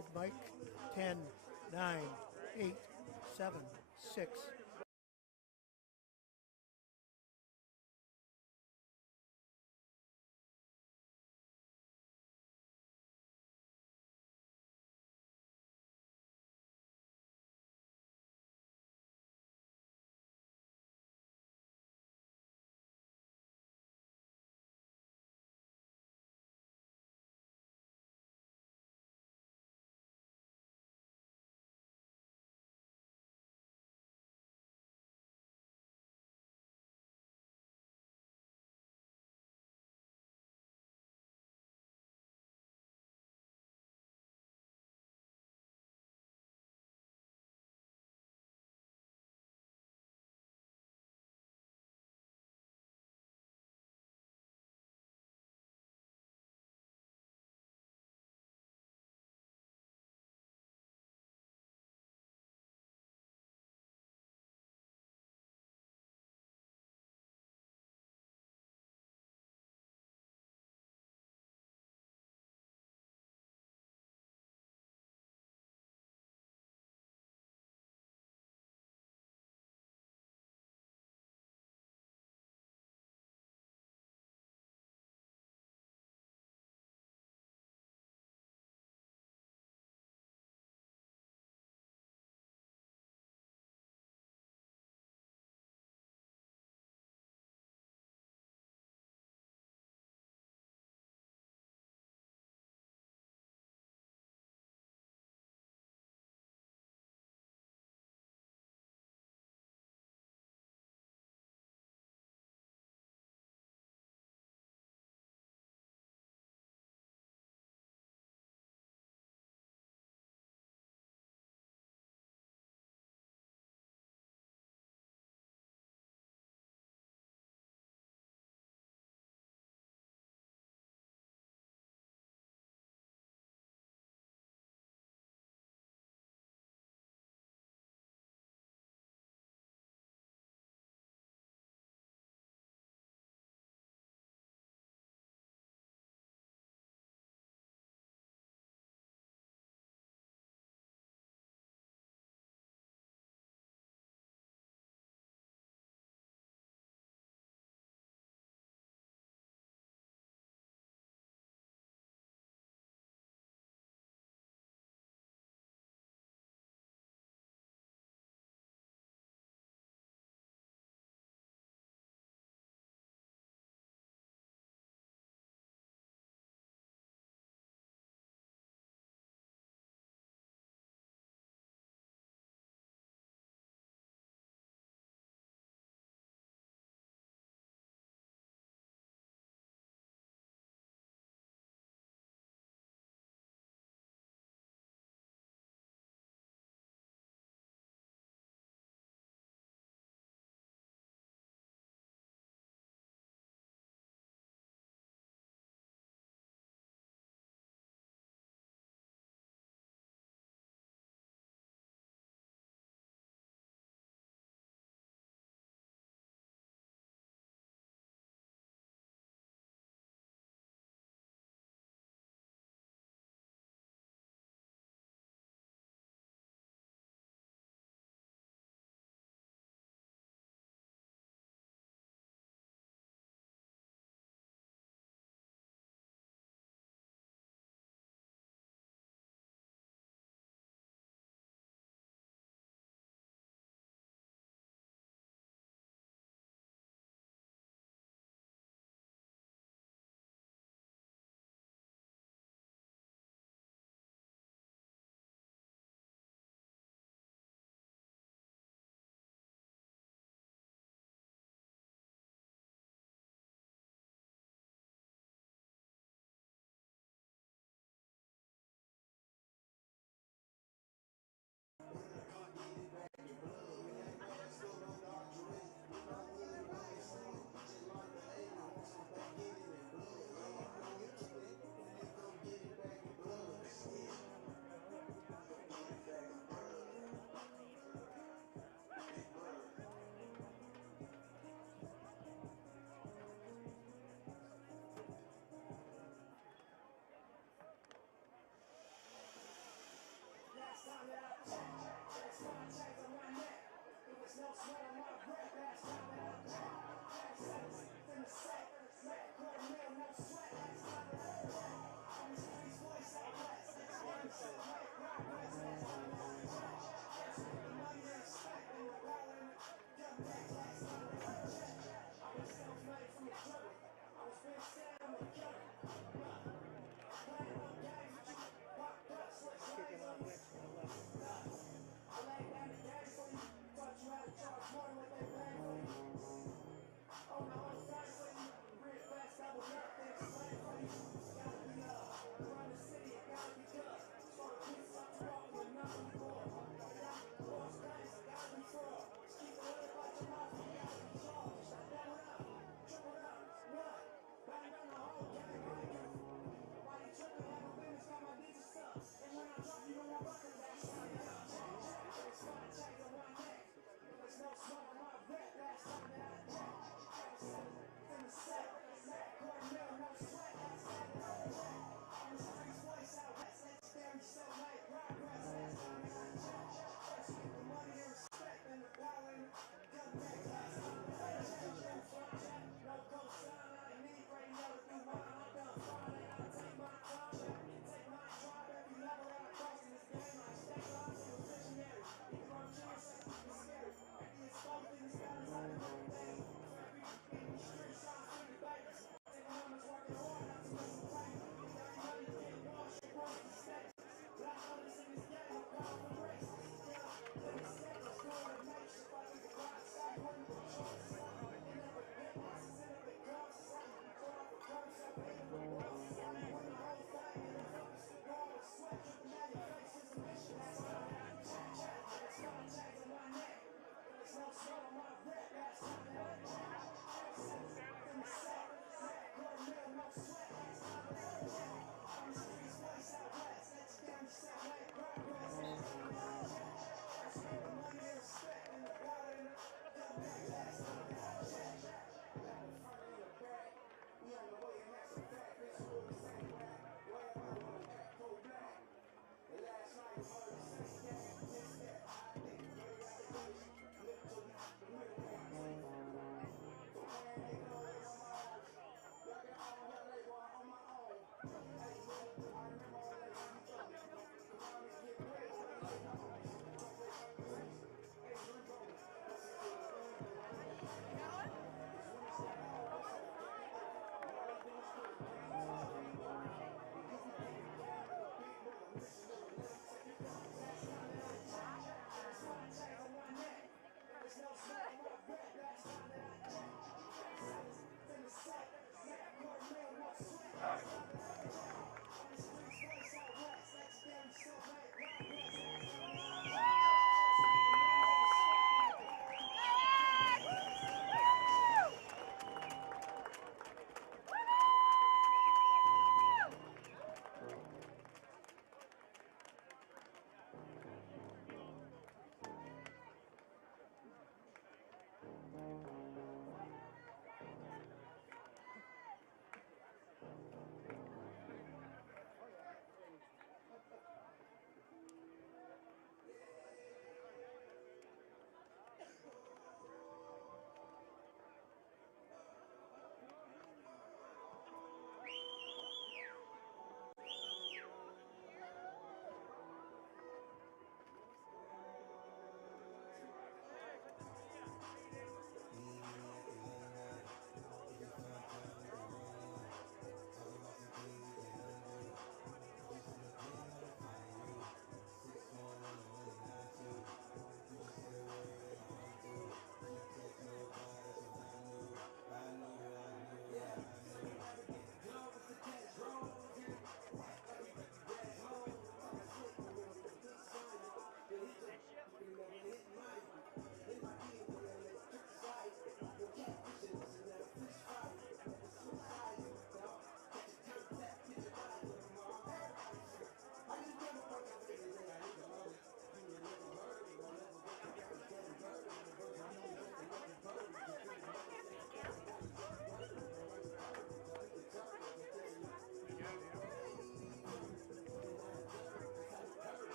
5, Mike. 10, 9, 8, 7, 6,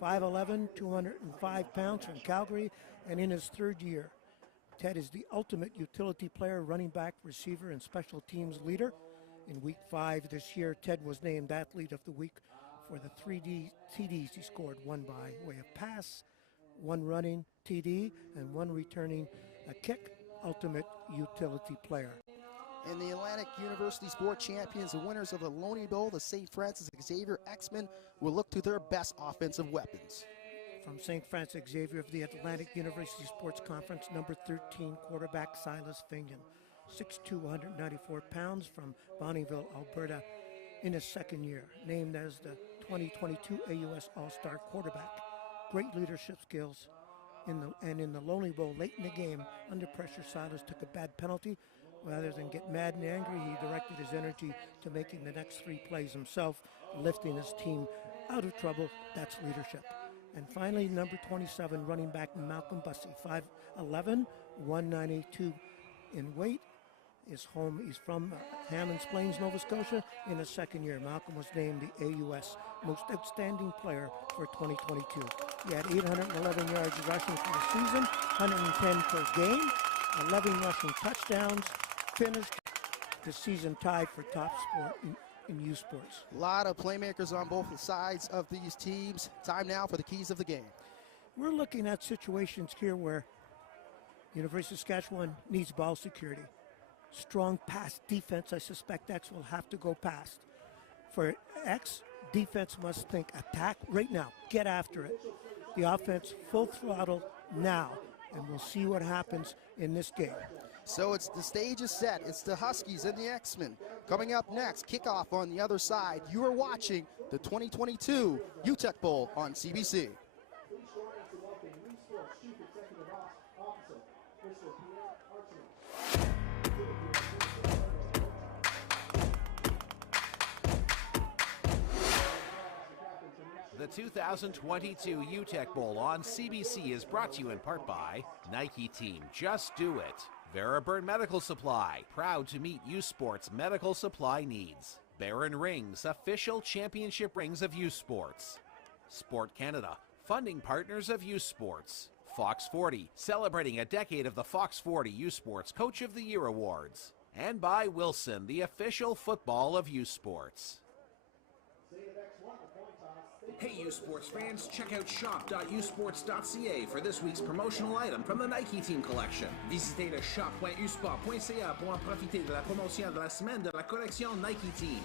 5'11", 205 pounds from Calgary, and in his third year. Ted is the ultimate utility player, running back, receiver, and special teams leader. In week 5 this year, Ted was named Athlete of the Week for the 3 TDs he scored, one by way of pass, one running TD, and one returning a kick. Ultimate utility player. And the Atlantic University Sport champions, the winners of the Loney Bowl, the St. Francis Xavier X-Men, will look to their best offensive weapons. From St. Francis Xavier of the Atlantic University Sports Conference, number 13 quarterback Silas Finian, 6'2", 194 pounds from Bonnyville, Alberta, in his second year, named as the 2022 AUS All-Star quarterback. Great leadership skills. In the Lonely Bowl, late in the game, under pressure, Silas took a bad penalty. Rather than get mad and angry, he directed his energy to making the next 3 plays himself, lifting his team out of trouble. That's leadership. And finally, number 27, running back Malcolm Bussey, 5'11", 192 in weight. He's from Hammonds Plains, Nova Scotia. In his second year, Malcolm was named the AUS Most Outstanding Player for 2022. He had 811 yards rushing for the season, 110 per game, 11 rushing touchdowns, finished the season tied for top sport in U Sports. A lot of playmakers on both sides of these teams. Time now for the keys of the game. We're looking at situations here where University of Saskatchewan needs ball security. Strong pass defense. I suspect X will have to go past. For X, defense must think attack right now. Get after it. The offense full throttle now, and we'll see what happens in this game. So the stage is set. It's the Huskies and the X-Men. Coming up next, kickoff on the other side. You are watching the 2022 UTECK Bowl on CBC. The 2022 UTECK Bowl on CBC is brought to you in part by Nike Team, Just Do It. Veriburn Medical Supply, proud to meet U Sports medical supply needs. Baron Rings, official championship rings of U Sports. Sport Canada, funding partners of U Sports. Fox 40, celebrating a decade of the Fox 40 U Sports Coach of the Year Awards. And by Wilson, the official football of U Sports. Hey U Sports fans, check out shop.usports.ca for this week's promotional item from the Nike Team collection. Visitez le shop.usport.ca pour en profiter de la promotion de la semaine de la collection Nike Team.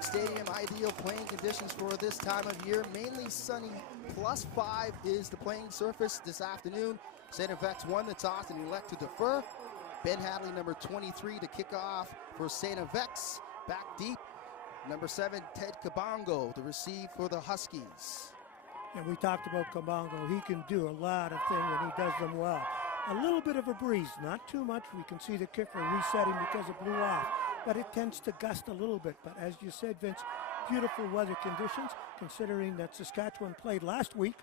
Stadium, ideal playing conditions for this time of year. Mainly sunny, +5 is the playing surface this afternoon. St. FX won the toss and elect to defer. Ben Hadley, number 23, to kick off for St. FX. Back deep, number 7, Ted Kabongo, to receive for the Huskies. And we talked about Kabongo. He can do a lot of things, and he does them well. A little bit of a breeze, not too much. We can see the kicker resetting because it blew off. But it tends to gust a little bit. But as you said, Vince, beautiful weather conditions, considering that Saskatchewan played last week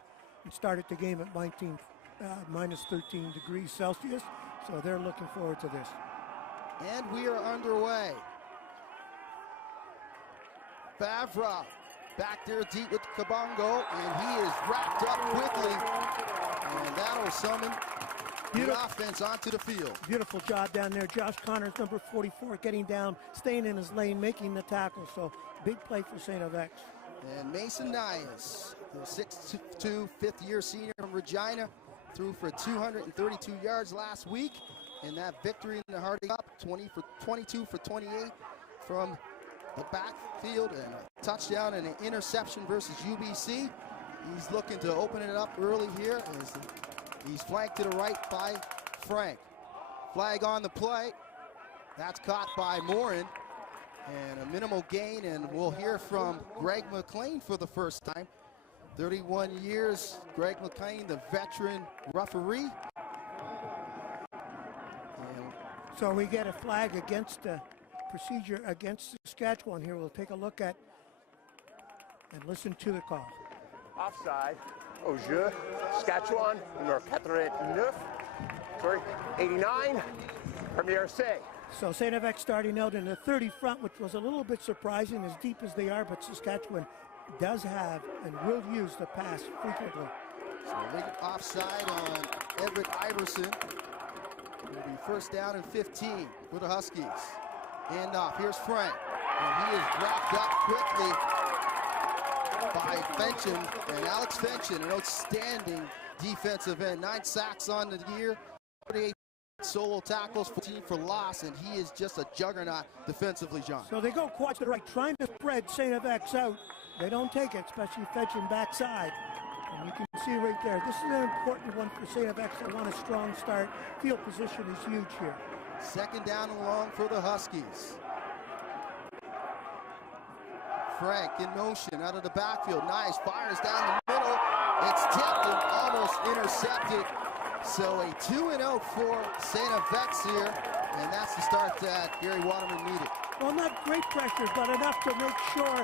and started the game at minus 13 degrees Celsius. So they're looking forward to this. And we are underway. Favra back there deep with Kabongo, and he is wrapped up quickly. And that'll summon the offense onto the field. Beautiful job down there. Josh Connors, number 44, getting down, staying in his lane, making the tackle. So big play for St. FX. And Mason Nias, the 6'2", fifth-year senior from Regina, threw for 232 yards last week. And that victory in the Hardy Cup, 22 for 28 from the backfield, and a touchdown and an interception versus UBC. He's looking to open it up early here as the He's flanked to the right by Frank. Flag on the play. That's caught by Morin. And a minimal gain, and we'll hear from Greg McLean for the first time. 31 years, Greg McLean, the veteran referee. So we get a flag against the procedure against Saskatchewan here. We'll take a look at and listen to the call. Offside au jeu, Saskatchewan, numéro 89, sorry, 89, premier essai. So St. FX starting out in the 30 front, which was a little bit surprising as deep as they are, but Saskatchewan does have and will use the pass frequently. So legal offside on Everett Iverson. It'll be first down and 15 for the Huskies. Hand off, here's Frank. And he is wrapped up quickly by Fenton, and Alex Fenton, an outstanding defensive end. 9 sacks on the year, 48 solo tackles, 14 for loss, and he is just a juggernaut defensively, John. So they go quad to the right, trying to spread St. FX out. They don't take it, especially Fenton backside. And you can see right there, this is an important one for St. FX. They want a strong start. Field position is huge here. Second down and long for the Huskies. Frank in motion out of the backfield. Nice, fires down the middle. It's tipped and almost intercepted. So a 2-0 for St. FX here, and that's the start that Gary Waterman needed. Well, not great pressure, but enough to make sure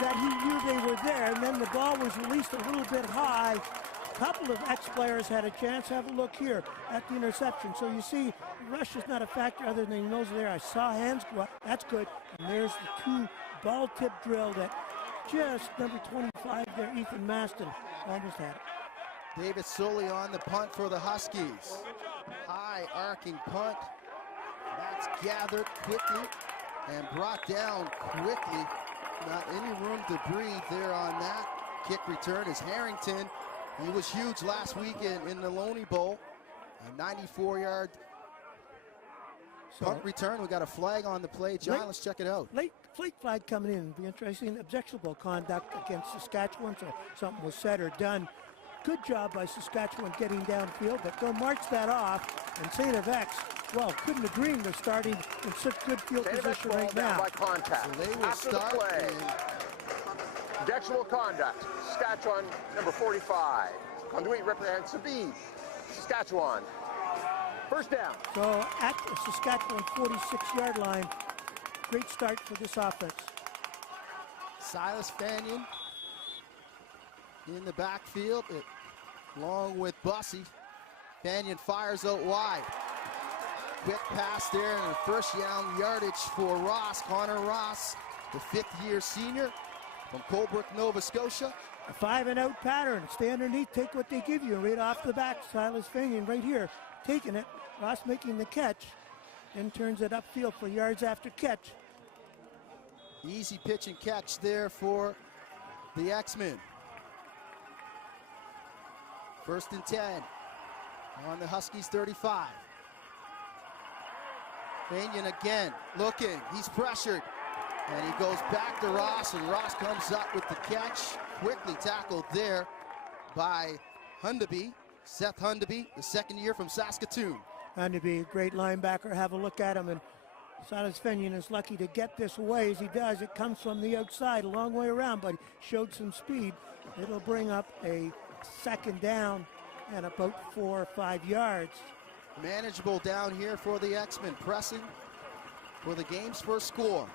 that he knew they were there, and then the ball was released a little bit high. A couple of ex-players had a chance. Have a look here at the interception. So you see, rush is not a factor other than he knows there. I saw hands go up. That's good. And there's the 2 ball tip drill that just number 25 there, Ethan Maston, almost had it. David Sully on the punt for the Huskies. High arcing punt. That's gathered quickly and brought down quickly. Not any room to breathe there on that. Kick return is Harrington. He was huge last weekend in the Loney Bowl. A 94-yard punt return. We got a flag on the play. John, let's check it out. Late flag coming in. It'll be interesting. Objectionable conduct against Saskatchewan, so something was said or done. Good job by Saskatchewan getting downfield, but they'll march that off, and St. FX, well, couldn't agree they're starting in such good field position right now. By contact. So they will After start the play, objectionable conduct, Saskatchewan, number 45. Conduit reprehensible, Saskatchewan. First down. So at the Saskatchewan 46-yard line, great start for this offense. Silas Fanion in the backfield, along with Bussey. Fanion fires out wide. Quick pass there, and the first down yardage for Ross. Connor Ross, the 5th-year senior from Colebrook, Nova Scotia. A 5-and-out pattern. Stay underneath, take what they give you. Right off the back, Silas Fanion right here, taking it. Ross making the catch, then turns it upfield for yards after catch. Easy pitch and catch there for the X-Men. 1st and 10 on the Huskies 35. Fanion again looking, he's pressured, and he goes back to Ross, and Ross comes up with the catch. Quickly tackled there by Hundaby, Seth Hundaby, the 2nd year from Saskatoon. Hundaby, a great linebacker. Have a look at him, and Silas Fanion is lucky to get this away as he does. It comes from the outside, a long way around, but he showed some speed. It'll bring up a 2nd down and about 4 or 5 yards. Manageable down here for the X-Men, pressing for the game's first score.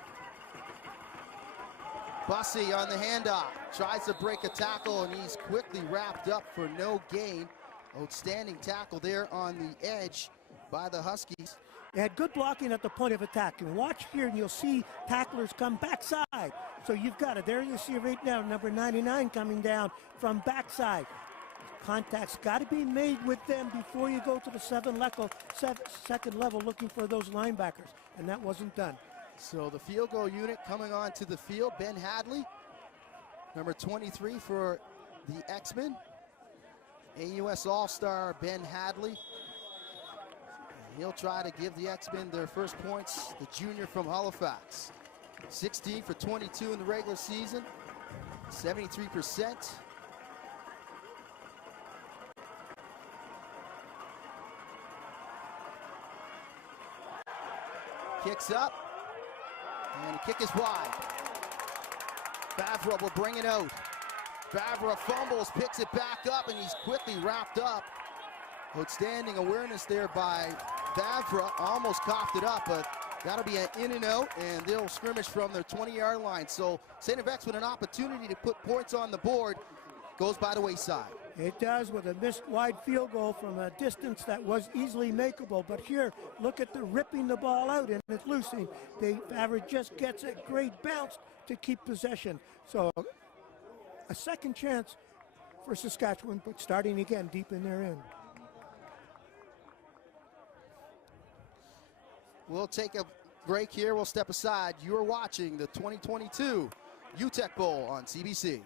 Bussey on the handoff, tries to break a tackle, and he's quickly wrapped up for no gain. Outstanding tackle there on the edge by the Huskies. They had good blocking at the point of attack. And watch here, and you'll see tacklers come backside. So you've got it. There you see it right now, number 99 coming down from backside. Contact's got to be made with them before you go to the second level looking for those linebackers, and that wasn't done. So the field goal unit coming onto the field, Ben Hadley, number 23 for the X-Men. AUS All-Star Ben Hadley. And he'll try to give the X-Men their first points, the junior from Halifax. 16 for 22 in the regular season, 73%. Kicks up, and the kick is wide. Vavra will bring it out. Vavra fumbles, picks it back up, and he's quickly wrapped up. Outstanding awareness there by Vavra. Almost coughed it up, but that'll be an in and out, and they'll scrimmage from their 20-yard line. So St. FX with an opportunity to put points on the board goes by the wayside. It does, with a missed wide field goal from a distance that was easily makeable. But here, look at the ripping the ball out and it's loosing. Vavra just gets a great bounce to keep possession. So a second chance for Saskatchewan, but starting again deep in their end. We'll take a break here. We'll step aside. You're watching the 2022 UTECK Bowl on CBC.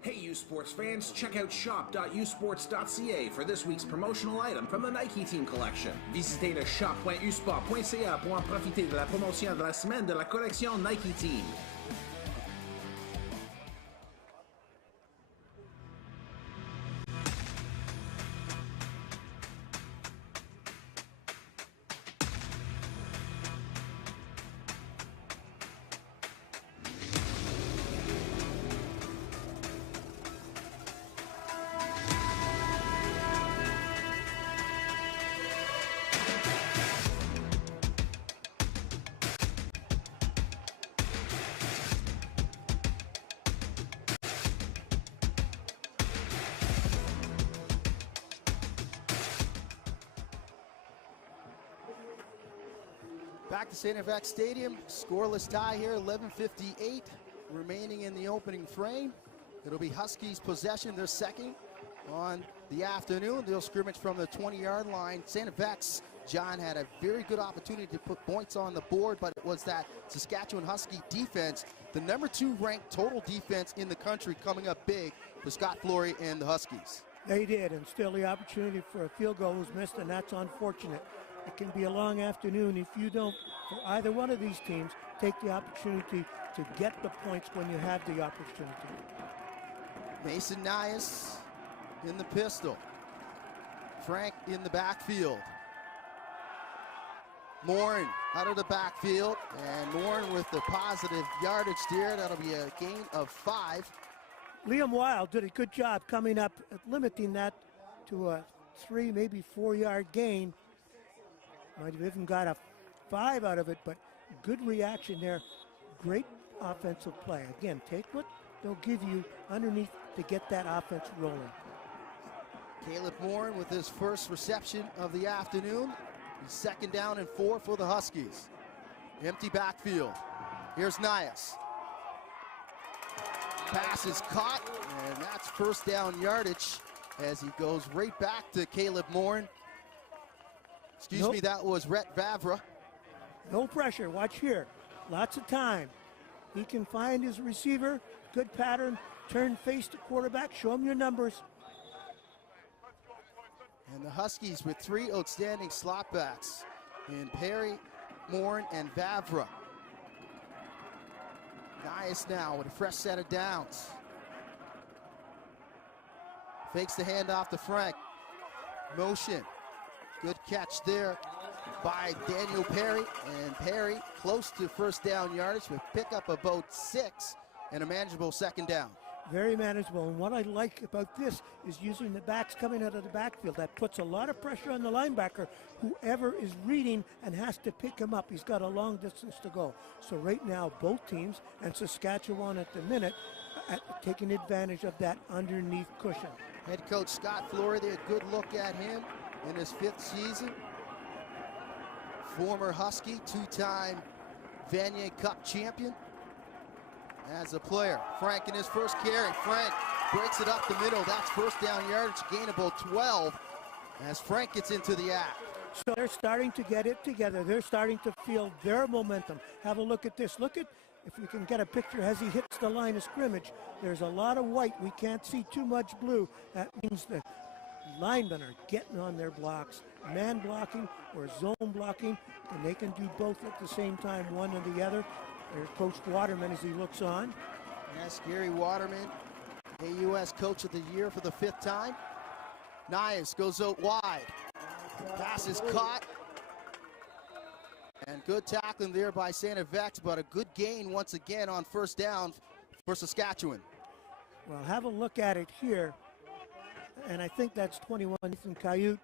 Hey, U Sports fans, check out shop.usports.ca for this week's promotional item from the Nike Team collection. Visitez le shop.usport.ca pour en profiter de la promotion de la semaine de la collection Nike Team. Back to St. FX Stadium, scoreless tie here, 11:58 remaining in the opening frame. It'll be Huskies possession, their second on the afternoon. They'll scrimmage from the 20-yard line. St. FX, John, had a very good opportunity to put points on the board, but it was that Saskatchewan Husky defense, the number 2 ranked total defense in the country, coming up big for Scott Flory and the Huskies. They did, and still the opportunity for a field goal was missed, and that's unfortunate. It can be a long afternoon if you don't, for either one of these teams, take the opportunity to get the points when you have the opportunity. Mason Nias in the pistol. Frank in the backfield. Morin out of the backfield, and Morin with the positive yardage there. That'll be a gain of 5. Liam Wild did a good job coming up at limiting that to a 3, maybe 4-yard gain. Might have even got a 5 out of it, but good reaction there. Great offensive play. Again, take what they'll give you underneath to get that offense rolling. Caleb Morin with his first reception of the afternoon. Second down and 4 for the Huskies. Empty backfield. Here's Nias. Pass is caught, and that's first down yardage as he goes right back to Caleb Morin. Excuse me, that was Rhett Vavra. No pressure, watch here. Lots of time. He can find his receiver, good pattern, turn face to quarterback, show him your numbers. And the Huskies with 3 outstanding slot backs in Perry, Morin, and Vavra. Nias now with a fresh set of downs. Fakes the handoff to Frank. Motion. Good catch there by Daniel Perry, and Perry close to first down yardage with pickup about 6 and a manageable second down. Very manageable, and what I like about this is using the backs coming out of the backfield. That puts a lot of pressure on the linebacker, whoever is reading, and has to pick him up. He's got a long distance to go. So right now, both teams, and Saskatchewan at the minute, taking advantage of that underneath cushion. Head coach Scott Flory, they had a good look at him in his 5th season. Former Husky, 2-time Vanier Cup champion. As a player, Frank in his first carry. Frank breaks it up the middle. That's first down yardage, gain about 12 as Frank gets into the act. So they're starting to get it together. They're starting to feel their momentum. Have a look at this. Look at, if we can get a picture as he hits the line of scrimmage, there's a lot of white. We can't see too much blue. That means the linemen are getting on their blocks, man blocking or zone blocking, and they can do both at the same time, one or the other. There's Coach Waterman as he looks on. That's Gary Waterman, AUS Coach of the Year for the 5th time. Nias goes out wide. Pass is caught and Good tackling there by St. Vex, but a good gain once again on first down for Saskatchewan. Well, have a look at it here. And I think that's 21, Ethan Kayut.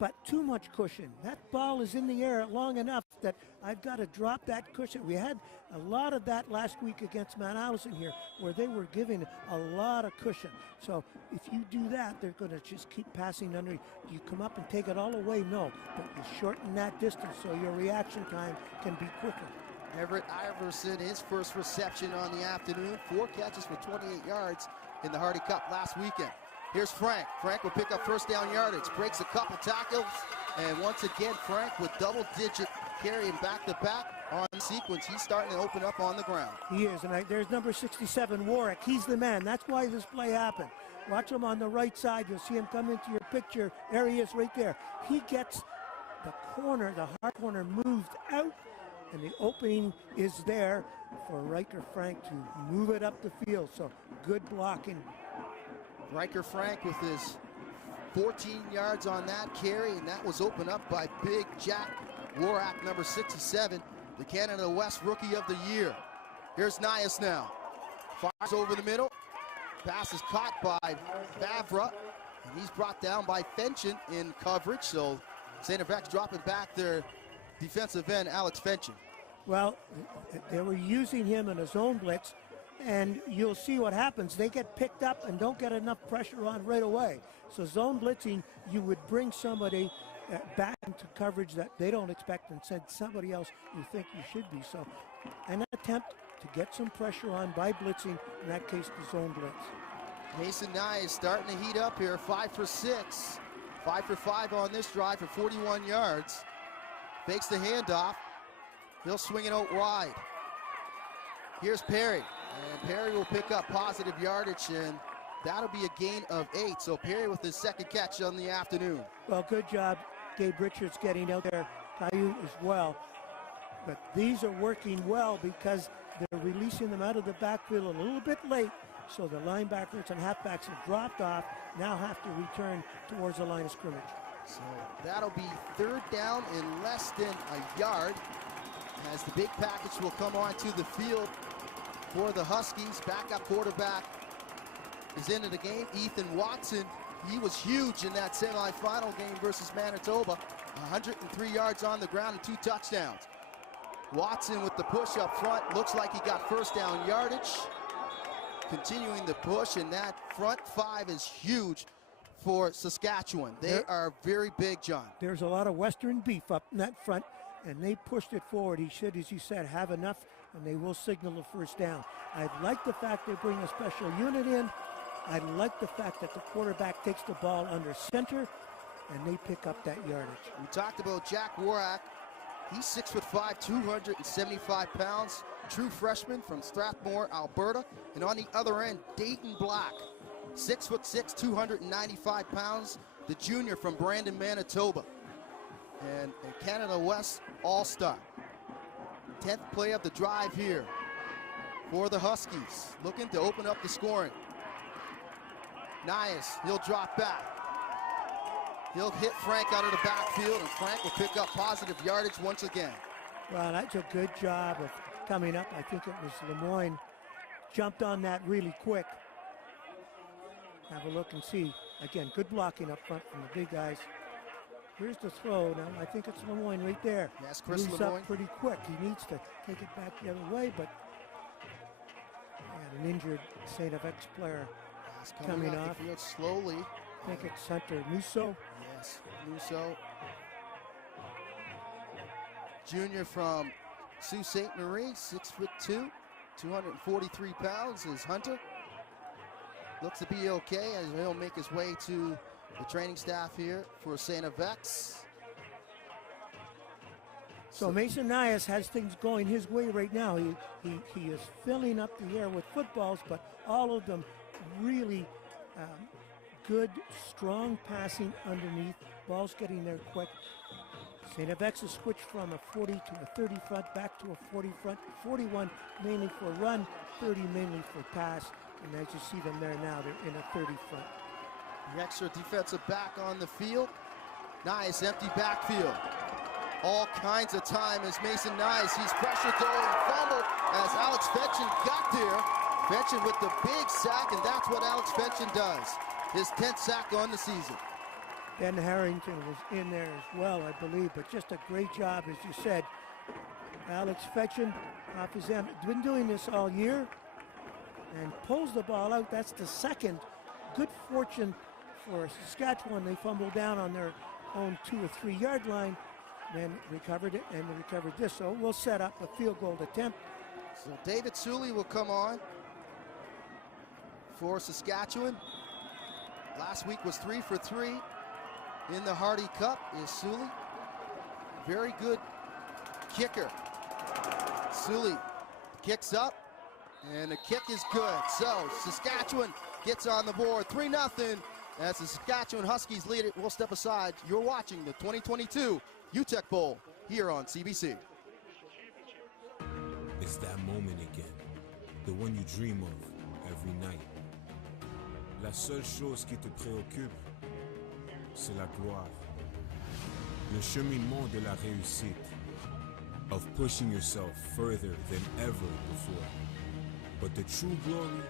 But too much cushion. That ball is in the air long enough that I've got to drop that cushion. We had a lot of that last week against Mount Allison here, where they were giving a lot of cushion. So if you do that, they're going to just keep passing under. You come up and take it all away? No. But you shorten that distance so your reaction time can be quicker. Everett Iverson, his first reception on the afternoon. 4 catches for 28 yards in the Hardy Cup last weekend. Here's Frank. Frank will pick up first down yardage, breaks a couple tackles, and once again, Frank with double-digit carry and back-to-back on sequence. He's starting to open up on the ground. He is, and there's number 67, Warwick. He's the man. That's why this play happened. Watch him on the right side. You'll see him come into your picture. There he is right there. He gets the corner, the hard corner moved out, and the opening is there for Riker Frank to move it up the field. So good blocking. Riker Frank with his 14 yards on that carry, and that was opened up by big Jack Warwick, number 67, the Canada West Rookie of the Year. Here's Nias now. Fires over the middle. Pass is caught by Vavra, and he's brought down by Fenton in coverage. So St. Vex dropping back their defensive end, Alex Fenton. Well, they were using him in a zone blitz, and you'll see what happens. They get picked up and don't get enough pressure on right away. So zone blitzing, you would bring somebody back into coverage that they don't expect and send somebody else you think you should be. So an attempt to get some pressure on by blitzing, in that case the zone blitz. Mason Nye is starting to heat up here, 5 for 6. 5 for 5 on this drive for 41 yards. Fakes the handoff. He'll swing it out wide. Here's Perry. And Perry will pick up positive yardage, and that'll be a gain of 8. So Perry with his second catch on the afternoon. Well, good job, Gabe Richards, getting out there. Caillou as well. But these are working well because they're releasing them out of the backfield a little bit late. So the linebackers and halfbacks have dropped off, now have to return towards the line of scrimmage. So that'll be third down in less than a yard, as the big package will come onto the field for the Huskies. Backup quarterback is into the game. Ethan Watson, he was huge in that semifinal game versus Manitoba. 103 yards on the ground and 2 touchdowns. Watson with the push up front. Looks like he got first down yardage. Continuing the push, and that front 5 is huge for Saskatchewan. They are very big, John. There's a lot of Western beef up in that front, and they pushed it forward. He should, as you said, have enough, and they will signal a first down. I like the fact they bring a special unit in. I like the fact that the quarterback takes the ball under center, and they pick up that yardage. We talked about Jack Warwick. He's 6'5", 275 pounds. True freshman from Strathmore, Alberta. And on the other end, Dayton Black, 6'6", 295 pounds. The junior from Brandon, Manitoba. And a Canada West All-Star. 10th play of the drive here for the Huskies. Looking to open up the scoring. Nias, he'll drop back. He'll hit Frank out of the backfield, and Frank will pick up positive yardage once again. Well, that's a good job of coming up. I think it was Lemoyne jumped on that really quick. Have a look and see. Again, good blocking up front from the big guys. Here's the throw. Now, I think it's Lemoyne right there. Yes, Chris Moves Lemoyne. up pretty quick. He needs to take it back the other way, but an injured St. Vex player coming off. The field slowly. I think it's Hunter Musso. Yes, Musso. Junior from Sault Ste. Marie, 6'2", 243 pounds is Hunter. Looks to be okay as he'll make his way to the training staff here for St. Vex. So Mason Nias has things going his way right now. He is filling up the air with footballs, but all of them really good, strong passing underneath. Ball's getting there quick. St. Vex has switched from a 40 to a 30 front, back to a 40 front, 41 mainly for run, 30 mainly for pass. And as you see them there now, they're in a 30 front. The extra defensive back on the field. Nice empty backfield. all kinds of time as Mason Nyes. He's pressured though and fumbled as Alex Fetchin got there. Fetchin with the big sack, and that's what Alex Fetchin does. His 10th sack on the season. Ben Harrington was in there as well, I believe, but just a great job, as you said. Alex Fetchin off his end, been doing this all year and pulls the ball out. That's the second. Good fortune for Saskatchewan. They fumbled down on their own 2 or 3 yard line, then recovered it and recovered this. So we'll set up a field goal attempt. So David Sully will come on for Saskatchewan. Last week was 3 for 3 in the Hardy Cup is Sully. Very good kicker. Sully kicks up, and the kick is good. So Saskatchewan gets on the board, 3-0. As the Saskatchewan Huskies lead it, we'll step aside. You're watching the 2022 UTECK Bowl here on CBC. It's that moment again, the one you dream of every night. La seule chose qui te préoccupe, c'est la gloire. Le cheminement de la réussite, of pushing yourself further than ever before. But the true glory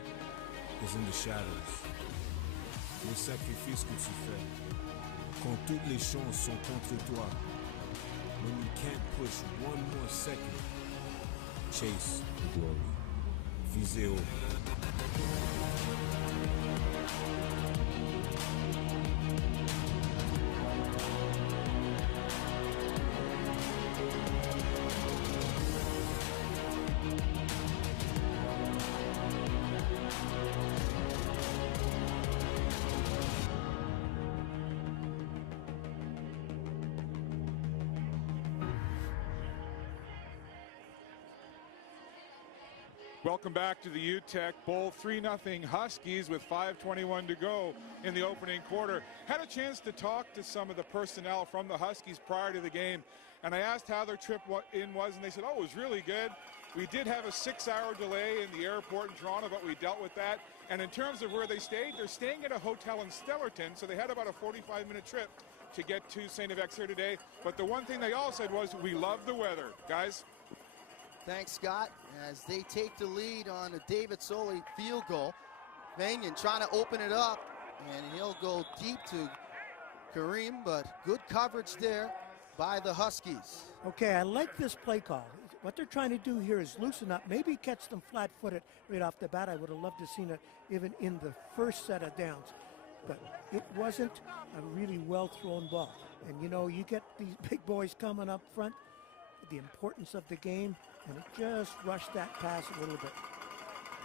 is in the shadows. Le sacrifice que tu fais, quand toutes les chances sont contre toi, when you can't push one more second, chase the glory. Visez haut. Welcome back to the UTECK Bowl. 3-0 Huskies with 5:21 to go in the opening quarter. Had a chance to talk to some of the personnel from the Huskies prior to the game, and I asked how their trip in was, and they said, oh, it was really good. We did have a 6-hour delay in the airport in Toronto, but we dealt with that. And in terms of where they stayed, they're staying at a hotel in Stellarton, so they had about a 45-minute trip to get to St. FX here today. But the one thing they all said was, we love the weather. Guys? Thanks, Scott, as they take the lead on a David Sully field goal. Vanier trying to open it up, and he'll go deep to Kareem, but good coverage there by the Huskies. Okay, I like this play call. What they're trying to do here is loosen up, maybe catch them flat-footed right off the bat. I would have loved to have seen it even in the first set of downs, but it wasn't a really well-thrown ball. And, you know, you get these big boys coming up front, the importance of the game, and it just rushed that pass a little bit.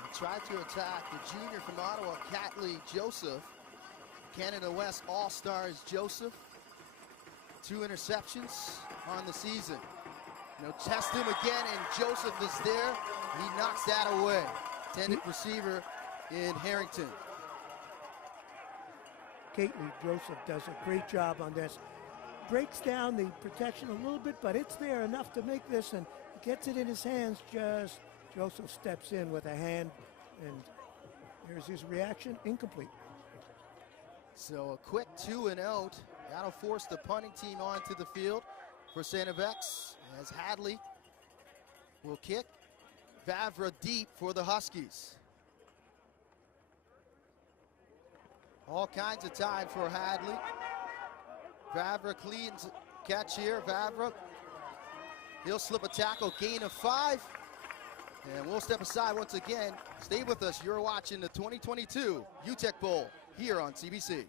And tried to attack the junior from Ottawa, Catley Joseph. Canada West All-Stars Joseph. 2 interceptions on the season. You know, test him again, and Joseph is there. He knocks that away. Intended receiver in Harrington. Catley Joseph does a great job on this. Breaks down the protection a little bit, but it's there enough to make this, and gets it in his hands. Just Joseph steps in with a hand, and here's his reaction, incomplete. So a quick 2 and out. That'll force the punting team onto the field for St. FX as Hadley will kick. Vavra deep for the Huskies. All kinds of time for Hadley. Vavra cleans catch here. Vavra, he'll slip a tackle, gain of 5. And we'll step aside once again. Stay with us. You're watching the 2022 UTECK Bowl here on CBC.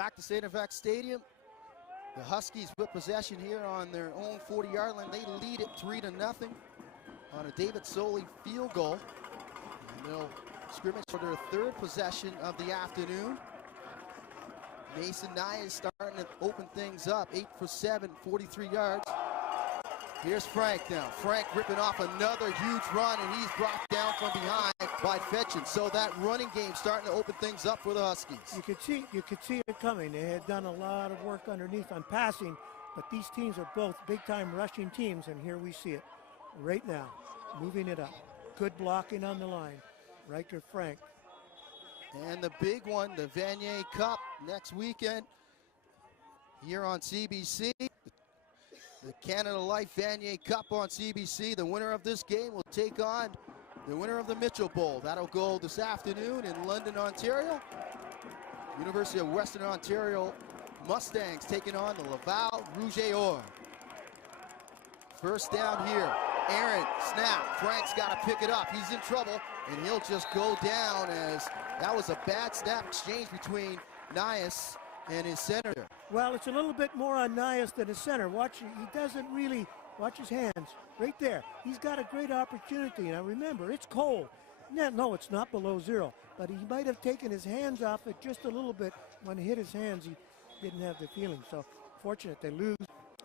Back to St. FX Stadium. The Huskies with possession here on their own 40-yard line. They lead it 3-0 on a David Soley field goal. And they'll scrimmage for their third possession of the afternoon. Mason Nye is starting to open things up. 8 for 7, 43 yards. Here's Frank now. Frank ripping off another huge run, and he's brought down from behind by Fetchin. So that running game starting to open things up for the Huskies. You could see it coming. They had done a lot of work underneath on passing, but these teams are both big-time rushing teams, and here we see it right now, moving it up. Good blocking on the line. Right to Frank. And the big one, the Vanier Cup next weekend here on CBC. The Canada Life Vanier Cup on CBC. The winner of this game will take on the winner of the Mitchell Bowl. That'll go this afternoon in London, Ontario. University of Western Ontario Mustangs taking on the Laval Rouge et Or. First down here. Aaron, snap. Frank's got to pick it up. He's in trouble, and he'll just go down as that was a bad snap exchange between Nias and his center. Well, it's a little bit more on Nias than his center. Watch, he doesn't really watch his hands. Right there. He's got a great opportunity. Now remember, it's cold. No, it's not below zero, but he might have taken his hands off it just a little bit. When he hit his hands, he didn't have the feeling. So fortunate they lose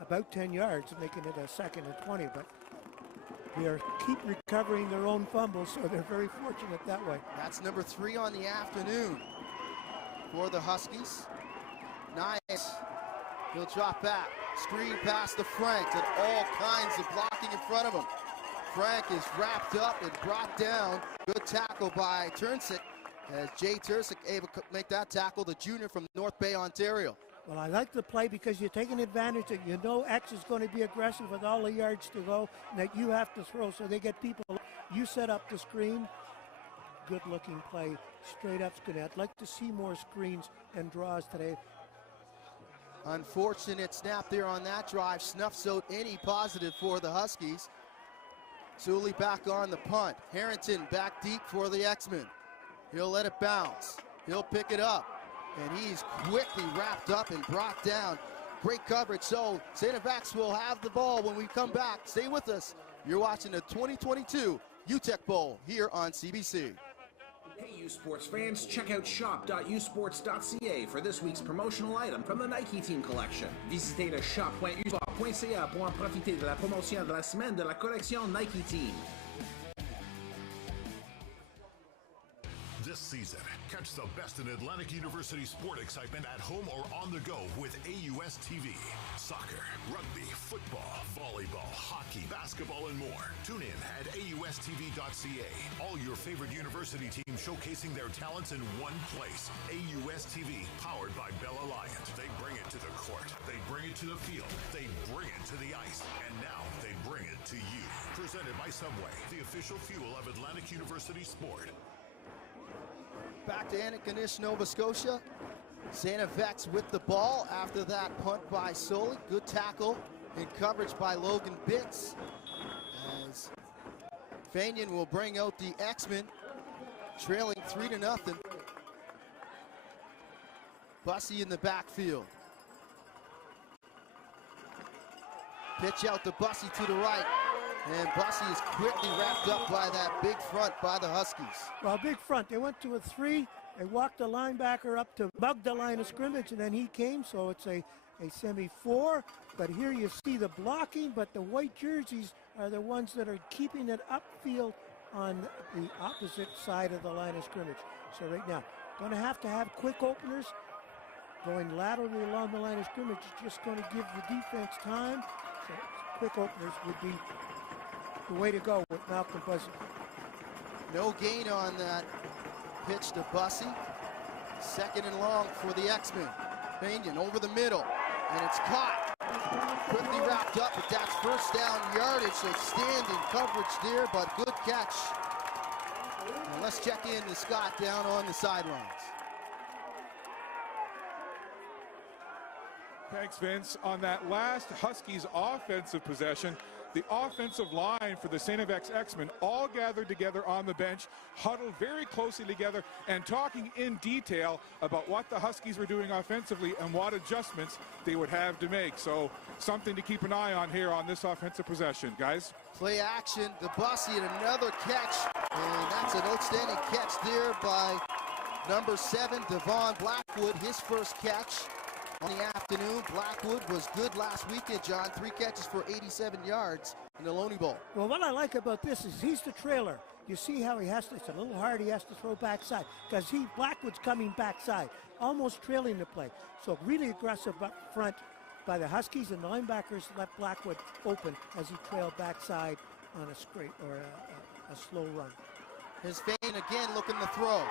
about 10 yards, making it a 2nd and 20, but they keep recovering their own fumbles, so they're very fortunate that way. That's number 3 on the afternoon for the Huskies. Nice. He'll drop back. Screen pass to Frank, and all kinds of blocking in front of him. Frank is wrapped up and brought down. Good tackle by Turnsick, as Jay Tursick able to make that tackle, the junior from North Bay, Ontario. Well, I like the play because you're taking advantage that you know X is going to be aggressive with all the yards to go, and that you have to throw, so they get people. You set up the screen. Good-looking play, straight up screen. I'd like to see more screens and draws today. Unfortunate snap there on that drive. Snuffs out any positive for the Huskies. Sully back on the punt. Harrington back deep for the X-Men. He'll let it bounce. He'll pick it up. And he's quickly wrapped up and brought down. Great coverage. So St. FX will have the ball when we come back. Stay with us. You're watching the 2022 UTECK Bowl here on CBC. Hey, U Sports fans, check out shop.usports.ca for this week's promotional item from the Nike Team collection. Visitez le shop.usport.ca pour en profiter de la promotion de la semaine de la collection Nike Team. This season, catch the best in Atlantic University sport excitement at home or on the go with AUS TV. Soccer, rugby, football, volleyball, hockey, basketball, and more. Tune in at AUSTV.ca. All your favorite university teams showcasing their talents in one place. AUS TV, powered by Bell Alliance. They bring it to the court. They bring it to the field. They bring it to the ice. And now they bring it to you. Presented by Subway, the official fuel of Atlantic University sport. Back to Antigonish, Nova Scotia. St. FX with the ball after that punt by Soley. Good tackle and coverage by Logan Bitts. As Fanion will bring out the X-Men, trailing 3-0. Bussey in the backfield. Pitch out to Bussey to the right. And Bussey is quickly wrapped up by that big front by the Huskies. Well, big front. They went to a 3. They walked the linebacker up to bug the line of scrimmage, and then he came, so it's a semi-4. But here you see the blocking, but the white jerseys are the ones that are keeping it upfield on the opposite side of the line of scrimmage. So right now, going to have quick openers. Going laterally along the line of scrimmage is just going to give the defense time. So quick openers would be the way to go with Malcolm Bussey. No gain on that pitch to Bussey. 2nd and long for the X-Men. Fanion over the middle, and it's caught. Quickly wrapped up, but that's first down yardage, so standing coverage there, but good catch. And let's check in to Scott down on the sidelines. Thanks, Vince. On that last Huskies offensive possession, the offensive line for the St. FX X-Men all gathered together on the bench, huddled very closely together, and talking in detail about what the Huskies were doing offensively and what adjustments they would have to make. So something to keep an eye on here on this offensive possession, guys. Play action, the Bussy, and another catch, and that's an outstanding catch there by number 7, Devon Blackwood, his first catch on the afternoon. Blackwood was good last weekend, John. 3 catches for 87 yards in the Loney Bowl. Well, what I like about this is he's the trailer. You see how he has to, it's a little hard, he has to throw backside because Blackwood's coming backside, almost trailing the play. So really aggressive up front by the Huskies, and the linebackers left Blackwood open as he trailed backside on a straight or a slow run. His feint again, looking to throw.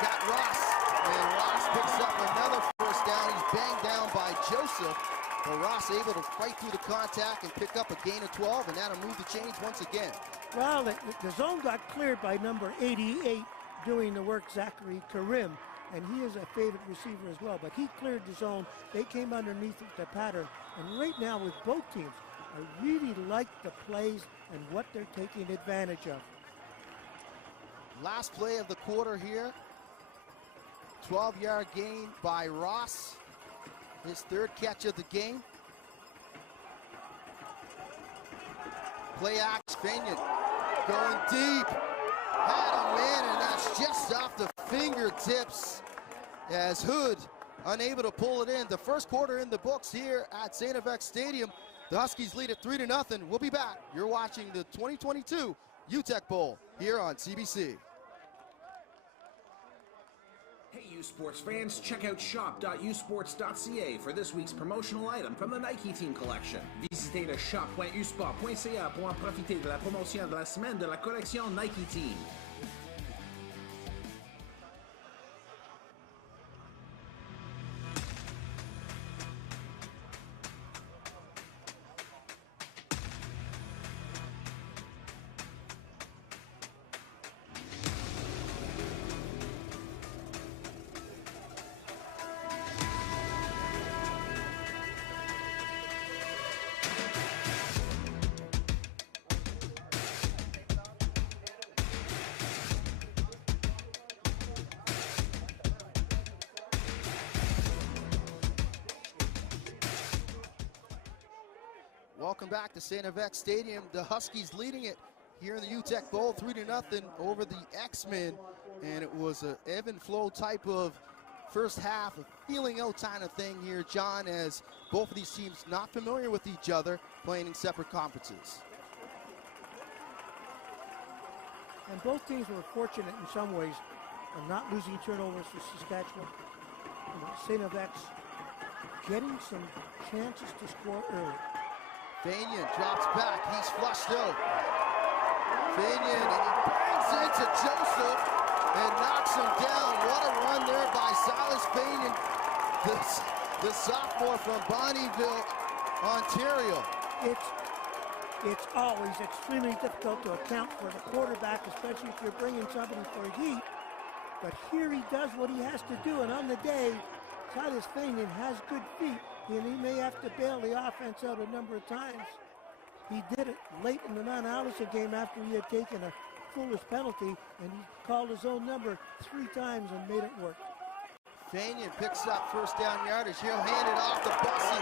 Got Ross, and Ross picks up another first down. He's banged down by Joseph, but Ross able to fight through the contact and pick up a gain of 12, and that'll move the chains once again. Well, the zone got cleared by number 88 doing the work, Zachary Karim, and he is a favorite receiver as well, but he cleared the zone. They came underneath the pattern, and right now with both teams, I really like the plays and what they're taking advantage of. Last play of the quarter here. 12-yard gain by Ross. His 3rd catch of the game. Play action, Vanier going deep. Had a man, and that's just off the fingertips as Hood unable to pull it in. The first quarter in the books here at St. FX Stadium. The Huskies lead it 3-0. We'll be back. You're watching the 2022 UTECK Bowl here on CBC. Hey, U Sports fans, check out shop.usports.ca for this week's promotional item from the Nike Team collection. Visitez le shop.usport.ca pour en profiter de la promotion de la semaine de la collection Nike Team. Welcome back to St. FX Stadium. The Huskies leading it here in the UTECK Bowl 3-0 over the X-Men. And it was an ebb and flow type of first half, a feeling out kind of thing here, John, as both of these teams not familiar with each other, playing in separate conferences. And both teams were fortunate in some ways of not losing turnovers for Saskatchewan. St. FX getting some chances to score early. Vanier drops back. He's flushed out. Vanier, and he bangs into Joseph and knocks him down. What a run there by Silas Vanier, the sophomore from Bonnyville, Ontario. It's always extremely difficult to account for the quarterback, especially if you're bringing somebody for heat. But here he does what he has to do, and on the day, Silas Vanier has good feet, and he may have to bail the offense out a number of times. He did it late in the Mount Allison game after he had taken a foolish penalty, and he called his own number 3 times and made it work. Vanier picks up first down yardage. He'll hand it off to Bussy.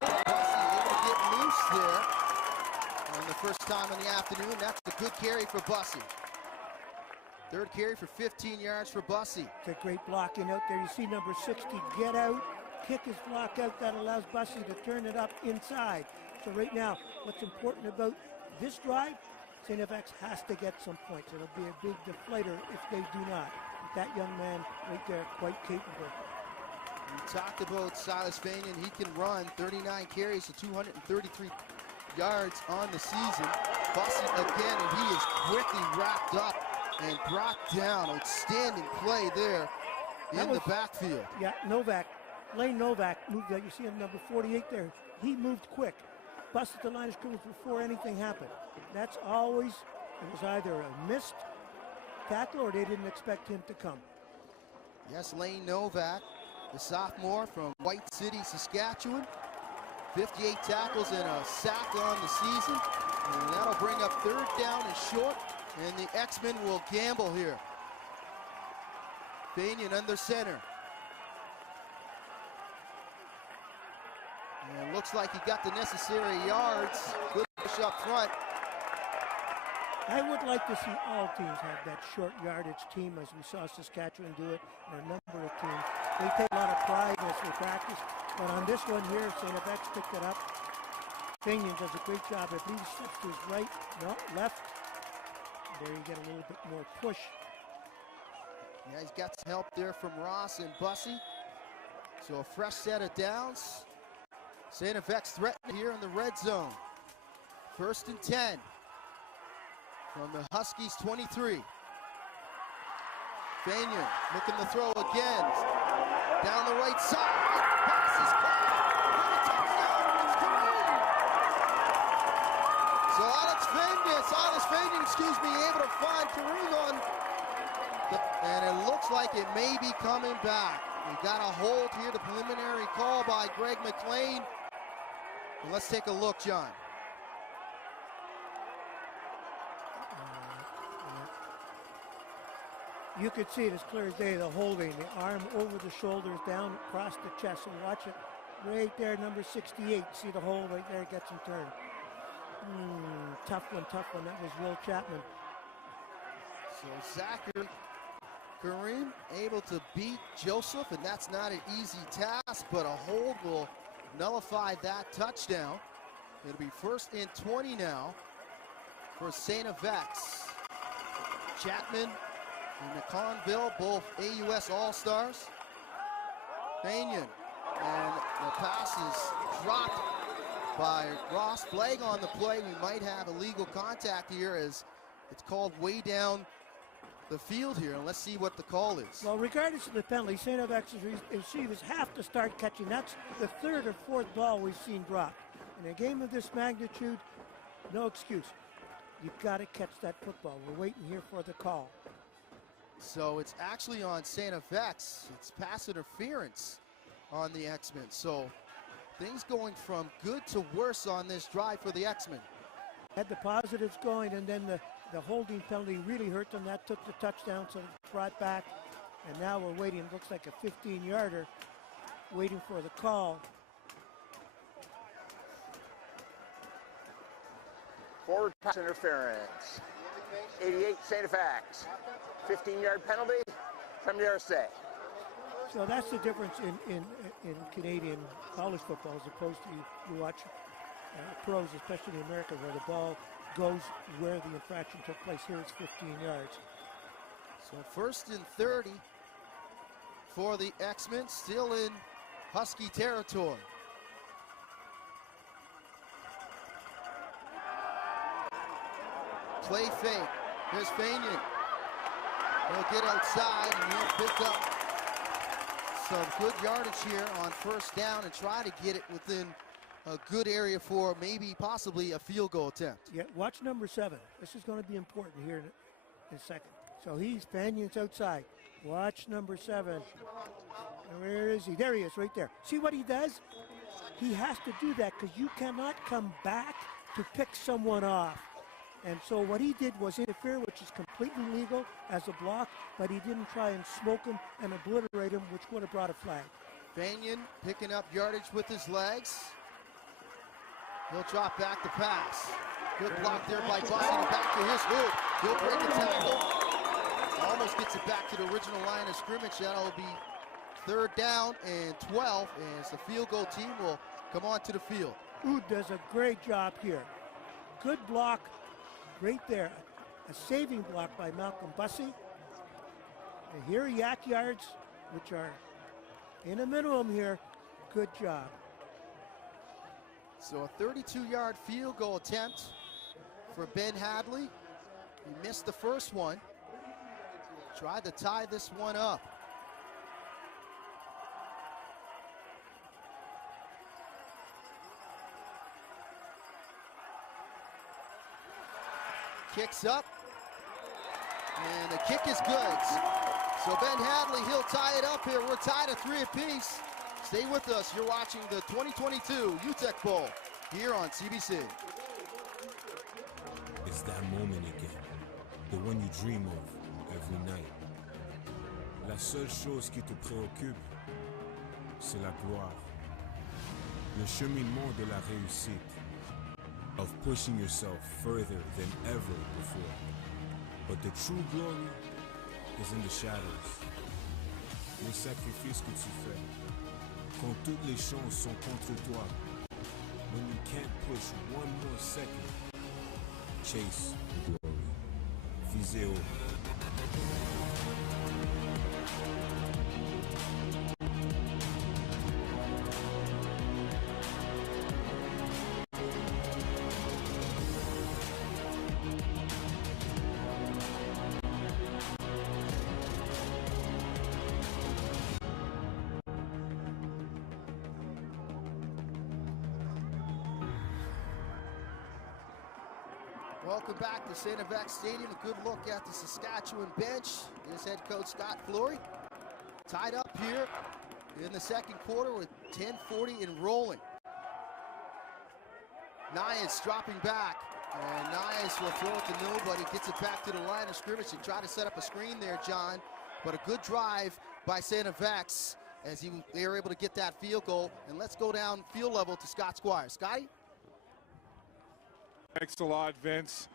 Bussy able to get loose there on the first time in the afternoon. That's a good carry for Bussy. 3rd carry for 15 yards for Bussy. It's a great blocking out there. You see number 60 get out, kick his block out. That allows Bussy to turn it up inside. So right now, what's important about this drive, St. FX has to get some points. It'll be a big deflator if they do not. But that young man right there, quite capable. We talked about Silas Vanier. He can run 39 carries to 233 yards on the season. Bussy again, and he is quickly wrapped up and brought down. Outstanding play there in the backfield. Yeah, Lane Novak moved out. You see him number 48 there. He moved quick. Busted the line of scrimmage before anything happened. That's always, it was either a missed tackle or they didn't expect him to come. Yes, Lane Novak, the sophomore from White City, Saskatchewan. 58 tackles and a sack on the season. And that'll bring up 3rd down and short. And the X-Men will gamble here. Vanier under center. And looks like he got the necessary yards. Good push up front. I would like to see all teams have that short yardage team, as we saw Saskatchewan do it, and a number of teams. They take a lot of pride in this in practice, but on this one here, St. X picked it up. Vanier does a great job. I believe he steps to his right, no, left. There you get a little bit more push. Yeah, he's got some help there from Ross and Bussey. So a fresh set of downs. St. X threatened here in the red zone. 1st and 10 from the Huskies 23. Vanier looking to throw again. Down the right side. Pass is caught. So Alex Vanier, able to find Kareem on, and it looks like it may be coming back. We got a hold here, the preliminary call by Greg McLean. And let's take a look, John. You could see it as clear as day, the holding, the arm over the shoulders, down across the chest, and watch it right there, number 68. See the hold right there, gets him turned. Tough one. That was Will Chapman. So Zachary Kareem able to beat Joseph, and that's not an easy task, but a hold will nullify that touchdown. It'll be 1st and 20 now for St. X. Chapman and McConville, both AUS All-Stars. Vanier, and the pass is dropped by Ross. Flag on the play. We might have illegal contact here, as it's called way down the field here, and let's see what the call is. Well, regardless of the penalty, St. X's receivers have to start catching. That's the 3rd or 4th ball we've seen dropped. In a game of this magnitude, no excuse. You've got to catch that football. We're waiting here for the call. So it's actually on St. X. It's pass interference on the X-Men. So things going from good to worse on this drive for the X-Men. Had the positives going, and then the holding penalty really hurt them. That took the touchdown, so it's brought back. And now we're waiting. It looks like a 15-yarder, waiting for the call. Forward pass interference. 88 St. X. 15-yard penalty from the RSA. So that's the difference in Canadian college football, as opposed to you watch pros, especially in America, where the ball goes where the infraction took place. Here it's 15 yards. So 1st and 30 for the X-Men, still in Husky territory. Play fake. Here's Vanier. He'll get outside and he'll pick up some good yardage here on 1st down and try to get it within a good area for maybe possibly a field goal attempt. Yeah, watch number 7. This is going to be important here in a second. So Vanier's outside. Watch number 7. Where is he? There he is, right there. See what he does? He has to do that because you cannot come back to pick someone off. And so what he did was interfere, which is completely legal as a block, but he didn't try and smoke him and obliterate him, which would have brought a flag. Vanier picking up yardage with his legs. He'll drop back the pass. Good block there by Bussey. Back to his hoop. He'll break the tackle. Almost gets it back to the original line of scrimmage. That'll be 3rd down and 12 as the field goal team will come onto the field. Oud does a great job here. Good block right there. A saving block by Malcolm Bussey. And here yak yards, which are in a minimum here. Good job. So a 32-yard field goal attempt for Ben Hadley. He missed the first one. Tried to tie this one up. Kicks up, and the kick is good. So Ben Hadley, he'll tie it up here. We're tied at 3 apiece. Stay with us. You're watching the 2022 UTECK Bowl here on CBC. It's that moment again, the one you dream of every night. La seule chose qui te préoccupe, c'est la gloire. Le cheminement de la réussite, of pushing yourself further than ever before. But the true glory is in the shadows. Les sacrifices que tu fais, quand toutes les chances sont contre toi. When you can't push one more second, chase glory. Visez haut. Welcome back to St. Yves Stadium. A good look at the Saskatchewan bench. Here's head coach Scott Flory. Tied up here in the second quarter with 10:40 and rolling. Nias dropping back. And Nias will throw it to nobody. Gets it back to the line of scrimmage and try to set up a screen there, John. But a good drive by St. Yves as they were able to get that field goal. And let's go down field level to Scott Squire. Scotty? Thanks a lot, Vince.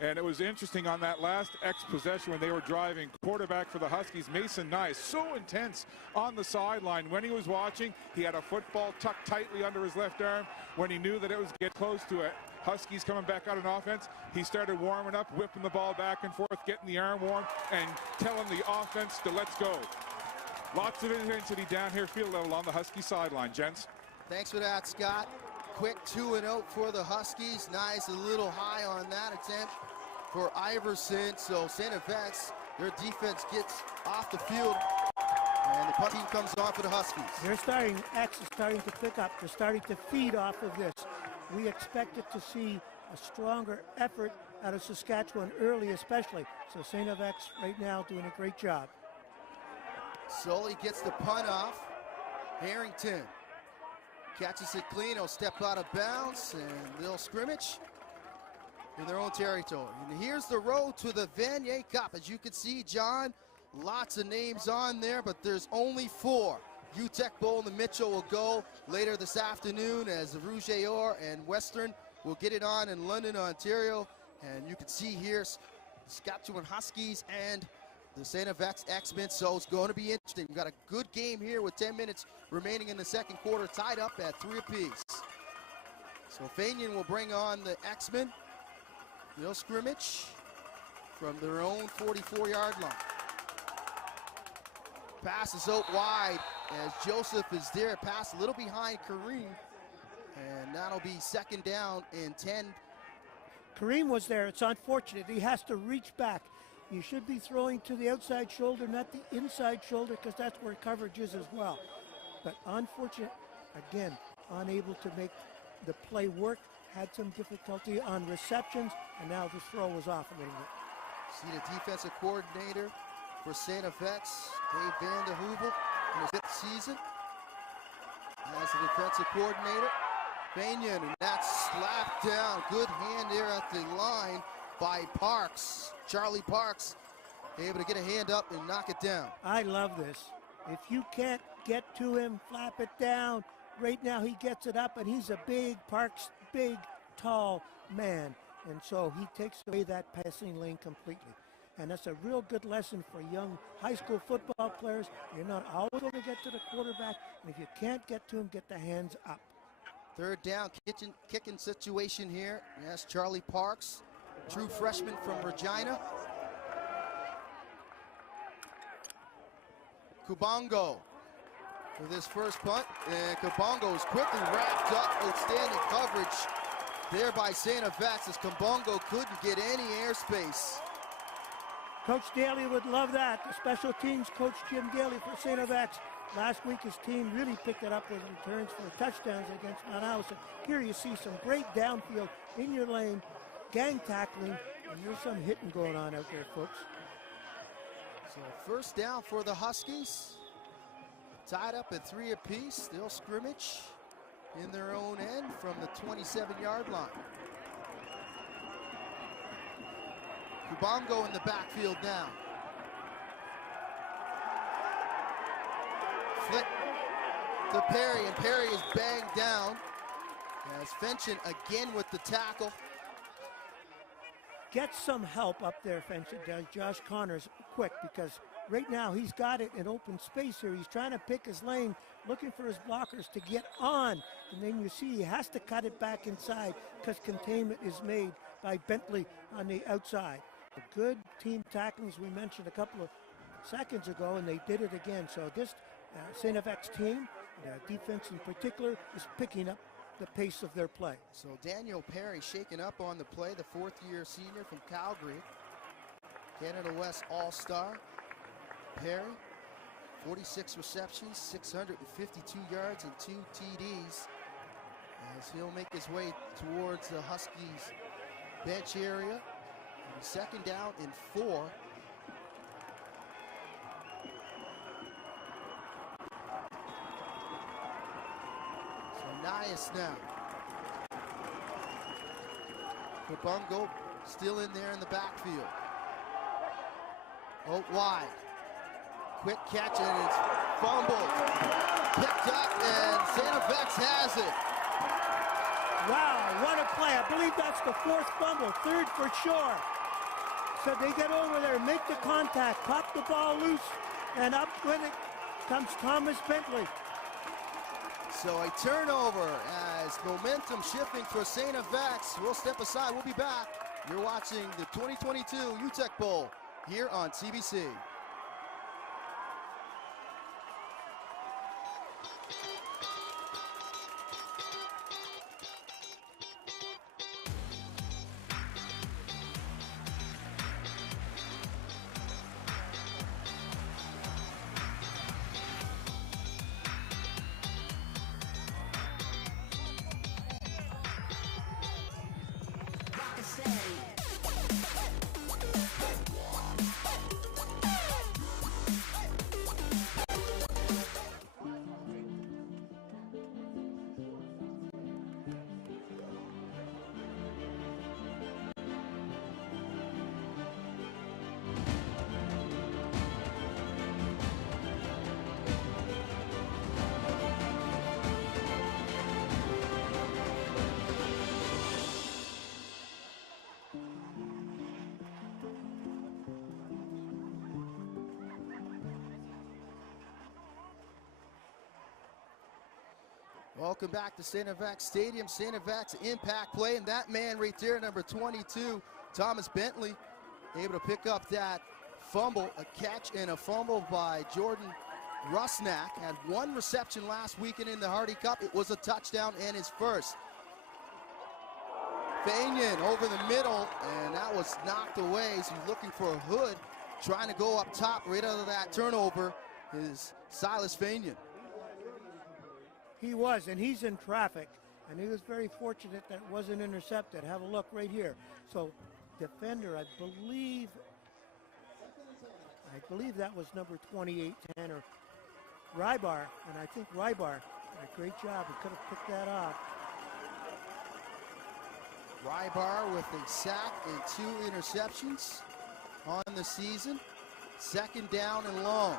And it was interesting on that last possession when they were driving. Quarterback for the Huskies, Mason Nice, so intense on the sideline. When he was watching, he had a football tucked tightly under his left arm. When he knew that it was get close to it, Huskies coming back out on offense, he started warming up, whipping the ball back and forth, getting the arm warm, and telling the offense to let's go. Lots of intensity down here field level on the Husky sideline, gents. Thanks for that, Scott. Quick 2-0 for the Huskies. Nice, a little high on that attempt for Iverson. So St. Yves, their defense gets off the field, and the punt team comes on for the Huskies. X is starting to pick up. They're starting to feed off of this. We expected to see a stronger effort out of Saskatchewan early, especially. So St. Yves right now doing a great job. Sully gets the punt off. Harrington catches it clean. He'll step out of bounds, and they'll scrimmage in their own territory. And here's the road to the Vanier Cup. As you can see, John, lots of names on there, but there's only 4. UTECK Bowl and the Mitchell will go later this afternoon, as the Rouge et Or and Western will get it on in London, Ontario. And you can see here Saskatchewan Huskies and the St. Yves X-Men, so it's going to be interesting. We've got a good game here with 10 minutes remaining in the second quarter, tied up at 3 apiece. So Fanion will bring on the X-Men. They'll scrimmage from their own 44-yard line. Pass is out wide as Joseph is there. Pass a little behind Kareem, and that'll be second down and 10. Kareem was there. It's unfortunate. He has to reach back. You should be throwing to the outside shoulder, not the inside shoulder, because that's where coverage is as well. But unfortunate, again, unable to make the play work. Had some difficulty on receptions, and now the throw was off a little bit. See the defensive coordinator for St. Yves, Dave Van der Heuvel, in his 5th season as the defensive coordinator. Fanion, and that's slapped down. Good hand there at the line by Parks. Charlie Parks able to get a hand up and knock it down. I love this. If you can't get to him, flap it down. Right now he gets it up, and he's a big Parks, big, tall man. And so he takes away that passing lane completely. And that's a real good lesson for young high school football players. You're not always going to get to the quarterback, and if you can't get to him, get the hands up. Third down, kicking situation here. Yes, Charlie Parks, true freshman from Regina. Kubongo with his first punt, and Kubongo is quickly wrapped up. Outstanding coverage there by St. Yves as Kubongo couldn't get any airspace. Coach Daly would love that. The special teams coach Jim Daly for St. Yves. Last week his team really picked it up with returns for touchdowns against Mount Allison. Here you see some great downfield in your lane, gang tackling, and there's some hitting going on out there, folks. So first down for the Huskies. Tied up at 3 apiece, still scrimmage in their own end from the 27-yard line. Kubongo in the backfield now. Flick to Perry, and Perry is banged down as Fenton again with the tackle. Get some help up there, Fenton does. Josh Connors quick, because right now he's got it in open space here. He's trying to pick his lane, looking for his blockers to get on. And then you see he has to cut it back inside because containment is made by Bentley on the outside. A good team tackling, as we mentioned a couple of seconds ago, and they did it again. So this St. FX team, defense in particular, is picking up the pace of their play. So Daniel Perry shaken up on the play, the 4th-year senior from Calgary. Canada West All-Star. Perry, 46 receptions, 652 yards, and 2 TDs. As he'll make his way towards the Huskies bench area. And 2nd down and 4. Nias now. Kubongo still in there in the backfield. Out wide. Quick catch, and it's fumbled. Picked up, and St. FX has it. Wow, what a play. I believe that's the 4th fumble, 3rd for sure. So they get over there, make the contact, pop the ball loose, and up with it comes Thomas Bentley. So a turnover as momentum shifting for St. FX. We'll step aside. We'll be back. You're watching the 2022 UTECK Bowl here on CBC. Welcome back to St. FX Stadium. St. FX impact play, and that man right there, number 22, Thomas Bentley, able to pick up that fumble, a catch and a fumble by Jordan Rusnak. Had 1 reception last weekend in the Hardy Cup. It was a touchdown and his first. Vanier over the middle, and that was knocked away. So he's looking for a Hood, trying to go up top right out of that turnover is Silas Vanier. He was, and he's in traffic, and he was very fortunate that it wasn't intercepted. Have a look right here. So defender, I believe that was number 28, Tanner Rybar, and I think Rybar did a great job. He could have picked that off. Rybar with a sack and 2 interceptions on the season. 2nd down and long.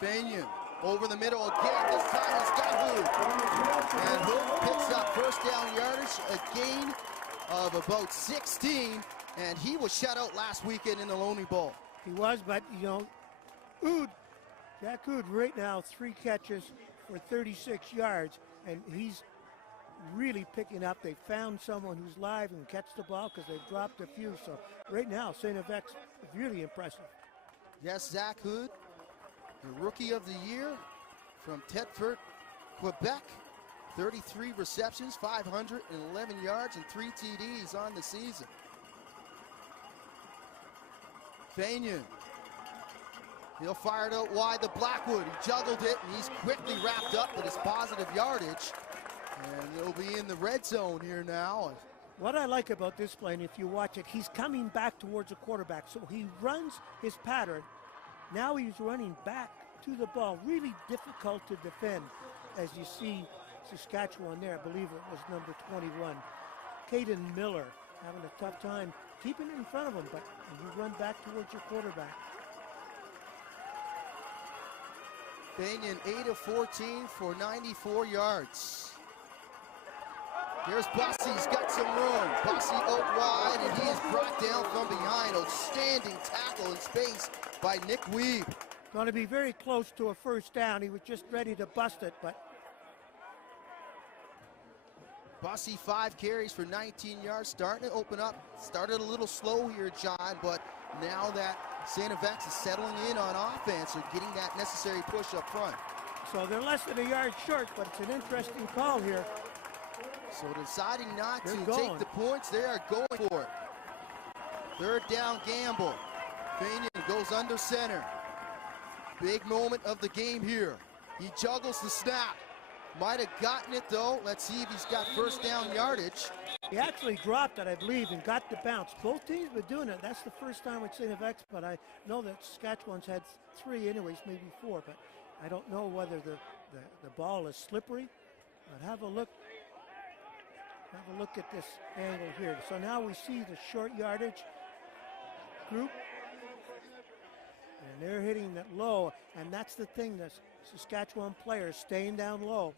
Vanier over the middle again. This time it's got Hood. And Hood picks up 1st down yardage, a gain of about 16. And he was shut out last weekend in the Lonely Bowl. He was, but, you know, Jack Oud right now, 3 catches for 36 yards, and he's really picking up. They found someone who's live and catch the ball because they've dropped a few. So right now, St. FX is really impressive. Yes, Zach Hood, the Rookie of the Year from Thetford, Quebec. 33 receptions, 511 yards, and 3 TDs on the season. Vanier, he'll fire it out wide to Blackwood. He juggled it, and he's quickly wrapped up with his positive yardage. And he'll be in the red zone here now. What I like about this play, and if you watch it, he's coming back towards the quarterback. So he runs his pattern. Now he's running back to the ball. Really difficult to defend, as you see Saskatchewan there. I believe it was number 21. Caden Miller having a tough time keeping it in front of him, but you run back towards your quarterback. Banyan 8 of 14 for 94 yards. Here's Bussey, he's got some room. Bussey out wide, and he is brought down from behind. Outstanding tackle in space by Nick Weeb. Going to be very close to a first down. He was just ready to bust it, but Bussey 5 carries for 19 yards, starting to open up. Started a little slow here, John, but now that St. FX is settling in on offense, they're getting that necessary push up front. So they're less than a yard short, but it's an interesting call here. So deciding not to going. take the points, they are going for it. Third down gamble. Banyan goes under center. Big moment of the game here. He juggles the snap. Might have gotten it though. Let's see if he's got first down yardage. He actually dropped it, I believe, and got the bounce. Both teams were doing it. That's the first time with St. FX, but I know that Saskatchewan's had 3 anyways, maybe 4, but I don't know whether the ball is slippery. But have a look at this angle here. So now we see the short yardage group, and they're hitting that low, and that's the thing, the Saskatchewan players staying down low.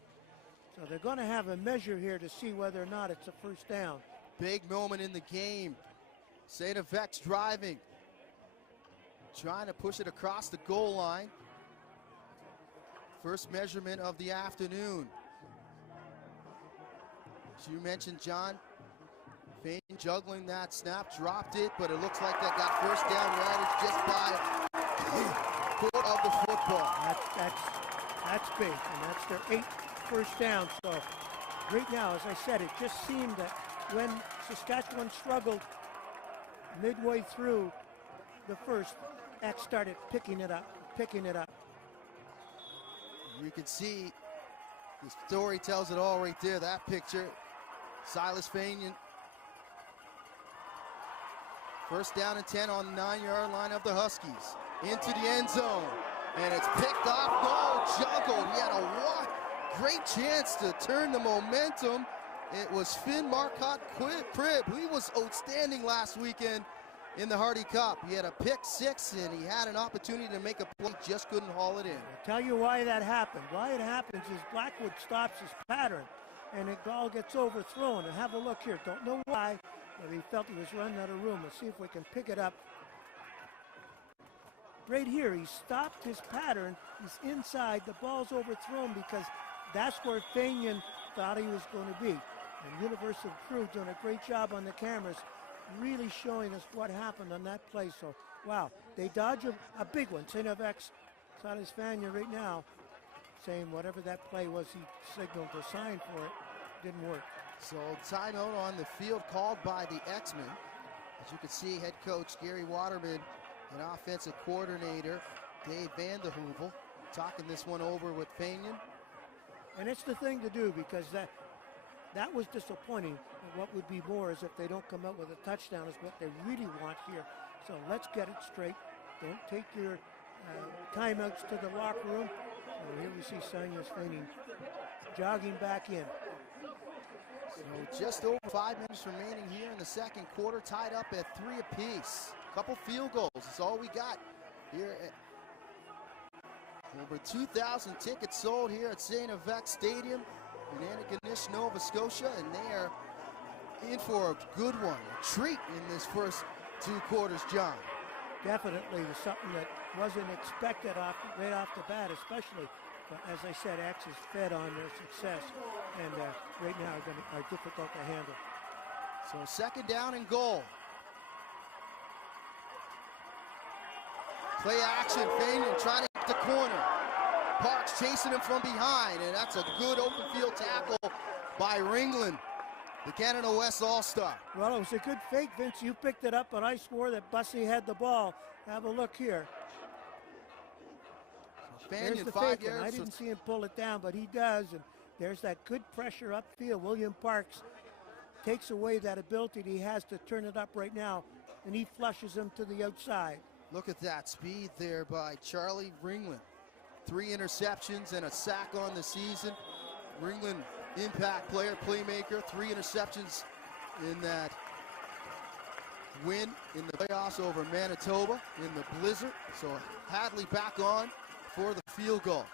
So they're going to have a measure here to see whether or not it's a first down. Big moment in the game. St. FX driving, trying to push it across the goal line. First measurement of the afternoon. As you mentioned, John, Fane juggling that snap, dropped it, but it looks like that got first down yardage just by the foot of the football. That's big, and that's their 8th first down. So right now, as I said, it just seemed that when Saskatchewan struggled midway through the first, X started picking it up. You can see the story tells it all right there, that picture. Silas Fanian. First down and 10 on the 9-yard line of the Huskies. Into the end zone. And it's picked off. No, juggled. He had a great chance to turn the momentum. It was Finn Marcotte Pribb. He was outstanding last weekend in the Hardy Cup. He had a pick 6, and he had an opportunity to make a play, just couldn't haul it in. I'll tell you why that happened. Why it happens is Blackwood stops his pattern, and the ball gets overthrown. And have a look here. Don't know why, but he felt he was running out of room. Let's see if we can pick it up. Right here, he stopped his pattern. He's inside. The ball's overthrown because that's where Fanian thought he was going to be. And Universal Crew doing a great job on the cameras, really showing us what happened on that play. So, wow, they dodge a big one. St. FX, Silas Fanian right now, saying whatever that play was he signaled or signed for it, didn't work. So timeout on the field called by the X-Men. As you can see, head coach Gary Waterman and offensive coordinator Dave Van der Heuvel talking this one over with Fanian. And it's the thing to do, because that was disappointing. And what would be more is if they don't come up with a touchdown is what they really want here. So let's get it straight. Don't take your timeouts to the locker room. So here we see Silas Fanian jogging back in. So just over 5 minutes remaining here in the second quarter, tied up at 3 apiece. Couple field goals, that's all we got here. Over 2,000 tickets sold here at St. FX Stadium in Antigonish, Nova Scotia, and they are in for a good one, a treat in this first 2 quarters, John. Definitely something that wasn't expected right off the bat, especially. But as I said, X is fed on their success, and right now are difficult to handle. So second down and goal. Play action, Fanian trying to get the corner. Parks chasing him from behind, and that's a good open field tackle by Ringland, the Canada West All-Star. Well, it was a good fake, Vince. You picked it up, but I swore that Bussey had the ball. Have a look here. There's the fake one. I didn't see him pull it down, but he does, and there's that good pressure upfield. William Parks takes away that ability he has to turn it up right now, and he flushes him to the outside. Look at that speed there by Charlie Ringland. 3 interceptions and a sack on the season. Ringland impact player, playmaker, 3 interceptions in that win in the playoffs over Manitoba in the blizzard. So Hadley back on for the field goal.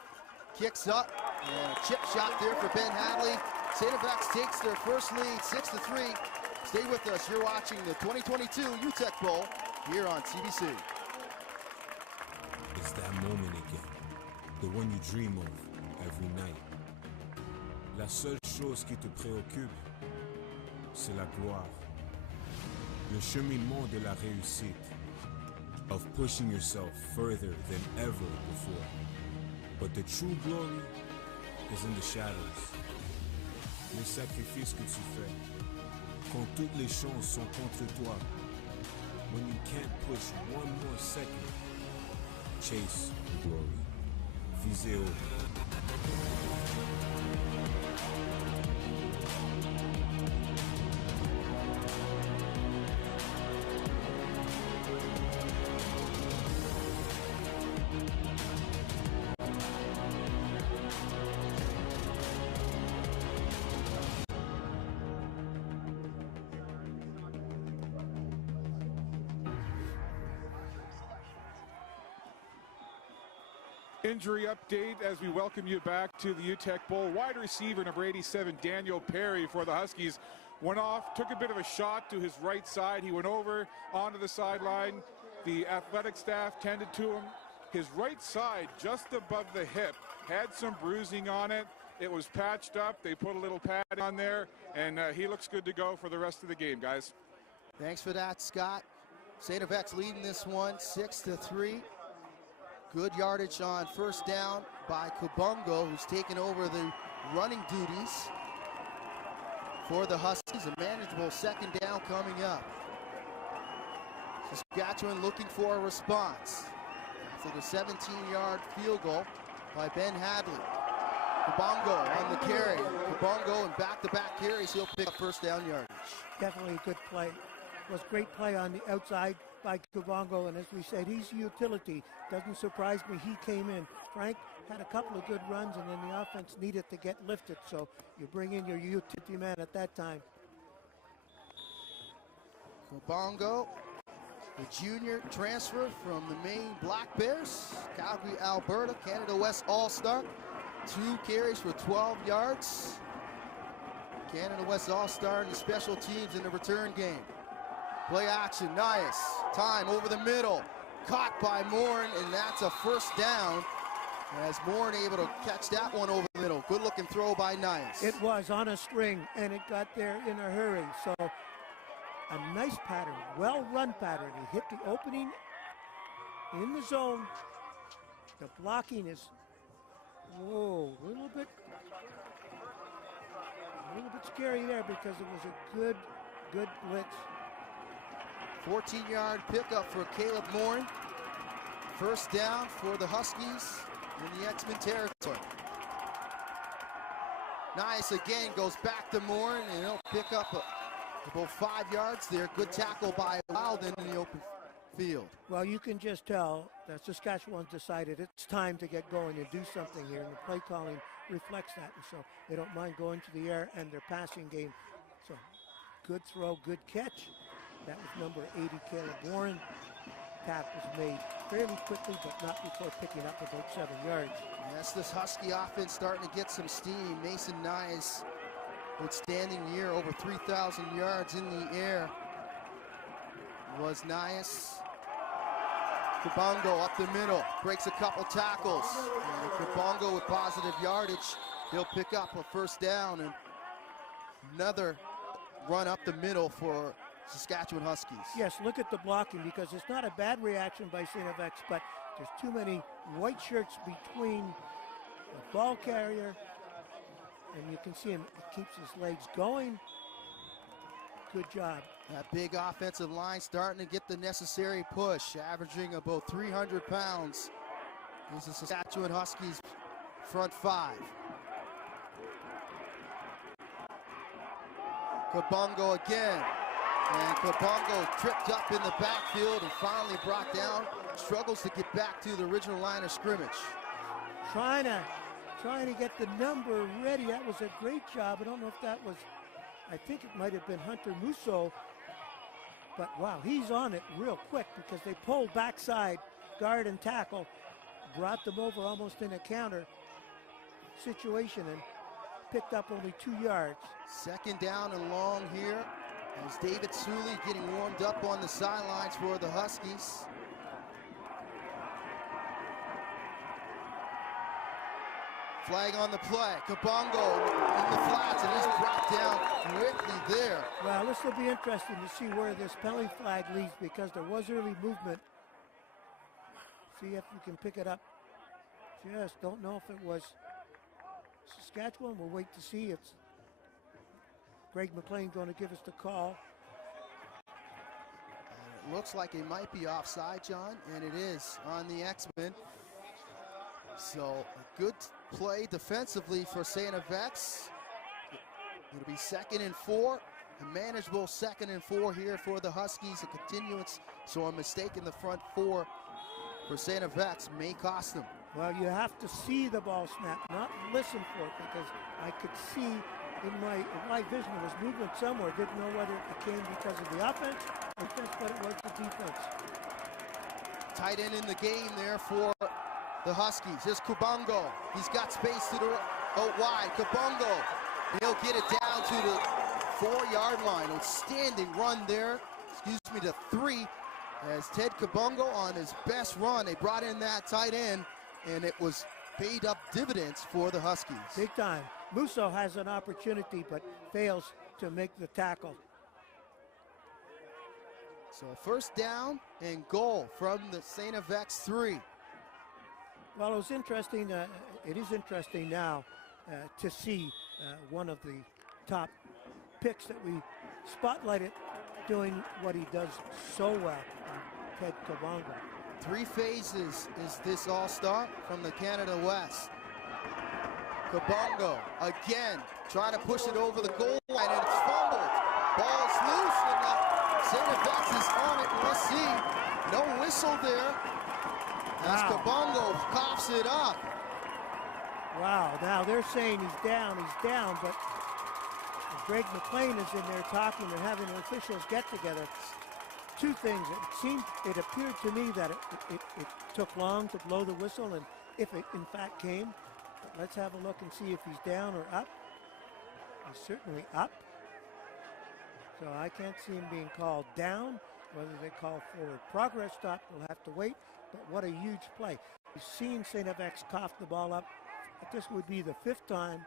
Kicks up, and a chip shot there for Ben Hadley. St. FX takes their first lead, 6-3. Stay with us. You're watching the 2022 UTECK Bowl here on CBC. It's that moment again, the one you dream of every night. La seule chose qui te préoccupe, c'est la gloire. Le cheminement de la réussite, of pushing yourself further than ever before. But the true glory is in the shadows. Les sacrifices que tu fais, quand toutes les chances sont contre toi, when you can't push one more second, chase the glory. Visez haut. Injury update as we welcome you back to the UTECK Bowl. Wide receiver number 87, Daniel Perry for the Huskies, went off, took a bit of a shot to his right side. He went over onto the sideline. The athletic staff tended to him. His right side, just above the hip, had some bruising on it. It was patched up. They put a little pad on there, and he looks good to go for the rest of the game, guys. Thanks for that, Scott. St. FX leading this one 6-3. Good yardage on first down by Kabungo, who's taken over the running duties for the Huskies. A manageable second down coming up. Saskatchewan looking for a response after the 17-yard field goal by Ben Hadley. Kabungo on the carry. Kabungo and back-to-back carries. He'll pick up first down yardage. Definitely a good play. It was great play on the outside by Kabongo, and as we said, he's utility. Doesn't surprise me he came in. Frank had a couple of good runs, and then the offense needed to get lifted, so you bring in your utility man at that time. Kabongo, the junior transfer from the Maine Black Bears, Calgary, Alberta, Canada West All-Star. 2 carries for 12 yards. Canada West All-Star in the special teams in the return game. Play action, nice. Time over the middle. Caught by Morin, and that's a first down. As Morin able to catch that one over the middle. Good looking throw by Nice. It was on a string, and it got there in a hurry. So a nice pattern, well run pattern. He hit the opening in the zone. The blocking is, whoa, a little bit scary there because it was a good blitz. 14-yard pickup for Caleb Morin. First down for the Huskies in the X-Men territory. Nice again, goes back to Morin, and he'll pick up about 5 yards there. Good tackle by Wilden in the open field. Well, you can just tell that Saskatchewan's decided it's time to get going and do something here, and the play calling reflects that, and so they don't mind going to the air and their passing game. So good throw, good catch. That was number 80, Caleb Warren. Tap was made fairly quickly, but not before picking up about 7 yards. Yes, this Husky offense starting to get some steam. Mason Nye, outstanding year, over 3,000 yards in the air was Nias. Kabongo up the middle, breaks a couple tackles. And Kabongo with positive yardage. He'll pick up a first down, and another run up the middle for Saskatchewan Huskies. Yes, look at the blocking, because it's not a bad reaction by St. FX, but there's too many white shirts between the ball carrier, and you can see him, he keeps his legs going. Good job. That big offensive line starting to get the necessary push, averaging about 300 pounds. This is Saskatchewan Huskies front 5. Kabongo again. And Kabongo tripped up in the backfield and finally brought down. Struggles to get back to the original line of scrimmage. trying to get the number ready. That was a great job. I don't know if that was, I think it might have been Hunter Musso. But wow, he's on it real quick because they pulled backside guard and tackle, brought them over almost in a counter situation and picked up only 2 yards. Second down and long here as David Sully getting warmed up on the sidelines for the Huskies. Flag on the play. Kabongo in the flats, and he's brought down quickly there. Well, this will be interesting to see where this penalty flag leads because there was early movement. See if we can pick it up. Just don't know if it was Saskatchewan. We'll wait to see. It's Greg McLean going to give us the call. And it looks like it might be offside, John, and it is on the X-Men. So a good play defensively for St. FX. It'll be 2nd and 4, a manageable 2nd and 4 here for the Huskies, a continuance. So a mistake in the front 4 for St. FX may cost them. Well, you have to see the ball snap, not listen for it, because I could see in my vision there was movement somewhere. Didn't know whether it came because of the offense or just what it was the defense. Tight end in the game there for the Huskies. Here's Kabongo. He's got space to the out wide. Kabongo. He'll get it down to the 4-yard line. Outstanding run there. Excuse me, to 3. As Ted Kabongo on his best run, they brought in that tight end, and it was paid up dividends for the Huskies. Big time. Musso has an opportunity, but fails to make the tackle. So first down and goal from the St. FX 3. Well, it was interesting. It is interesting now to see one of the top picks that we spotlighted doing what he does so well, Ted Kabongo. 3 phases is this all-star from the Canada West. Kabongo again trying to push it over the goal line, and it's fumbled. Ball's loose, and St. FX is on it. We'll see. No whistle there. As Kabongo coughs it up. Wow, now they're saying he's down, but Greg McLean is in there talking and having the officials get together. 2 things. It appeared to me that it took long to blow the whistle, and if it in fact came, let's have a look and see if he's down or up. He's certainly up. So I can't see him being called down. Whether they call forward progress stop, we'll have to wait. But what a huge play. We've seen St. FX cough the ball up. But this would be the 5th time.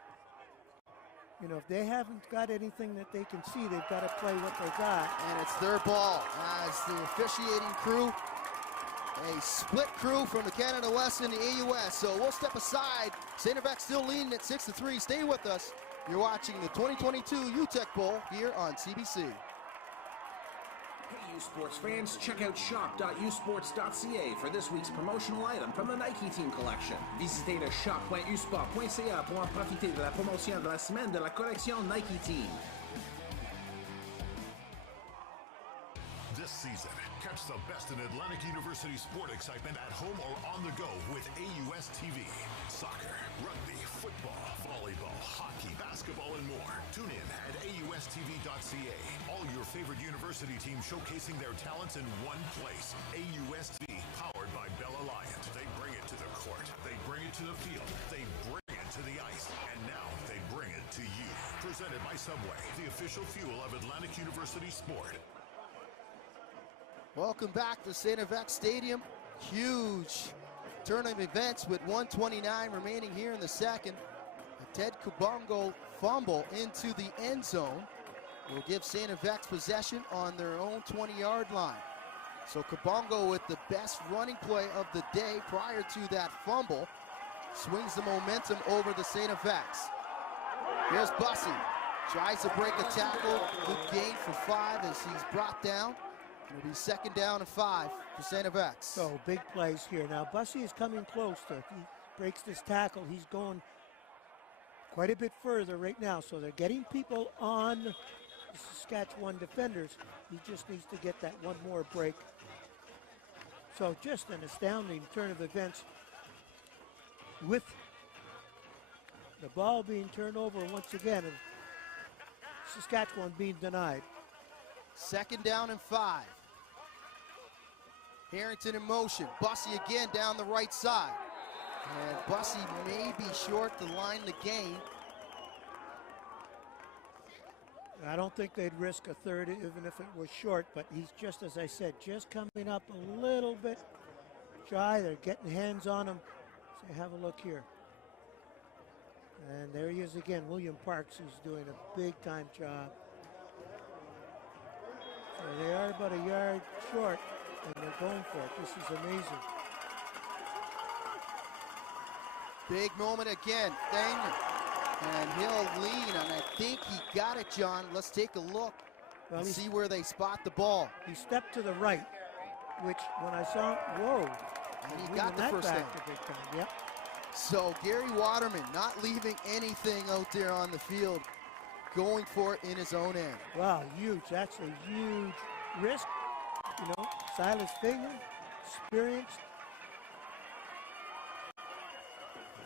You know, if they haven't got anything that they can see, they've got to play what they got. And it's their ball as the officiating crew, a split crew from the Canada West and the AUS. So we'll step aside. St. FX still leading at 6-3. Stay with us. You're watching the 2022 UTECK Bowl here on CBC. Hey, U Sports fans, check out shop.usports.ca for this week's promotional item from the Nike Team collection. Visitez le shop.usport.ca pour en profiter de la promotion de la semaine de la collection Nike Team. This season, catch the best in Atlantic University sport excitement at home or on the go with AUS TV. Soccer, rugby, football, volleyball, hockey, basketball, and more. Tune in at AUSTV.ca. All your favorite university teams showcasing their talents in one place. AUS TV, powered by Bell Alliance. They bring it to the court. They bring it to the field. They bring it to the ice. And now they bring it to you. Presented by Subway, the official fuel of Atlantic University sport. Welcome back to St. FX Stadium. Huge turn of events with 1:29 remaining here in the second. A Ted Kabongo fumble into the end zone will give St. FX possession on their own 20-yard line. So Kabongo with the best running play of the day prior to that fumble swings the momentum over to St. FX. Here's Bussey. Tries to break a tackle. Good gain for 5 as he's brought down. It'll be 2nd down and 5 for St. FX. So big plays here. Now Bussey is coming close to, if he breaks this tackle, he's going quite a bit further right now. So they're getting people on the Saskatchewan defenders. He just needs to get that one more break. So just an astounding turn of events with the ball being turned over once again, and Saskatchewan being denied. 2nd down and 5. Harrington in motion. Bussey again down the right side. And Bussey may be short to line the gain. I don't think they'd risk a third even if it was short, but he's just, as I said, just coming up a little bit shy. They're getting hands on him. So have a look here. And there he is again, William Parks, who's doing a big-time job. So they are about a yard short, and they're going for it. This is amazing. Big moment again, Vanier. And he'll lean, and I think he got it, John. Let's take a look and see where they spot the ball. He stepped to the right, which when I saw him, whoa. And he got the first down. Yep. So Gary Waterman not leaving anything out there on the field, going for it in his own end. Wow, huge. That's a huge risk. You know, Silas Figner, experienced.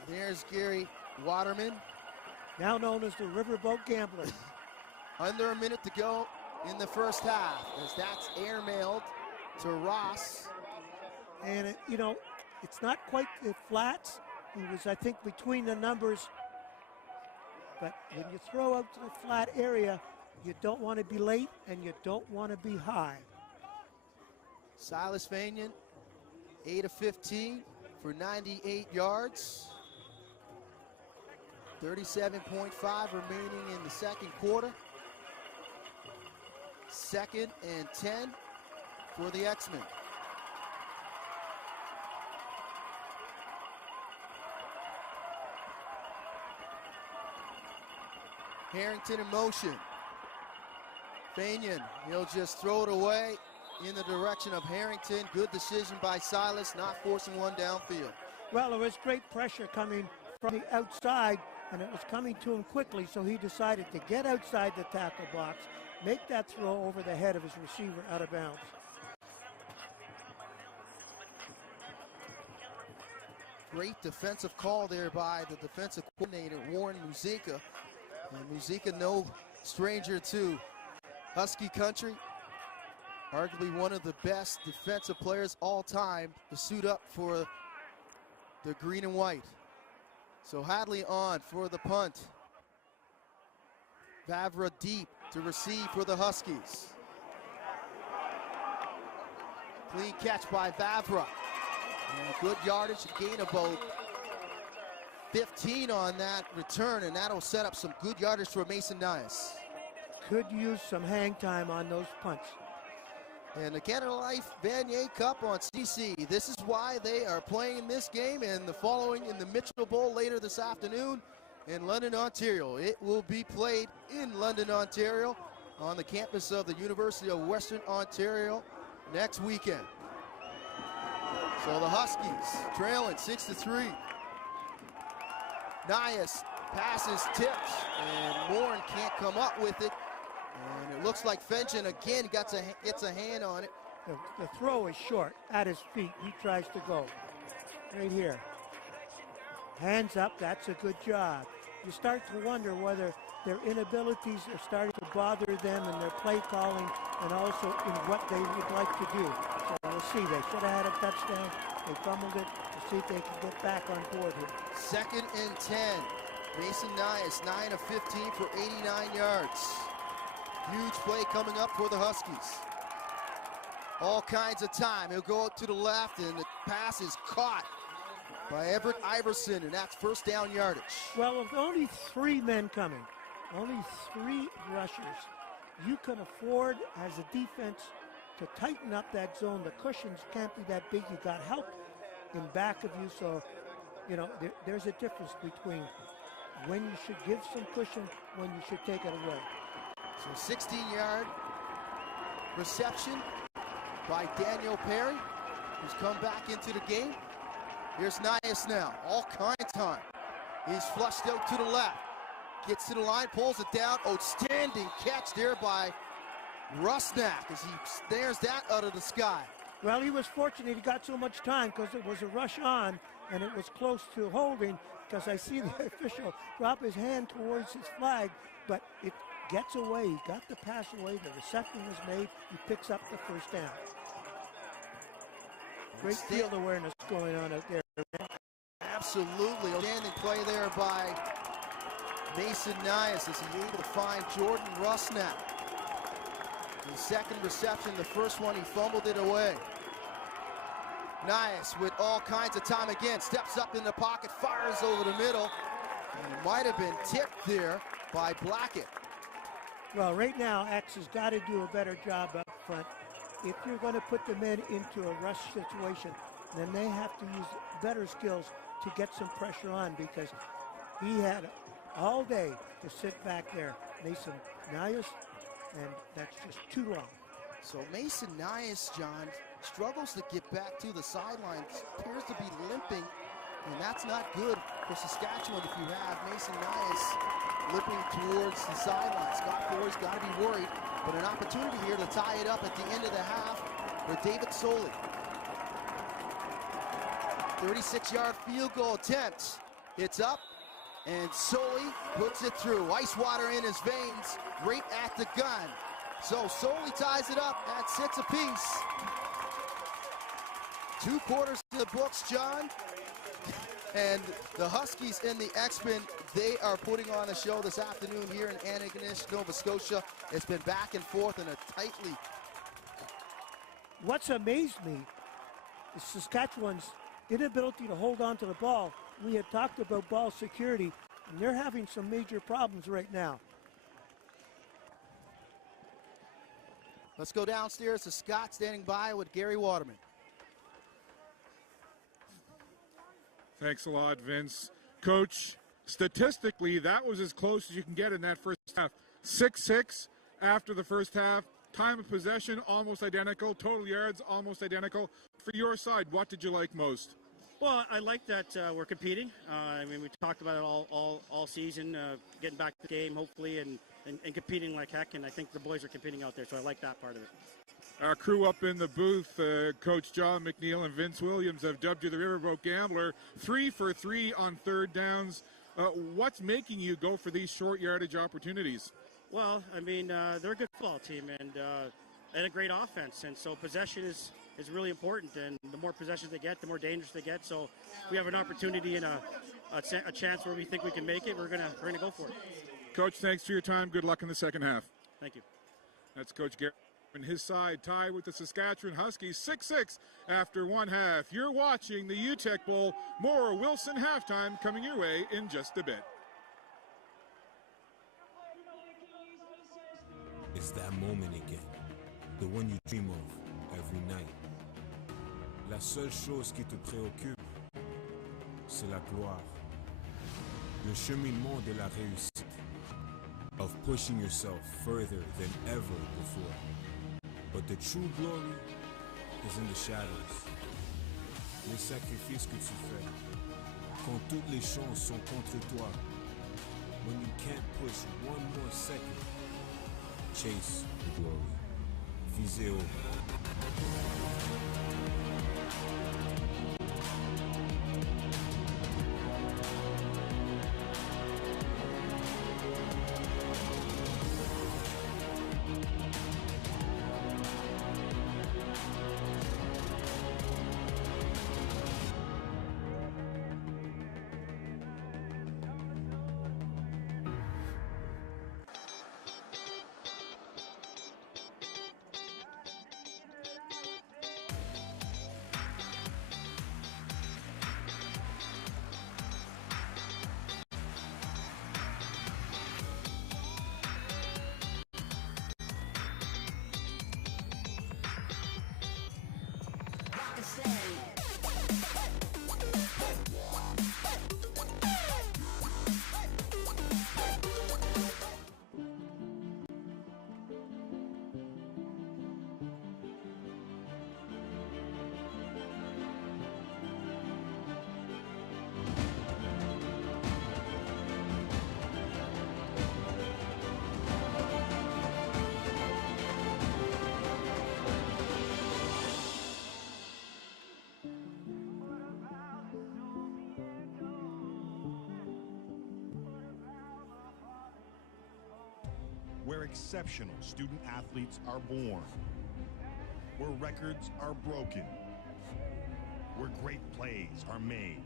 There's Gary Waterman. Now known as the Riverboat Gambler. Under a minute to go in the first half, as that's airmailed to Ross. And, you know, it's not quite the flats. He was, I think, between the numbers. But when you throw out to the flat area, you don't want to be late and you don't want to be high. Silas Vanier, 8 of 15 for 98 yards. 37.5 remaining in the second quarter. 2nd and 10 for the X-Men. Harrington in motion. Vanier, he'll just throw it away in the direction of Harrington. Good decision by Silas, not forcing one downfield. Well, there was great pressure coming from the outside, and it was coming to him quickly, so he decided to get outside the tackle box, make that throw over the head of his receiver out of bounds. Great defensive call there by the defensive coordinator, Warren Muzyka. And Muzyka, no stranger to Husky country. Arguably one of the best defensive players all time to suit up for the green and white. So Hadley on for the punt. Vavra deep to receive for the Huskies. Clean catch by Vavra. And good yardage, a gain of about 15 on that return, and that'll set up some good yardage for Mason Nias. Could use some hang time on those punts. And the Canada Life Vanier Cup on CBC. This is why they are playing this game and the following in the Mitchell Bowl later this afternoon in London, Ontario. It will be played in London, Ontario on the campus of the University of Western Ontario next weekend. So the Huskies trailing 6-3. Nias passes, tips, and Morin can't come up with it. And it looks like Fenton again gets a hand on it. The throw is short at his feet. He tries to go. Right here. Hands up, that's a good job. You start to wonder whether their inabilities are starting to bother them in their play calling and also in what they would like to do. So we'll see. They should have had a touchdown. They fumbled it. We'll see if they can get back on board here. 2nd and 10. Mason Nias, 9 of 15 for 89 yards. Huge play coming up for the Huskies. All kinds of time. He'll go out to the left, and the pass is caught by Everett Iverson, and that's first down yardage. Well, with only 3 men coming, only 3 rushers, you can afford as a defense to tighten up that zone. The cushions can't be that big. You got help in back of you, so you know there's a difference between when you should give some cushion, when you should take it away. So 16-yard reception by Daniel Perry, who's come back into the game. Here's Nias now, all kinds of time. He's flushed out to the left, gets to the line, pulls it down. Outstanding catch there by Rusnak as he snares that out of the sky. Well, he was fortunate he got so much time because it was a rush on, and it was close to holding because I see the official drop his hand towards his flag, but it gets away. He got the pass away. The reception was made. He picks up the first down. Great field awareness going on out there. Absolutely. Outstanding play there by Mason Nias as he able to find Jordan Rusnak. The second reception, the first one, he fumbled it away. Nias with all kinds of time again, steps up in the pocket, fires over the middle, and might have been tipped there by Blackett. Well, right now, X has got to do a better job up front. If you're going to put the men into a rush situation, then they have to use better skills to get some pressure on, because he had all day to sit back there, Mason Nias, and that's just too long. So Mason Nias, John, struggles to get back to the sidelines, appears to be limping, and that's not good for Saskatchewan if you have Mason Nias limping towards the sidelines. Scott Flory's got to be worried, but an opportunity here to tie it up at the end of the half for David Soley. 36-yard field goal attempt. It's up, and Soley puts it through. Ice water in his veins, right at the gun. So Soley ties it up at 6 apiece. 2 quarters to the books, John. And the Huskies in the X-Men, they are putting on a show this afternoon here in Antigonish, Nova Scotia. It's been back and forth in a tightly. What's amazed me is Saskatchewan's inability to hold on to the ball. We had talked about ball security, and they're having some major problems right now. Let's go downstairs to Scott standing by with Gary Waterman. Thanks a lot, Vince. Coach, statistically, that was as close as you can get in that first half. 6-6 after the first half. Time of possession, almost identical. Total yards, almost identical. For your side, what did you like most? Well, I like that we're competing. I mean, we talked about it all season, getting back to the game, hopefully, and competing like heck, and I think the boys are competing out there, so I like that part of it. Our crew up in the booth, Coach John McNeil and Vince Williams, have dubbed you the Riverboat Gambler. 3 for 3 on third downs. What's making you go for these short yardage opportunities? Well, I mean, they're a good football team and a great offense, and so possession is really important, and the more possessions they get, the more dangerous they get. So we have an opportunity and a chance where we think we can make it. We're gonna go for it. Coach, thanks for your time. Good luck in the second half. Thank you. That's Coach Garrett. And his side tied with the Saskatchewan Huskies 6-6 after one half. You're watching the UTECK Bowl. More Wilson halftime coming your way in just a bit. It's that moment again, the one you dream of every night. La seule chose qui te préoccupe, c'est la gloire. Le cheminement de la réussite, of pushing yourself further than ever before. But the true glory is in the shadows. Les sacrifices que tu fais, quand toutes les chances sont contre toi. When you can't push one more second, chase the glory. Visez haut. where exceptional student athletes are born, where records are broken, where great plays are made,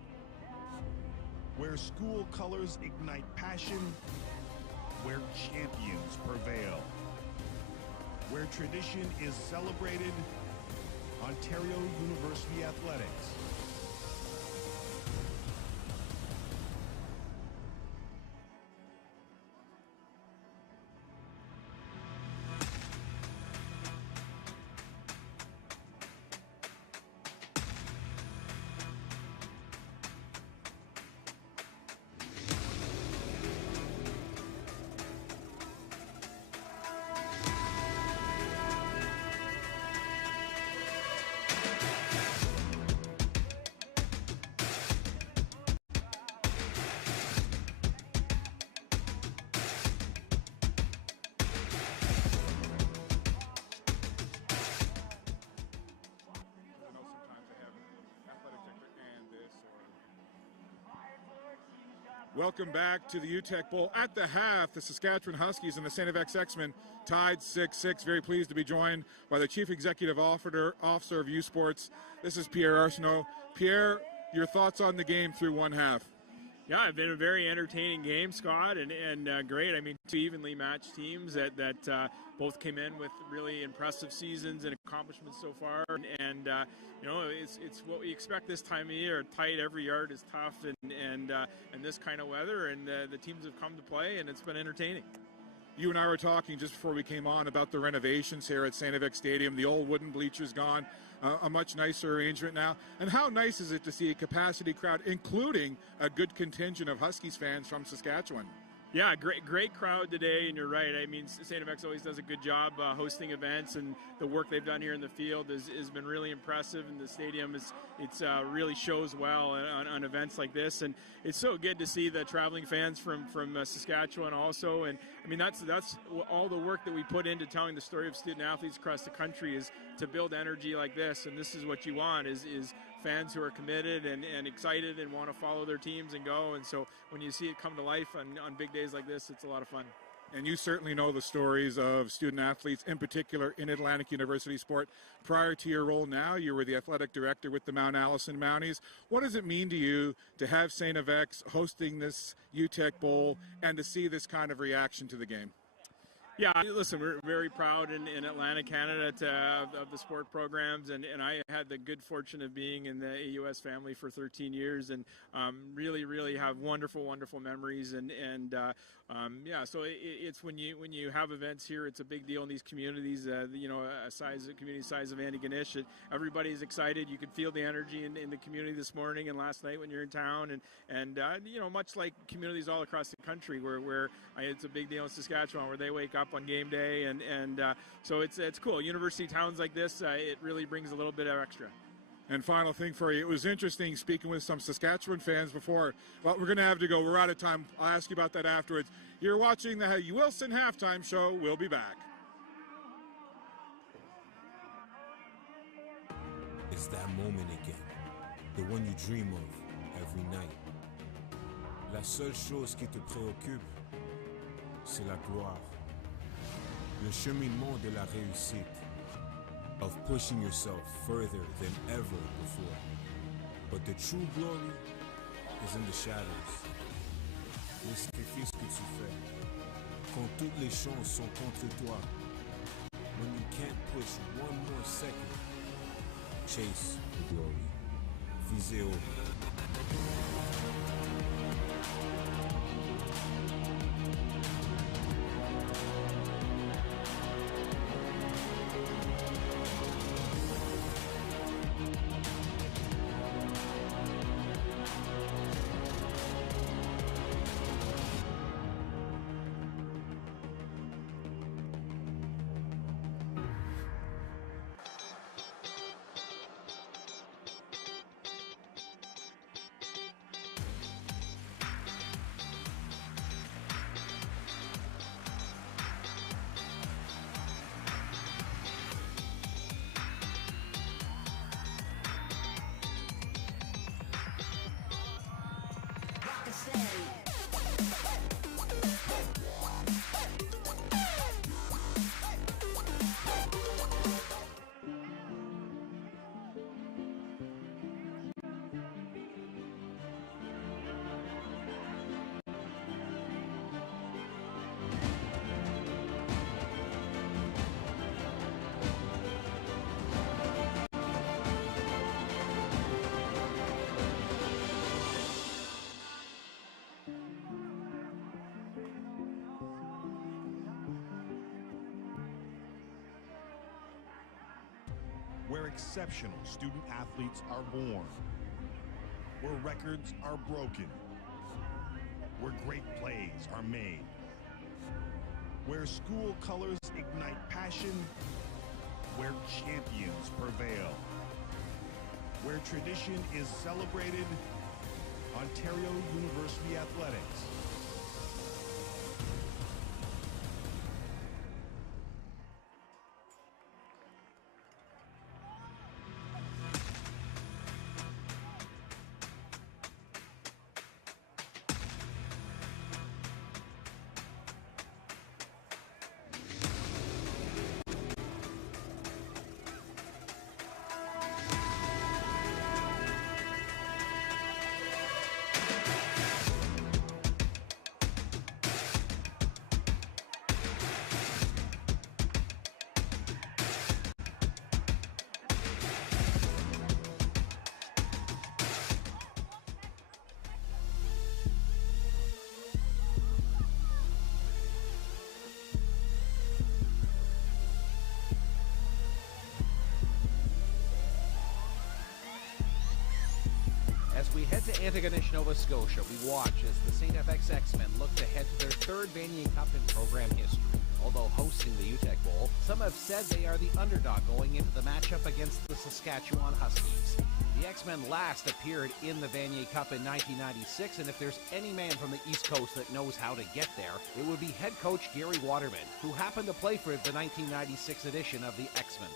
where school colors ignite passion, where champions prevail, where tradition is celebrated. Ontario University Athletics. Welcome back to the UTECK Bowl. At the half, the Saskatchewan Huskies and the St. FX X-Men tied 6-6. Very pleased to be joined by the Chief Executive Officer of U Sports. This is Pierre Arsenault. Pierre, your thoughts on the game through one half? Yeah, it's been a very entertaining game, Scott, and great. I mean, two evenly matched teams that both came in with really impressive seasons and accomplishments so far. And you know, it's what we expect this time of year. Tight, every yard is tough, and this kind of weather, and the teams have come to play, and it's been entertaining. You and I were talking just before we came on about the renovations here at St. FX Stadium. The old wooden bleachers gone, a much nicer arrangement now. And how nice is it to see a capacity crowd, including a good contingent of Huskies fans from Saskatchewan? Yeah, great crowd today, and you're right. I mean, St. FX always does a good job hosting events, and the work they've done here in the field has been really impressive. And the stadium it's really shows well on events like this, and it's so good to see the traveling fans from Saskatchewan also. And I mean, that's all the work that we put into telling the story of student athletes across the country is to build energy like this, and this is what you want is fans who are committed and excited and want to follow their teams and go. And so when you see it come to life on big days like this, it's a lot of fun. And you certainly know the stories of student athletes, in particular in Atlantic University sport. Prior to your role now, you were the athletic director with the Mount Allison Mounties. What does it mean to you to have St. FX hosting this UTECK Bowl and to see this kind of reaction to the game? Yeah, listen, we're very proud in Atlantic Canada of the sport programs, and I had the good fortune of being in the AUS family for 13 years, and really have wonderful memories, and yeah, so it's when you have events here, it's a big deal in these communities. You know, community size of Antigonish, everybody's excited. You could feel the energy in the community this morning and last night when you're in town, and you know, much like communities all across the country where it's a big deal in Saskatchewan where they wake up on game day, and so it's cool. University towns like this, it really brings a little bit of extra. And final thing for you, it was interesting speaking with some Saskatchewan fans before, but we're going to have to go. We're out of time. I'll ask you about that afterwards. You're watching the Wilson Halftime Show. We'll be back. It's that moment again, the one you dream of every night. La seule chose qui te préoccupe, c'est la gloire. Le cheminement de la réussite, of pushing yourself further than ever before. But the true glory is in the shadows. Le sacrifice que tu fais, quand toutes les chances sont contre toi. When you can't push one more second, chase the glory. Visez haut. exceptional student athletes are born, where records are broken, where great plays are made, where school colors ignite passion, where champions prevail, where tradition is celebrated. Ontario University Athletics. As we head to Antigonish, Nova Scotia, we watch as the St. FX X-Men look to head to their third Vanier Cup in program history. Although hosting the UTECK Bowl, some have said they are the underdog going into the matchup against the Saskatchewan Huskies. The X-Men last appeared in the Vanier Cup in 1996, and if there's any man from the East Coast that knows how to get there, it would be head coach Gary Waterman, who happened to play for the 1996 edition of the X-Men.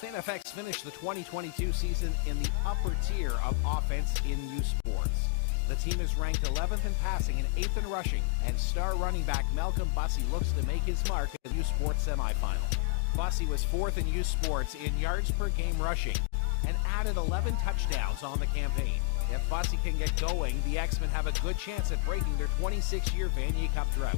St. FX finished the 2022 season in the upper tier of offense in U Sports. The team is ranked 11th in passing and 8th in rushing, and star running back Malcolm Bussey looks to make his mark in the U Sports semifinal. Bussey was 4th in U Sports in yards per game rushing and added 11 touchdowns on the campaign. If Bussey can get going, the X-Men have a good chance at breaking their 26-year Vanier Cup drought.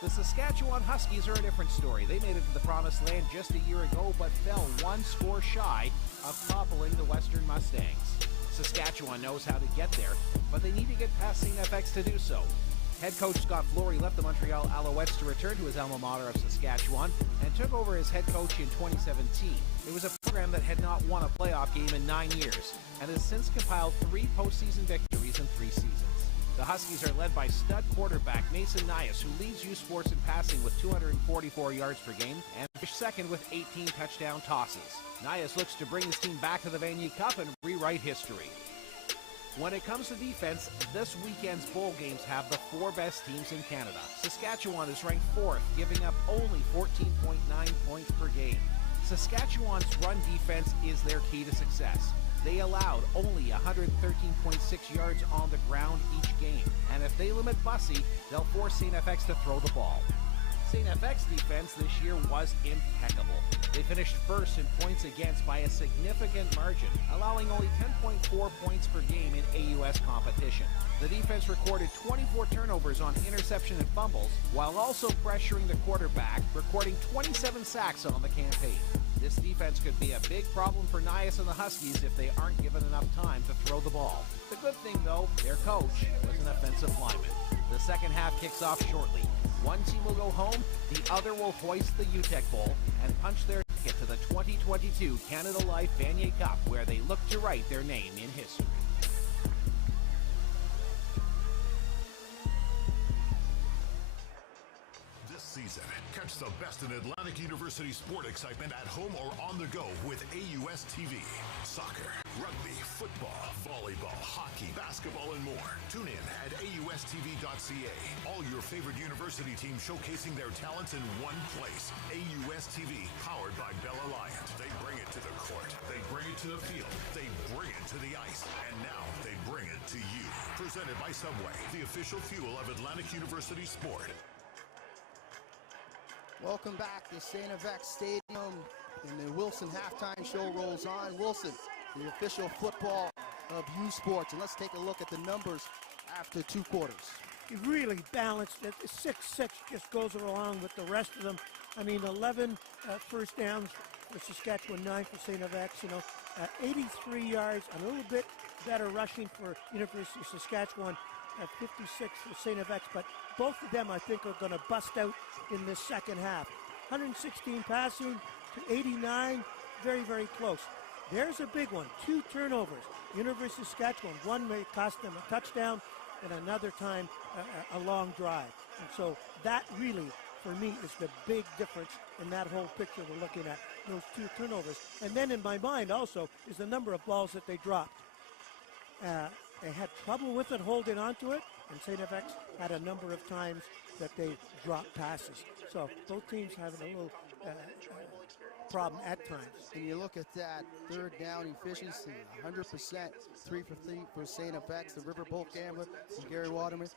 The Saskatchewan Huskies are a different story. They made it to the Promised Land just a year ago, but fell one score shy of toppling the Western Mustangs. Saskatchewan knows how to get there, but they need to get past St. FX to do so. Head coach Scott Flory left the Montreal Alouettes to return to his alma mater of Saskatchewan and took over as head coach in 2017. It was a program that had not won a playoff game in 9 years and has since compiled 3 postseason victories in 3 seasons. The Huskies are led by stud quarterback Mason Nias, who leads U Sports in passing with 244 yards per game and finished second with 18 touchdown tosses. Nias looks to bring his team back to the Vanier Cup and rewrite history. When it comes to defense, this weekend's bowl games have the 4 best teams in Canada. Saskatchewan is ranked 4th, giving up only 14.9 points per game. Saskatchewan's run defense is their key to success. They allowed only 113.6 yards on the ground each game, and if they limit Bussey, they'll force St. FX to throw the ball. St. FX defense this year was impeccable. They finished first in points against by a significant margin, allowing only 10.4 points per game in AUS competition. The defense recorded 24 turnovers on interception and fumbles, while also pressuring the quarterback, recording 27 sacks on the campaign. This defense could be a big problem for Nias and the Huskies if they aren't given enough time to throw the ball. The good thing, though, their coach was an offensive lineman. The second half kicks off shortly. One team will go home, the other will hoist the UTECK Bowl and punch their ticket to the 2022 Canada Life Vanier Cup, where they look to write their name in history. Season. Catch the best in Atlantic University sport excitement at home or on the go with AUS TV. Soccer, rugby, football, volleyball, hockey, basketball, and more. Tune in at AUSTV.ca. All your favorite university teams showcasing their talents in one place. AUS TV, powered by Bell Alliant. They bring it to the court. They bring it to the field. They bring it to the ice. And now they bring it to you. Presented by Subway, the official fuel of Atlantic University sport. Welcome back to St. FX Stadium, and the Wilson halftime show rolls on. Wilson, the official football of U Sports, and let's take a look at the numbers after 2 quarters. Really balanced. The 6-6 just goes along with the rest of them. I mean, 11 first downs for Saskatchewan, 9 for St. FX. 83 yards, a little bit better rushing for University of Saskatchewan at 56 for St. FX, but both of them, I think, are going to bust out in this second half. 116 passing to 89, very, very close. There's a big one. 2 turnovers. University of Saskatchewan, one may cost them a touchdown, and another time a long drive. And so that really, for me, is the big difference in that whole picture we're looking at, those 2 turnovers. And then in my mind also is the number of balls that they dropped. They had trouble with it, holding on to it, and St. FX had a number of times that they dropped passes. So both teams having a little problem at times. And you look at that third down efficiency, 100%, 3 for 3 for St. FX, the Riverboat Gambler, and Gary Waterman.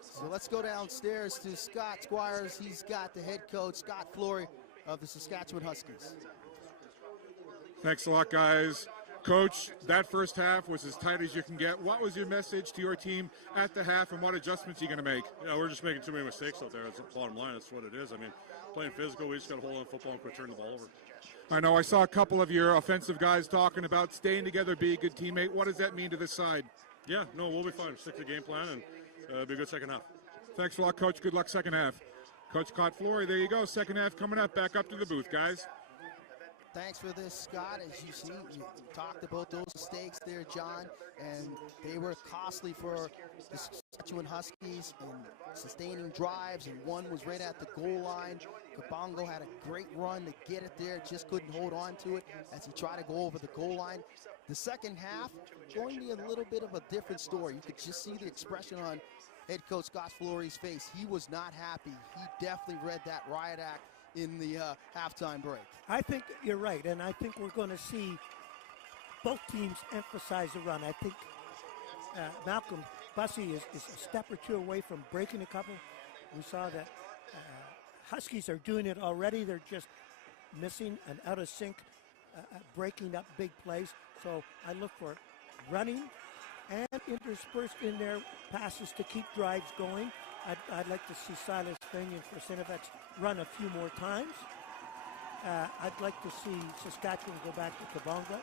So let's go downstairs to Scott Squires. He's got the head coach, Scott Flory, of the Saskatchewan Huskies. Thanks a lot, guys. Coach, that first half was as tight as you can get. What was your message to your team at the half, and what adjustments are you going to make? Yeah, we're just making too many mistakes out there. That's the bottom line. That's what it is. I mean, playing physical, we just got to hold on to football and quit turning the ball over. I know I saw a couple of your offensive guys talking about staying together, be a good teammate. What does that mean to this side? Yeah, no, we'll be fine. Stick to the game plan, and it'll be a good second half. Thanks a lot, Coach. Good luck second half. Coach Scott Flory, there you go. Second half coming up. Back up to the booth, guys. Thanks for this, Scott. As you see, you talked about those mistakes there, John, and they were costly for the Saskatchewan Huskies in sustaining drives, and one was right at the goal line. Kabongo had a great run to get it there, just couldn't hold on to it as he tried to go over the goal line. The second half, going to be a little bit of a different story. You could just see the expression on head coach Scott Flory's face. He was not happy. He definitely read that riot act in the halftime break. I think you're right, and I think we're going to see both teams emphasize the run. I think Malcolm Bussey is a step or two away from breaking a couple. We saw that Huskies are doing it already. They're just missing and out of sync, breaking up big plays. So I look for running and interspersed in their passes to keep drives going. I'd like to see Silas Finian for St. FX run a few more times. I'd like to see Saskatchewan go back to Kabongo.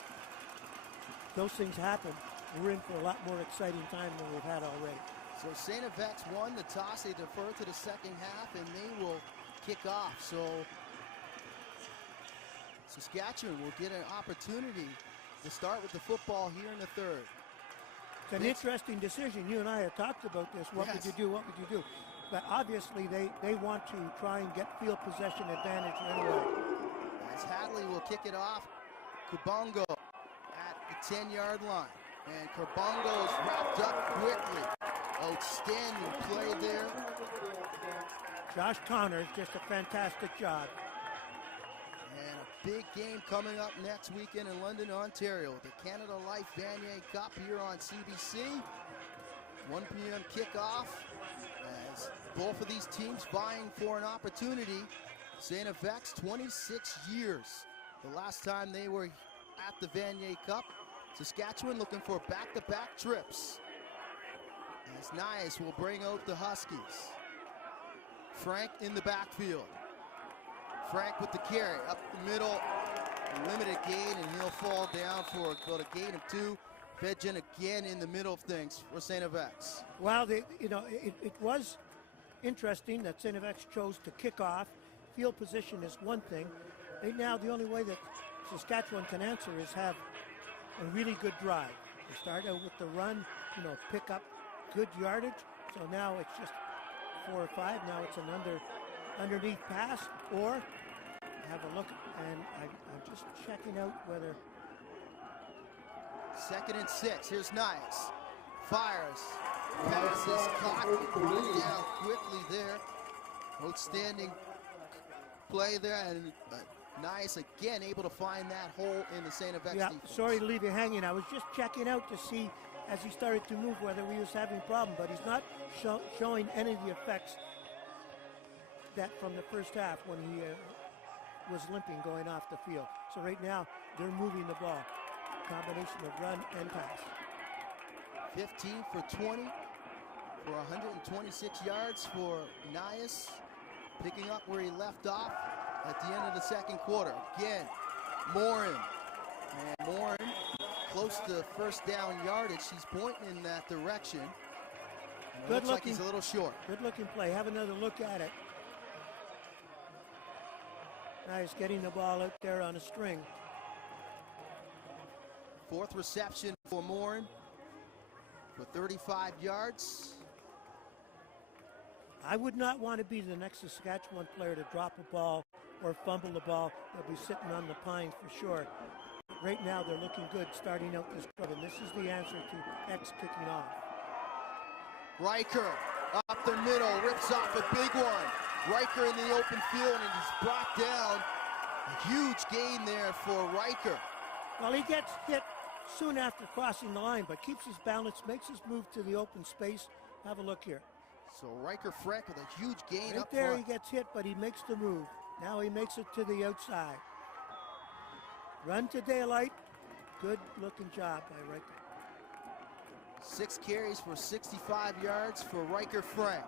Those things happen. We're in for a lot more exciting time than we've had already. So St. FX won the toss. They defer to the second half, and they will kick off. So Saskatchewan will get an opportunity to start with the football here in the third. It's an interesting decision. You and I have talked about this. What would you do? What would you do? But obviously they want to try and get field possession advantage anyway. As Hadley will kick it off, Kabongo at the 10-yard line. And Kabongo is wrapped up quickly. Outstanding play there. Josh Connors, just a fantastic job. And a big game coming up next weekend in London, Ontario. The Canada Life Vanier Cup here on CBC. 1 p.m. kickoff as both of these teams vying for an opportunity. St. FX, 26 years. The last time they were at the Vanier Cup. Saskatchewan looking for back-to-back trips. As Nias will bring out the Huskies. Frank in the backfield. Frank with the carry up the middle, limited gain, and he'll fall down for about a gain of 2. Fedgen again in the middle of things for St. FX. Well, it was interesting that St. FX chose to kick off. Field position is one thing. The only way that Saskatchewan can answer is have a really good drive. They start out with the run, pick up good yardage. So now it's just 4 or 5. Now it's an underneath pass, or have a look, and I'm just checking out whether. 2nd and 6. Here's Nias. Fires. Pass is caught. Down quickly there. Outstanding play there, and Nias again able to find that hole in the St. FX defense. Sorry to leave you hanging. I was just checking out to see as he started to move whether we was having a problem, but he's not showing any of the effects that from the first half when he was limping going off the field. So right now they're moving the ball. Combination of run and pass. 15 for 20 for 126 yards for Nias, picking up where he left off at the end of the second quarter. Again, Morin. And Morin close to first down yardage. He's pointing in that direction. And it looks like he's a little short. Good looking play. Have another look at it. Nice getting the ball out there on a string. Fourth reception for Morin for 35 yards. I would not want to be the next Saskatchewan player to drop a ball or fumble the ball. They'll be sitting on the pines for sure. Right now, they're looking good starting out this club, and this is the answer to X kicking off. Riker up the middle, rips off a big one. Riker in the open field, and he's brought down. A huge gain there for Riker. Well, he gets hit soon after crossing the line, but keeps his balance, makes his move to the open space. Have a look here. So Riker Frank with a huge gain right up there, front. he gets hit, but he makes the move. Now he makes it to the outside. Run to daylight. Good looking job by Riker. 6 carries for 65 yards for Riker Frank.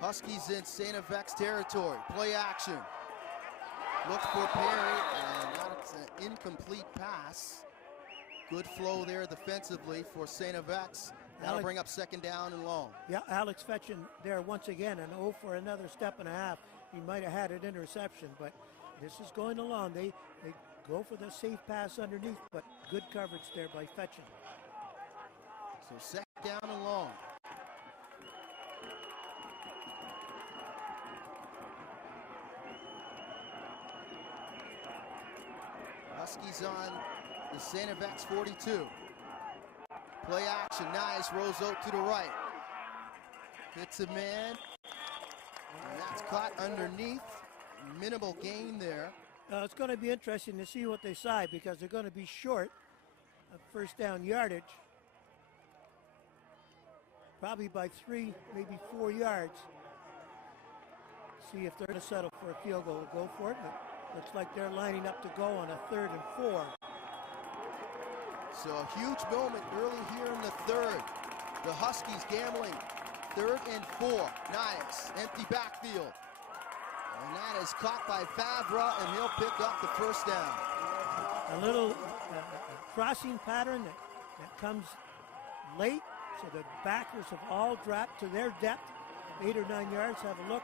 Huskies in St. FX territory. Play action. Look for Perry, and that's an incomplete pass. Good flow there defensively for St. FX. That'll bring up second down and long. Yeah, Alex Fetchin there once again, and for another step and a half. He might have had an interception, but this is going along. They go for the safe pass underneath, but good coverage there by Fetchin. So second down and long. Huskies on the St. FX 42. Play action, nice, rolls out to the right. Hits a man, and that's caught underneath. Minimal gain there. It's going to be interesting to see what they decide because they're going to be short of first down yardage. Probably by 3, maybe 4 yards. See if they're going to settle for a field goal. Go for it. But looks like they're lining up to go on a 3rd and 4. So a huge moment early here in the third. The Huskies gambling. 3rd and 4. Nice. Empty backfield. And that is caught by Favre, and he'll pick up the first down. A little crossing pattern that comes late, so the backers have all dropped to their depth, 8 or 9 yards. Have a look.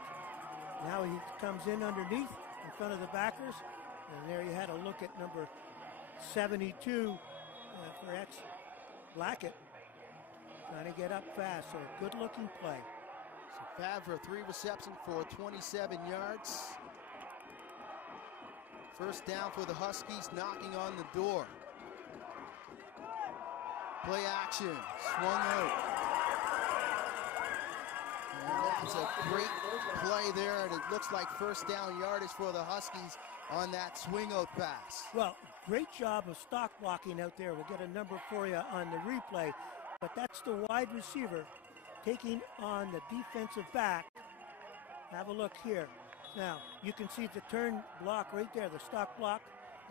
Now he comes in underneath in front of the backers, and there you had a look at number 72 for X Blackett, trying to get up fast. So good looking play. So Favre, 3 receptions for 27 yards. First down for the Huskies, knocking on the door. Play action, swung out. And that's a great play there, and it looks like first down yardage for the Huskies on that swing out pass. Well, great job of stock blocking out there. We'll get a number for you on the replay, but that's the wide receiver taking on the defensive back. Have a look here. Now, you can see the turn block right there, the stock block,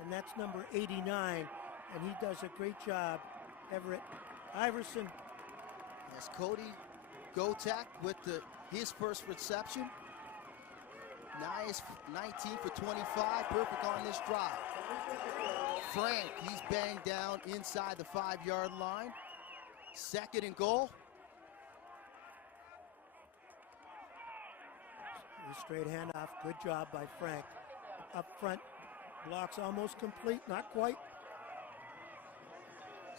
and that's number 89, and he does a great job. Everett Iverson. Yes, Cody Gotek with his first reception. Nice, 19 for 25, perfect on this drive. Frank, he's banged down inside the 5-yard line. 2nd and goal. Straight handoff, good job by Frank. Up front, blocks almost complete, not quite.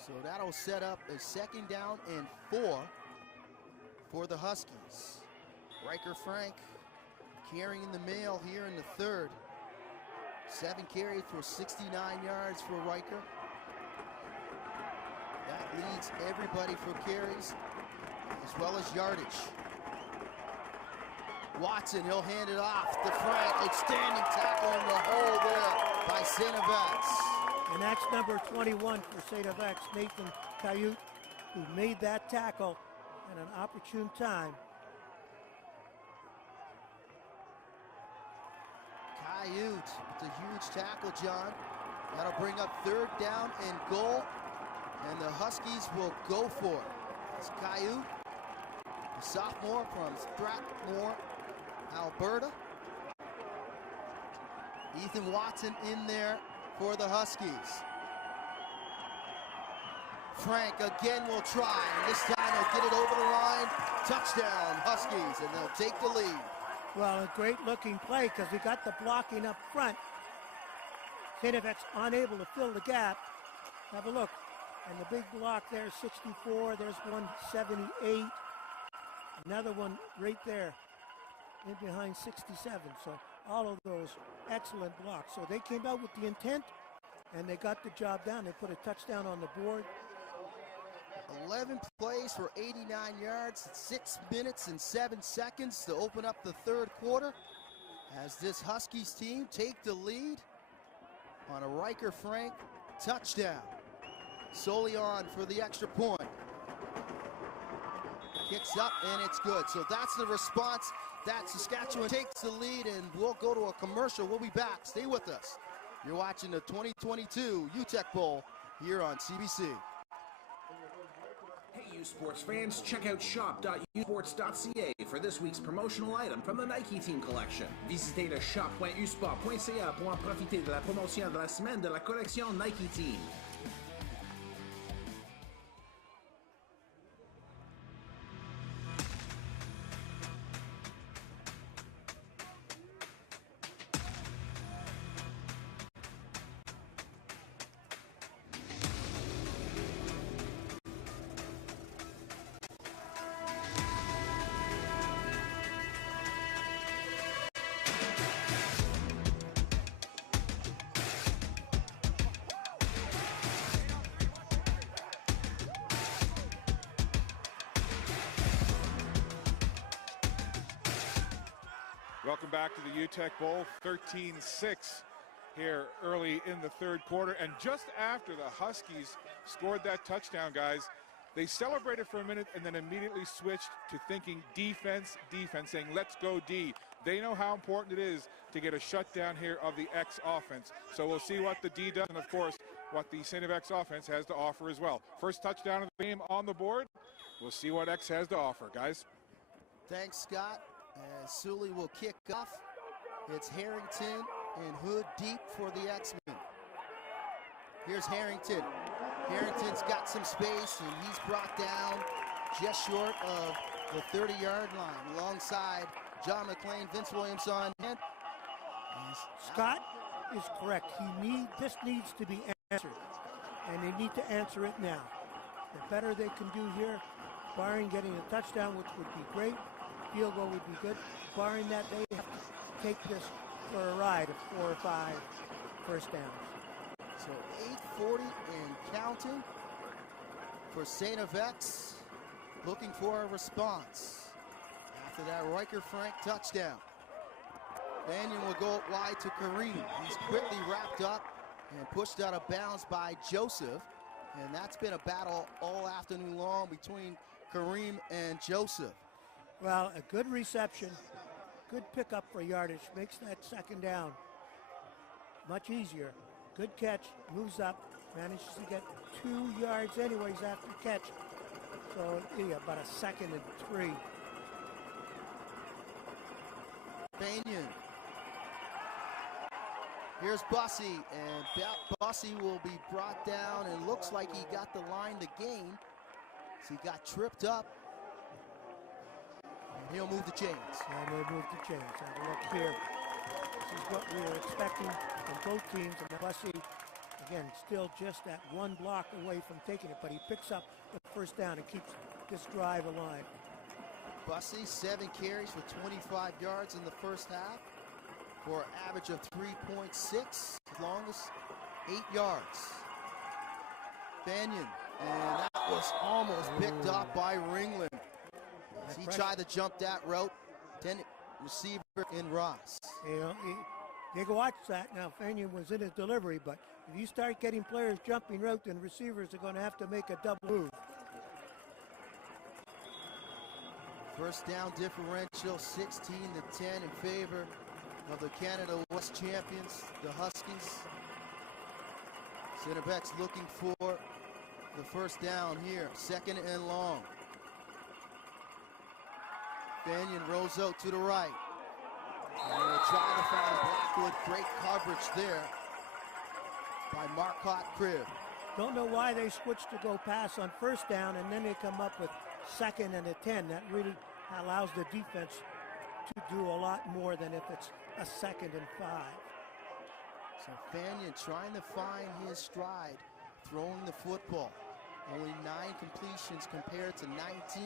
So that'll set up a 2nd down and 4 for the Huskies. Riker Frank carrying the mail here in the 3rd. 7 carries for 69 yards for Riker. That leads everybody for carries as well as yardage. Watson, he'll hand it off to Frank. Outstanding tackle in the hole there by St. FX. And that's number 21 for St. FX, Nathan Cayute, who made that tackle at an opportune time. Cayute with a huge tackle, John. That'll bring up 3rd down and goal, and the Huskies will go for it. It's Cayute, the sophomore from Strathmore, Alberta. Ethan Watson in there for the Huskies. Frank again will try, and this time he'll get it over the line. Touchdown, Huskies, and they'll take the lead. Well, a great looking play because he got the blocking up front. St. FX unable to fill the gap, Have a look. And the big block there, 64. There's 178. Another one right there in behind 67. So all of those excellent blocks. So they came out with the intent, and they got the job done. They put a touchdown on the board. 11 plays for 89 yards, 6 minutes and 7 seconds to open up the third quarter as this Huskies team take the lead on a Riker Frank touchdown. Solely on for the extra point. Kicks up and it's good. So that's the response. That Saskatchewan takes the lead, and we'll go to a commercial. We'll be back. Stay with us. You're watching the 2022 UTECK Bowl here on CBC. Hey, you sports fans, check out shop.usports.ca for this week's promotional item from the Nike Team Collection. Visitez le shop.usport.ca pour en profiter de la promotion de la semaine de la collection Nike Team. Welcome back to the UTECK Bowl, 13-6 here early in the third quarter. And just after the Huskies scored that touchdown, guys, they celebrated for a minute and then immediately switched to thinking defense, saying, let's go D. They know how important it is to get a shutdown here of the X offense. So we'll see what the D does, and of course, what the St. X offense has to offer as well. First touchdown of the game on the board. We'll see what X has to offer, guys. Thanks, Scott. As Sully will kick off. It's Harrington and Hood deep for the X-Men. Here's Harrington. Harrington's got some space, and he's brought down just short of the 30-yard line alongside John McClain, Vince Williams on hand. Scott is correct. This needs to be answered, and they need to answer it now. The better they can do here, barring getting a touchdown, which would be great, field goal would be good. Barring that, they have to take this for a ride of 4 or 5 first downs. So 8:40 and counting for St. X, looking for a response after that Riker Frank touchdown. Vanier will go wide to Kareem. He's quickly wrapped up and pushed out of bounds by Joseph. And that's been a battle all afternoon long between Kareem and Joseph. Well, a good reception, good pickup for yardage, makes that second down much easier. Good catch, moves up, manages to get 2 yards anyways after catch. So, yeah, about a 2nd and 3. Banyan. Here's Bussey, and Bussey will be brought down, and looks like he got the line to gain. So he got tripped up. And he'll move the chains. And they'll move the chains. Have a look here. This is what we were expecting from both teams. And Bussey, again, still just that 1 block away from taking it, but he picks up the first down and keeps this drive alive. Bussey, 7 carries for 25 yards in the first half for an average of 3.6, longest 8 yards. Banyan, and that was almost picked up by Ringland. He tried to jump that route. 10 receiver in Ross. You know, you can watch that now. Banyan was in his delivery, but if you start getting players jumping route, then receivers are going to have to make a double move. First down differential, 16-10 in favor of the Canada West champions, the Huskies. Centerback's looking for the first down here, 2nd and long. Banyan rolls out to the right. And they'll try to find Blackwood. Great coverage there by Marcotte Cribb. Don't know why they switched to go pass on first down, and then they come up with 2nd and 10. That really allows the defense to do a lot more than if it's a 2nd and 5. So Banyan trying to find his stride throwing the football. Only 9 completions compared to 19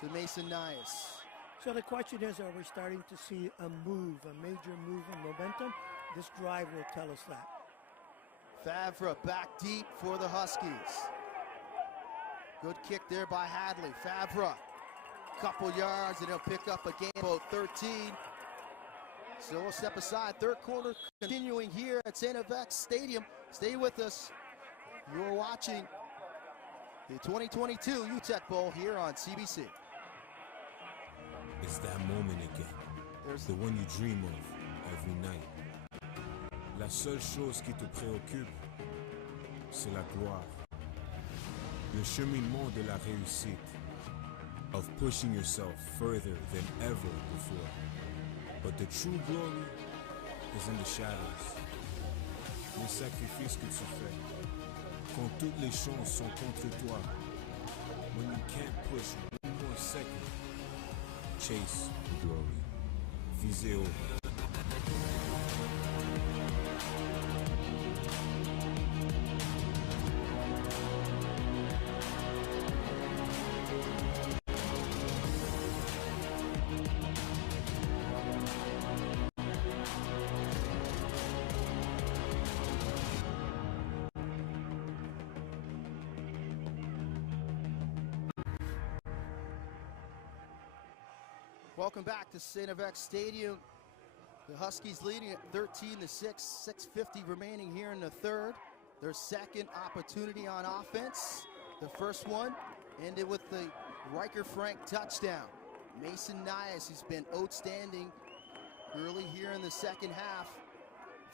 to Mason Nias. So the question is, are we starting to see a move, a major move in momentum? This drive will tell us that. Favre back deep for the Huskies. Good kick there by Hadley. Favre, couple yards, and he'll pick up a gain about 13. So we'll step aside. Third quarter continuing here at St. FX Stadium. Stay with us. You're watching the 2022 UTECK Bowl here on CBC. It's that moment again. There's the one you dream of every night. La seule chose qui te préoccupe, c'est la gloire. Le cheminement de la réussite. Of pushing yourself further than ever before. But the true glory is in the shadows. Les sacrifices que tu fais. Quand toutes les chances sont contre toi. When you can't push one more second. Chase the glory. Visez haut. Welcome back to St. FX Stadium. The Huskies leading at 13-6, 6:50 remaining here in the third. Their second opportunity on offense. The first one ended with the Riker Frank touchdown. Mason Nias has been outstanding early here in the second half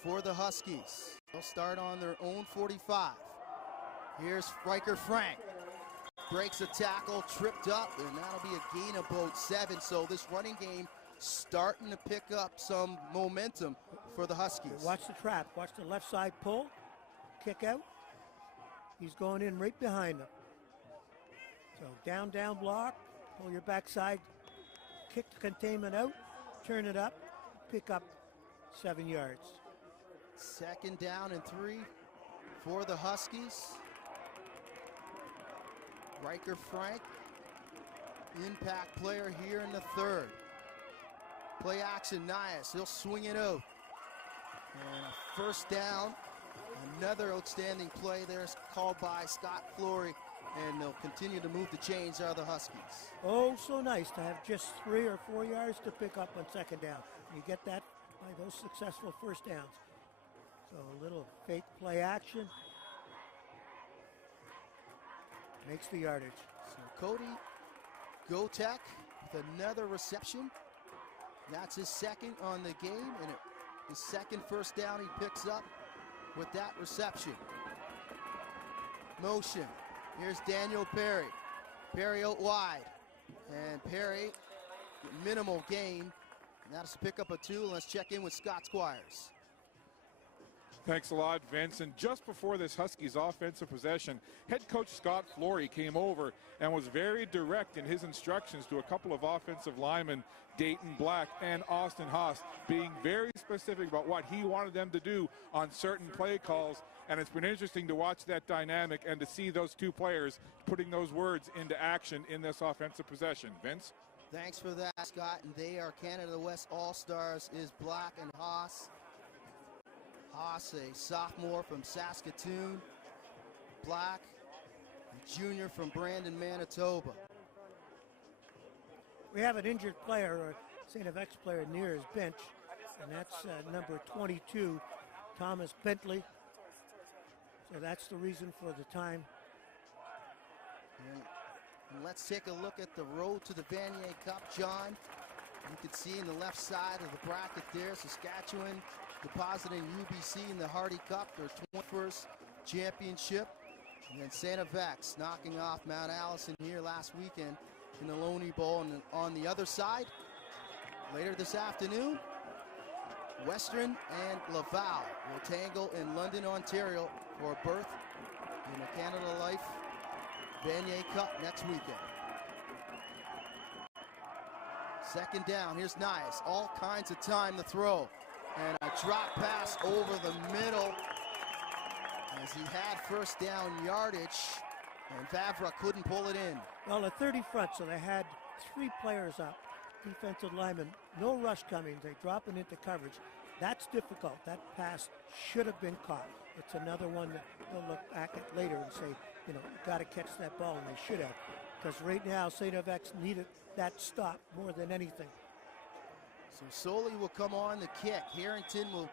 for the Huskies. They'll start on their own 45. Here's Riker Frank. Breaks a tackle, tripped up, and that'll be a gain of about 7. So this running game starting to pick up some momentum for the Huskies. Watch the trap. Watch the left side pull. Kick out. He's going in right behind them. So down block. Pull your backside. Kick the containment out. Turn it up. Pick up 7 yards. Second down and 3 for the Huskies. Riker Frank, impact player here in the third. Play action, Nias, he'll swing it out. And a first down, another outstanding play there is called by Scott Flory, and they'll continue to move the chains are the Huskies. Oh, so nice to have just 3 or 4 yards to pick up on second down. You get that by those successful first downs. So a little fake play action. Makes the yardage. So Cody Gotek with another reception. That's his second on the game, and his second first down he picks up with that reception. Motion. Here's Daniel Perry. Perry out wide. And Perry, minimal gain. And that's to pick up a 2. Let's check in with Scott Squires. Thanks a lot, Vince. And just before this Huskies offensive possession, head coach Scott Flory came over and was very direct in his instructions to a couple of offensive linemen, Dayton Black and Austin Haas, being very specific about what he wanted them to do on certain play calls. And it's been interesting to watch that dynamic and to see those two players putting those words into action in this offensive possession. Vince? Thanks for that, Scott. And they are Canada West All-Stars is Black and Haas. Haas, a sophomore from Saskatoon. Black, a junior from Brandon, Manitoba. We have an injured player, or St. FX player, near his bench, and that's number 22, Thomas Bentley. So that's the reason for the time. And let's take a look at the road to the Vanier Cup, John. You can see in the left side of the bracket there, Saskatchewan depositing UBC in the Hardy Cup, their 21st championship. And then St. FX knocking off Mount Allison here last weekend in the Loney Bowl. And on the other side, later this afternoon, Western and Laval will tangle in London, Ontario for a berth in the Canada Life Vanier Cup next weekend. Second down, here's Nias, all kinds of time to throw. And a drop pass over the middle. as he had first down yardage, and Vavra couldn't pull it in. Well, a 30 front, so they had 3 players up. Defensive linemen, no rush coming. They drop it into coverage. That's difficult. That pass should have been caught. It's another one that they'll look back at later and say, you know, got to catch that ball, and they should have. Because right now, St. FX needed that stop more than anything. So Soli will come on the kick. Harrington will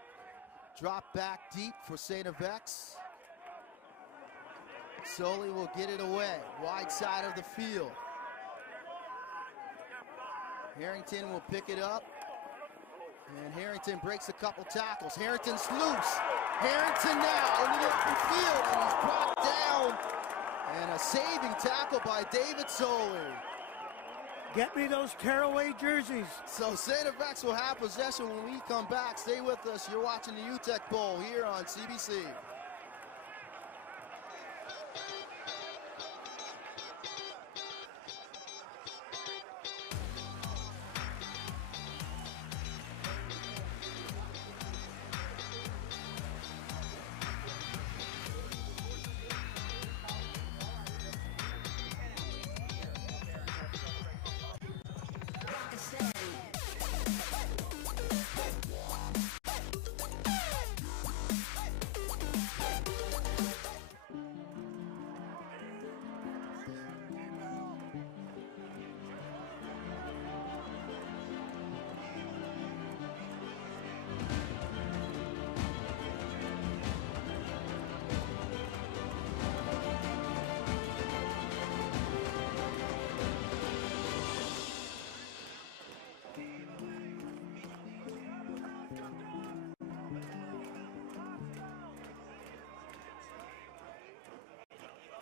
drop back deep for St. FX. Soli will get it away, wide side of the field. Harrington will pick it up, and Harrington breaks a couple tackles. Harrington's loose. Harrington now in the open field, and he's brought down. And a saving tackle by David Soli. Get me those tearaway jerseys. So St. FX will have possession when we come back. Stay with us. You're watching the UTECK Bowl here on CBC.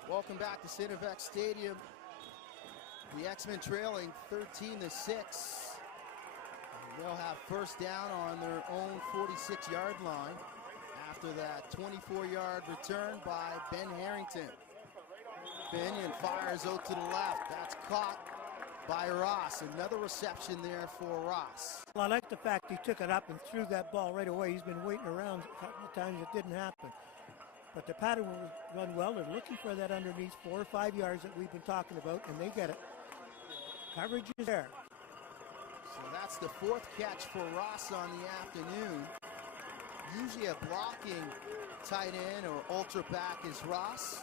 Welcome back to St. FX Stadium. The X-Men trailing 13-6. They'll have first down on their own 46-yard line after that 24-yard return by Ben Harrington. Binion fires out to the left. That's caught by Ross. Another reception there for Ross. Well, I like the fact he took it up and threw that ball right away. He's been waiting around a couple of times. It didn't happen. But the pattern will run well. They're looking for that underneath 4 or 5 yards that we've been talking about, and they get it. Coverage is there. So that's the 4th catch for Ross on the afternoon. Usually a blocking tight end or ultra back is Ross.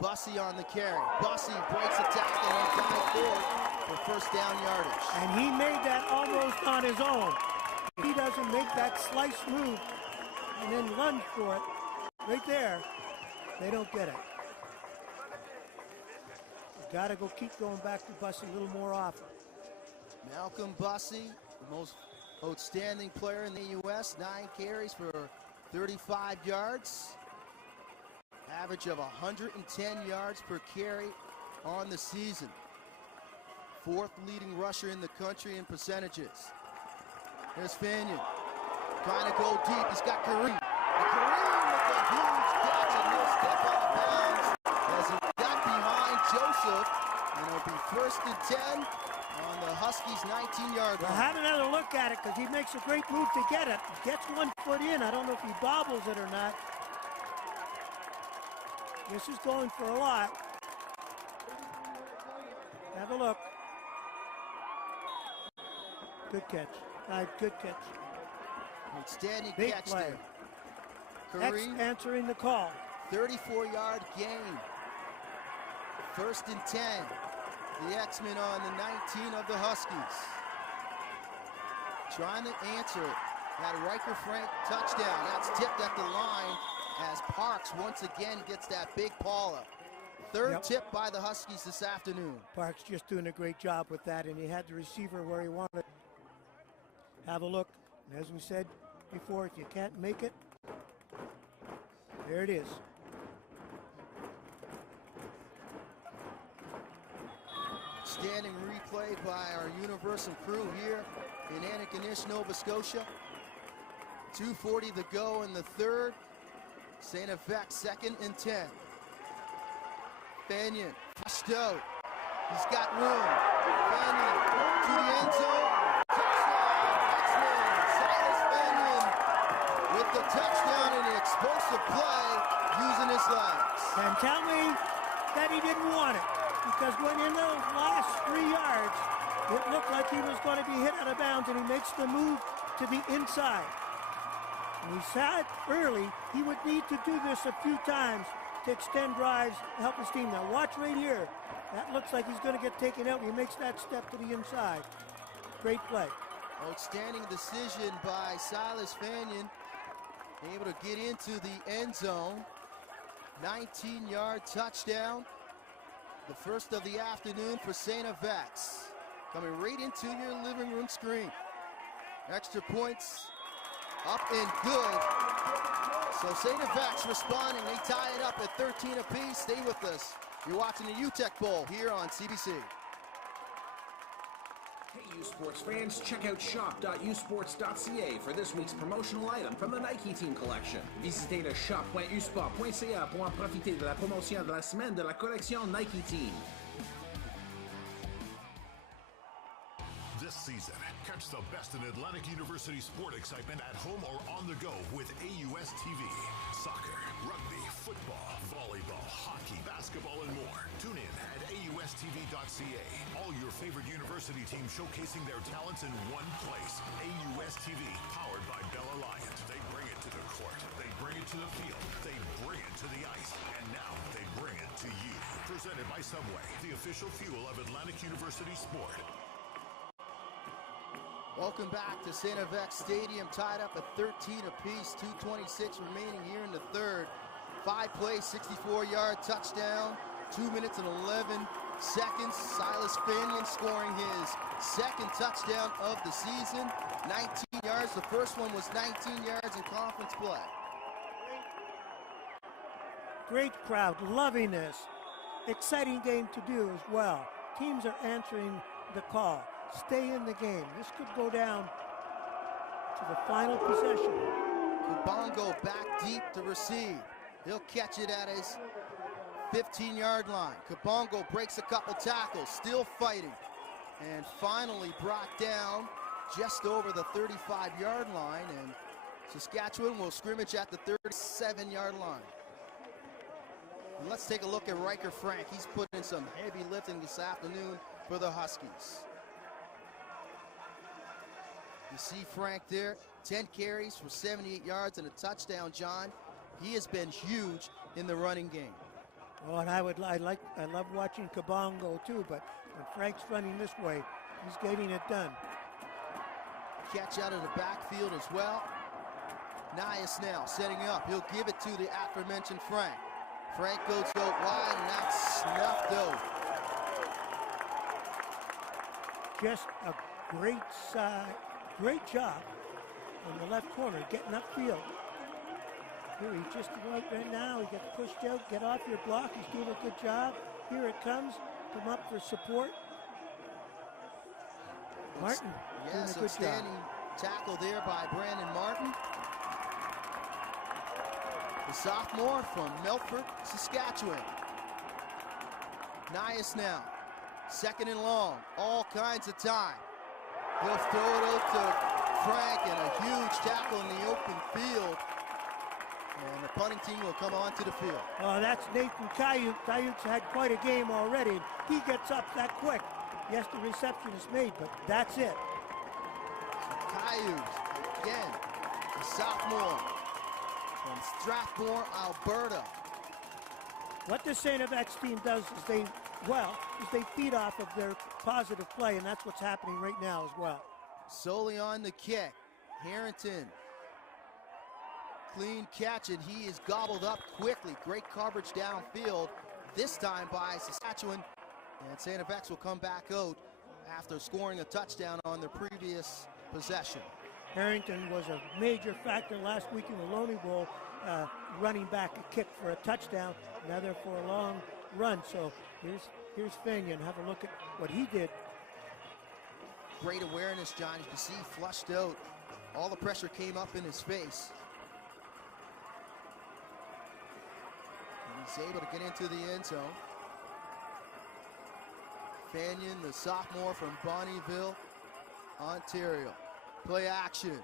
Bussey on the carry. Bussey breaks a tackle and dives forward for first down yardage. And he made that almost on his own. He doesn't make that slice move and then lunge for it right there. They don't get it. You got to keep going back to Bussey a little more often. Malcolm Bussey, the most outstanding player in the U.S., 9 carries for 35 yards. Average of 110 yards per carry on the season. 4th leading rusher in the country in percentages. Here's Vanier, trying to go deep. He's got Kareem. And Kareem with a huge catch, and he'll step out of bounds as he got behind Joseph. And it'll be 1st and 10 on the Huskies' 19-yard line. Well, have another look at it because he makes a great move to get it. He gets 1 foot in. I don't know if he bobbles it or not. This is going for a lot. Have a look. Good catch. Good catch. Outstanding Big catch play. there. X answering the call. 34-yard gain. 1st and 10. The X-Men on the 19 of the Huskies. Trying to answer it. That Riker Frank touchdown. That's tipped at the line as Parks once again gets that big Paula. 3rd tip by the Huskies this afternoon. Parks just doing a great job with that, and he had the receiver where he wanted. Have a look. And as we said before, if you can't make it, there it is. Standing replay by our Universal crew here in Antigonish, Nova Scotia. 2:40 to go in the 3rd. St. FX 2nd and 10. Banion flushed out. He's got room. Banion to the end zone. Touchdown, X-Men. Silas Banion with the touchdown and the explosive play using his legs. And tell me that he didn't want it, because when in those last 3 yards, it looked like he was going to be hit out of bounds, and he makes the move to the inside. And he said early he would need to do this a few times to extend drives, help his team. Now watch right here. That looks like he's going to get taken out. He makes that step to the inside. Great play. Outstanding decision by Silas Vanier, able to get into the end zone. 19-yard touchdown. The first of the afternoon for St. Vex. Coming right into your living room screen. Extra points up and good. So St. Vex responding. They tie it up at 13 apiece. Stay with us. You're watching the UTECK Bowl here on CBC. Hey, U Sports fans, check out shop.usports.ca for this week's promotional item from the Nike Team Collection. Visitez le shop.usport.ca pour en profiter de la promotion de la semaine de la collection Nike Team. This season, catch the best in Atlantic University sport excitement at home or on the go with AUS TV. Soccer, rugby, football, volleyball, hockey, basketball, and more. Tune in at AUSTV.ca. All your favorite university teams showcasing their talents in one place. AUS TV, powered by Bell Alliance. They bring it to the court. They bring it to the field. They bring it to the ice. And now they bring it to you. Presented by Subway, the official fuel of Atlantic University sport. Welcome back to St. Vex Stadium, tied up at 13 apiece, 2:26 remaining here in the third. 5 plays, 64-yard touchdown, 2 minutes and 11 seconds. Silas Vanier scoring his second touchdown of the season, 19 yards. The first one was 19 yards in conference play. Great crowd, loving this. Exciting game to do as well. Teams are answering the call. Stay in the game. This could go down to the final possession. Kubongo back deep to receive. He'll catch it at his 15-yard line. Kubongo breaks a couple tackles, still fighting. And finally brought down just over the 35-yard line. And Saskatchewan will scrimmage at the 37-yard line. And let's take a look at Riker Frank. He's put in some heavy lifting this afternoon for the Huskies. You see Frank there, 10 carries for 78 yards and a touchdown, John. He has been huge in the running game. Oh, and I love watching Kabongo too, but when Frank's running this way, he's getting it done. Catch out of the backfield as well. Nias now setting up. He'll give it to the aforementioned Frank. Frank goes out wide, and that's snuffed out. Just a great job on the left corner, getting upfield. Here he's just right now. He gets pushed out. Get off your block. He's doing a good job. Here it comes. Come up for support. Martin doing a good job. Tackle there by Brandon Martin. The sophomore from Milford, Saskatchewan. Nias now. Second and long. All kinds of time. He'll throw it out to Frank, and a huge tackle in the open field. And the punting team will come onto the field. Oh, that's Nathan Kayuk. Kayuk's had quite a game already. He gets up that quick. Yes, the reception is made, but that's it. So Kayuk, again, a sophomore from Strathmore, Alberta. What the St. Vex team does is they feed off of their positive play, and that's what's happening right now as well. Solely on the kick. Harrington. Clean catch, and he is gobbled up quickly. Great coverage downfield, this time by Saskatchewan. And St. Vex will come back out after scoring a touchdown on their previous possession. Harrington was a major factor last week in the Loney Bowl, running back a kick for a touchdown, another for a long run. So here's Vanier. Have a look at what he did. Great awareness, John. You can see he flushed out. All the pressure came up in his face. And he's able to get into the end zone. Vanier, the sophomore from Bonnyville, Ontario. Play action.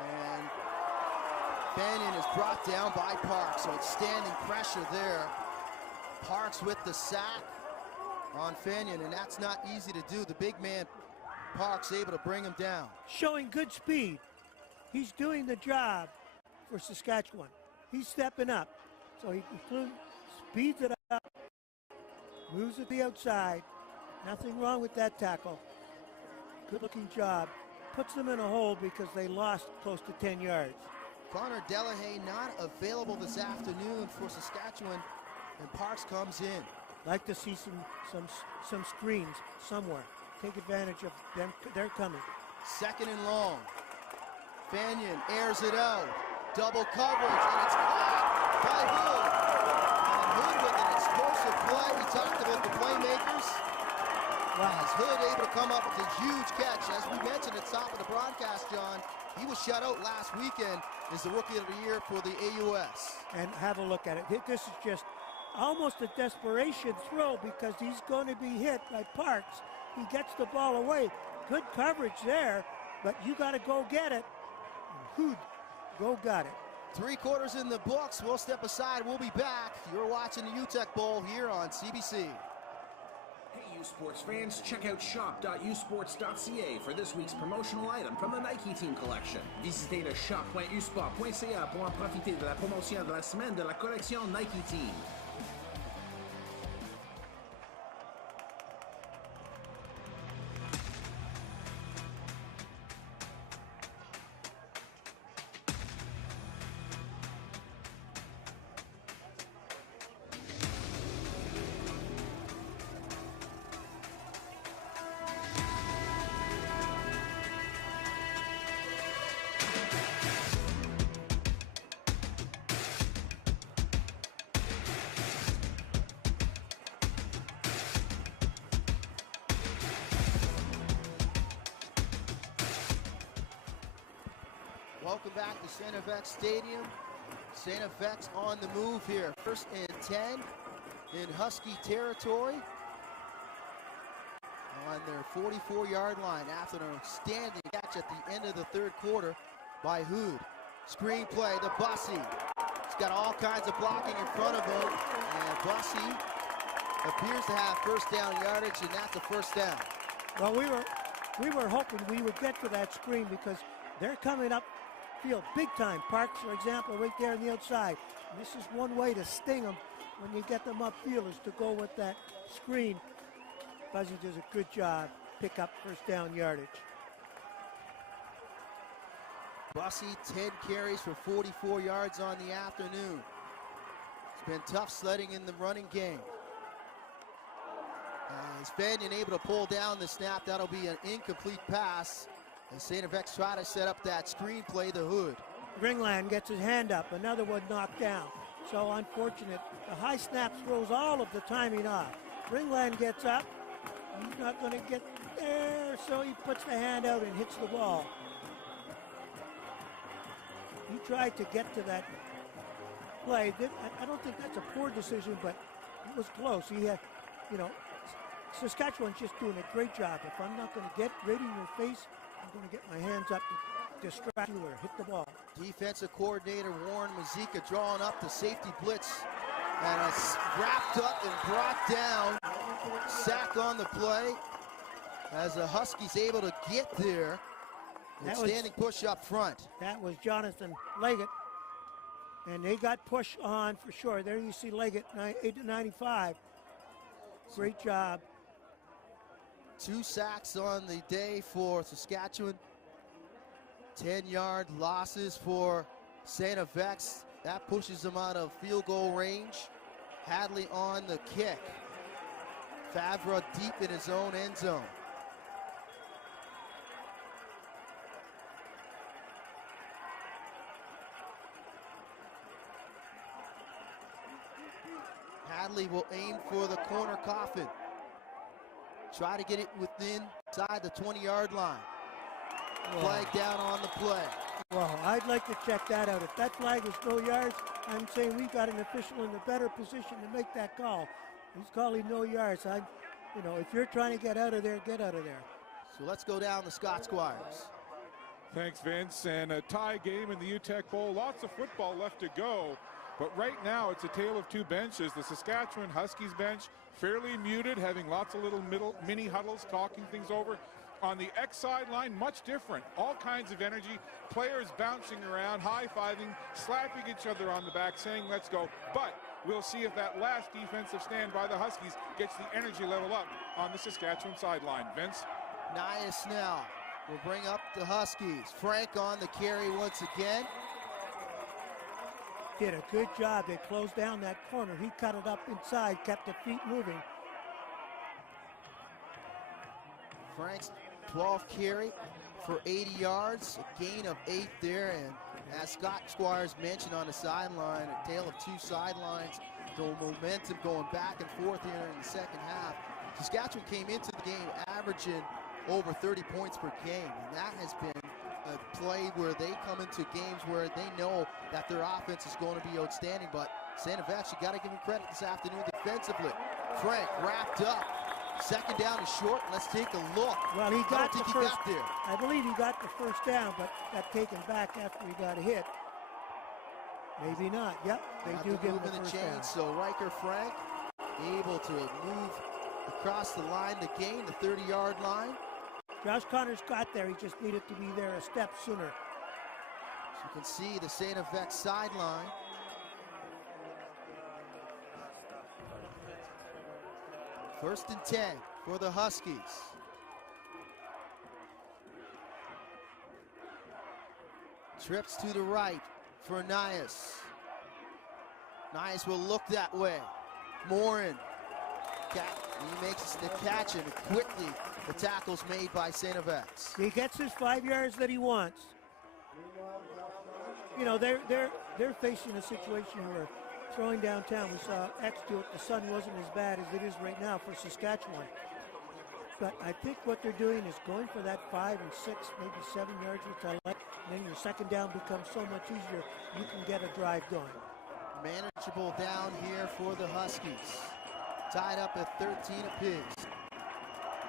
And Vanier is brought down by Parks, so it's standing pressure there. Parks with the sack on Vanier, and that's not easy to do. The big man, Parks, able to bring him down. Showing good speed. He's doing the job for Saskatchewan. He's stepping up. So he speeds it up, moves to the outside. Nothing wrong with that tackle. Good looking job. Puts them in a hole because they lost close to 10 yards. Connor Delahaye not available this afternoon for Saskatchewan, and Parks comes in. Like to see some screens somewhere. Take advantage of them. They're coming. Second and long. Vanier airs it out. Double coverage, and it's caught by Hood. And Hood with an explosive play. We talked about the playmakers. Wow. As Hood able to come up with a huge catch. As we mentioned at the top of the broadcast, John, he was shut out last weekend as the Rookie of the Year for the AUS. And have a look at it. This is just almost a desperation throw because he's going to be hit by Parks. He gets the ball away. Good coverage there, but you got to go get it. And Hood go got it. 3 quarters in the books. We'll step aside. We'll be back. You're watching the UTECK Bowl here on CBC. Hey, you sports fans, check out shop.usports.ca for this week's promotional item from the Nike Team collection. Visitez le shop.usport.ca pour en profiter de la promotion de la semaine de la collection Nike Team. Welcome back to Santa Fe Stadium. Santa Fe's on the move here. 1st and 10 in Husky territory. On their 44-yard line after a standing catch at the end of the 3rd quarter by Hood. Screen play, the Bussy. He's got all kinds of blocking in front of him. And Bussy appears to have 1st down yardage, and that's a 1st down. Well, we were hoping we would get to that screen because they're coming up field big time. Parks, for example, right there on the outside. And this is one way to sting them when you get them upfield is to go with that screen. Buzzy does a good job. Pick up 1st down yardage. Bussy, 10 carries for 44 yards on the afternoon. It's been tough sledding in the running game. As Vanier able to pull down the snap, that'll be an incomplete pass. And Santa Fe's try to set up that screen play, the Hood. Ringland gets his hand up, another one knocked down. So unfortunate. The high snap throws all of the timing off. Ringland gets up. He's not going to get there, so he puts the hand out and hits the ball. He tried to get to that play. I don't think that's a poor decision, but it was close. He had, Saskatchewan's just doing a great job. If I'm not going to get right in your face, I'm going to get my hands up to distract you or hit the ball. Defensive coordinator Warren Mazika drawing up the safety blitz. And it's wrapped up and brought down. Sack on the play as the Huskies able to get there. Standing push up front. That was Jonathan Leggett. And they got push on for sure. There you see Leggett, 8-95. Great job. 2 sacks on the day for Saskatchewan. 10-yard losses for Santa Fe. That pushes them out of field goal range. Hadley on the kick. Favre deep in his own end zone. Hadley will aim for the corner coffin. Try to get it inside the 20-yard line. Flag down on the play. Well, I'd like to check that out. If that flag is no yards, I'm saying we've got an official in a better position to make that call. He's calling no yards. If you're trying to get out of there, get out of there. So let's go down to Scott Squires. Thanks, Vince. And a tie game in the UTECK Bowl. Lots of football left to go. But right now, it's a tale of two benches. The Saskatchewan Huskies bench, fairly muted, having lots of little mini huddles, talking things over. On the X sideline, much different. All kinds of energy. Players bouncing around, high-fiving, slapping each other on the back, saying, let's go. But we'll see if that last defensive stand by the Huskies gets the energy level up on the Saskatchewan sideline. Vince? Nia Snell will bring up the Huskies. Frank on the carry once again. Did a good job. They closed down that corner. He cut it up inside, kept the feet moving. Frank's 12 carry for 80 yards, a gain of 8 there. And as Scott Squires mentioned on the sideline, a tale of two sidelines, the momentum going back and forth here in the second half. Saskatchewan came into the game averaging over 30 points per game, and that has been a play where they come into games where they know that their offense is going to be outstanding. But Santa Fe, you got to give him credit this afternoon defensively. Frank wrapped up. Second down is short. Let's take a look. Well, he got the first. Got there. I believe he got the first down, but got taken back after he got hit. Maybe not. Yep, they do give him the first down. So Riker Frank able to move across the line to gain the 30-yard line. Josh Connors got there. He just needed to be there a step sooner. So you can see the Santa Fe sideline. First and 10 for the Huskies. Trips to the right for Nias. Nias will look that way. Morin. He makes the catch, and quickly the tackle's made by Santa Fe. He gets his 5 yards that he wants. You know, they're facing a situation where throwing downtown, we saw X do it. The sun wasn't as bad as it is right now for Saskatchewan. But I think what they're doing is going for that 5 and 6, maybe 7 yards, which I like. And then your second down becomes so much easier. You can get a drive going. Manageable down here for the Huskies. Tied up at 13 apiece.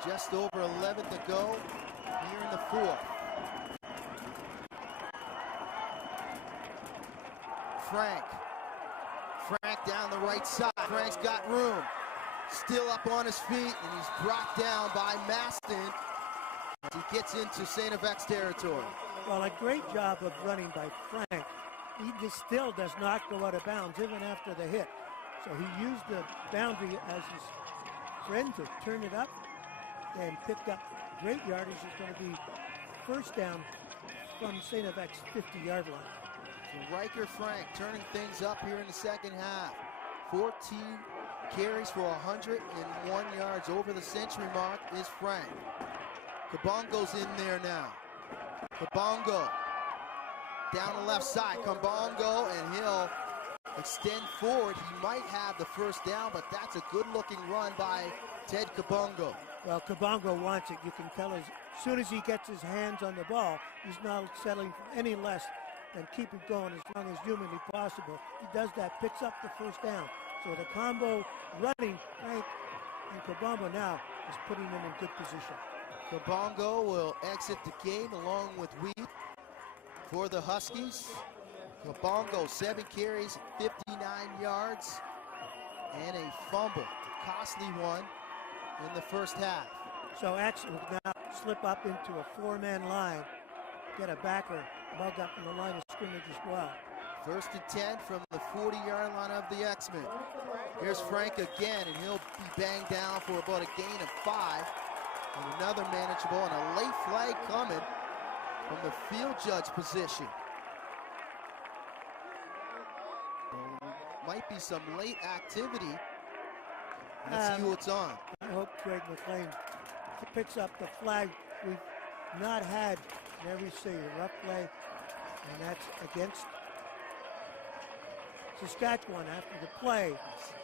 Just over 11 to go here in the fourth. Frank down the right side. Frank's got room. Still up on his feet, and he's brought down by Maston as he gets into St. F.X. territory. Well, a great job of running by Frank. He just still does not go out of bounds, even after the hit. So he used the boundary as his friend to turn it up and picked up great yardage. It's going to be first down from St. F.X. 50-yard line. So Riker Frank turning things up here in the second half. 14 carries for 101 yards over the century mark is Frank. Kabongo's in there now. Kabongo down the left side. Kabongo, and he'll extend forward. He might have the first down, but that's a good-looking run by Ted Kabongo. Well, Kabongo wants it. You can tell as soon as he gets his hands on the ball, he's not settling for any less than keep it going as long as humanly possible. He does that, picks up the first down. So the combo running, Frank and Kabongo now is putting him in good position. Kabongo will exit the game along with Weed for the Huskies. Kabongo, 7 carries, 59 yards, and a fumble, a costly one in the first half. So X will now slip up into a 4-man line, get a backer, mug up in the line of scrimmage as well. First and 10 from the 40-yard line of the X-Men. Here's Frank again, and he'll be banged down for about a gain of 5. And another manageable, and a late flag coming from the field judge position. Might be some late activity. Let's see what's on. I hope Craig McLean picks up the flag we've not had in every city. Rough play, and that's against Saskatchewan after the play.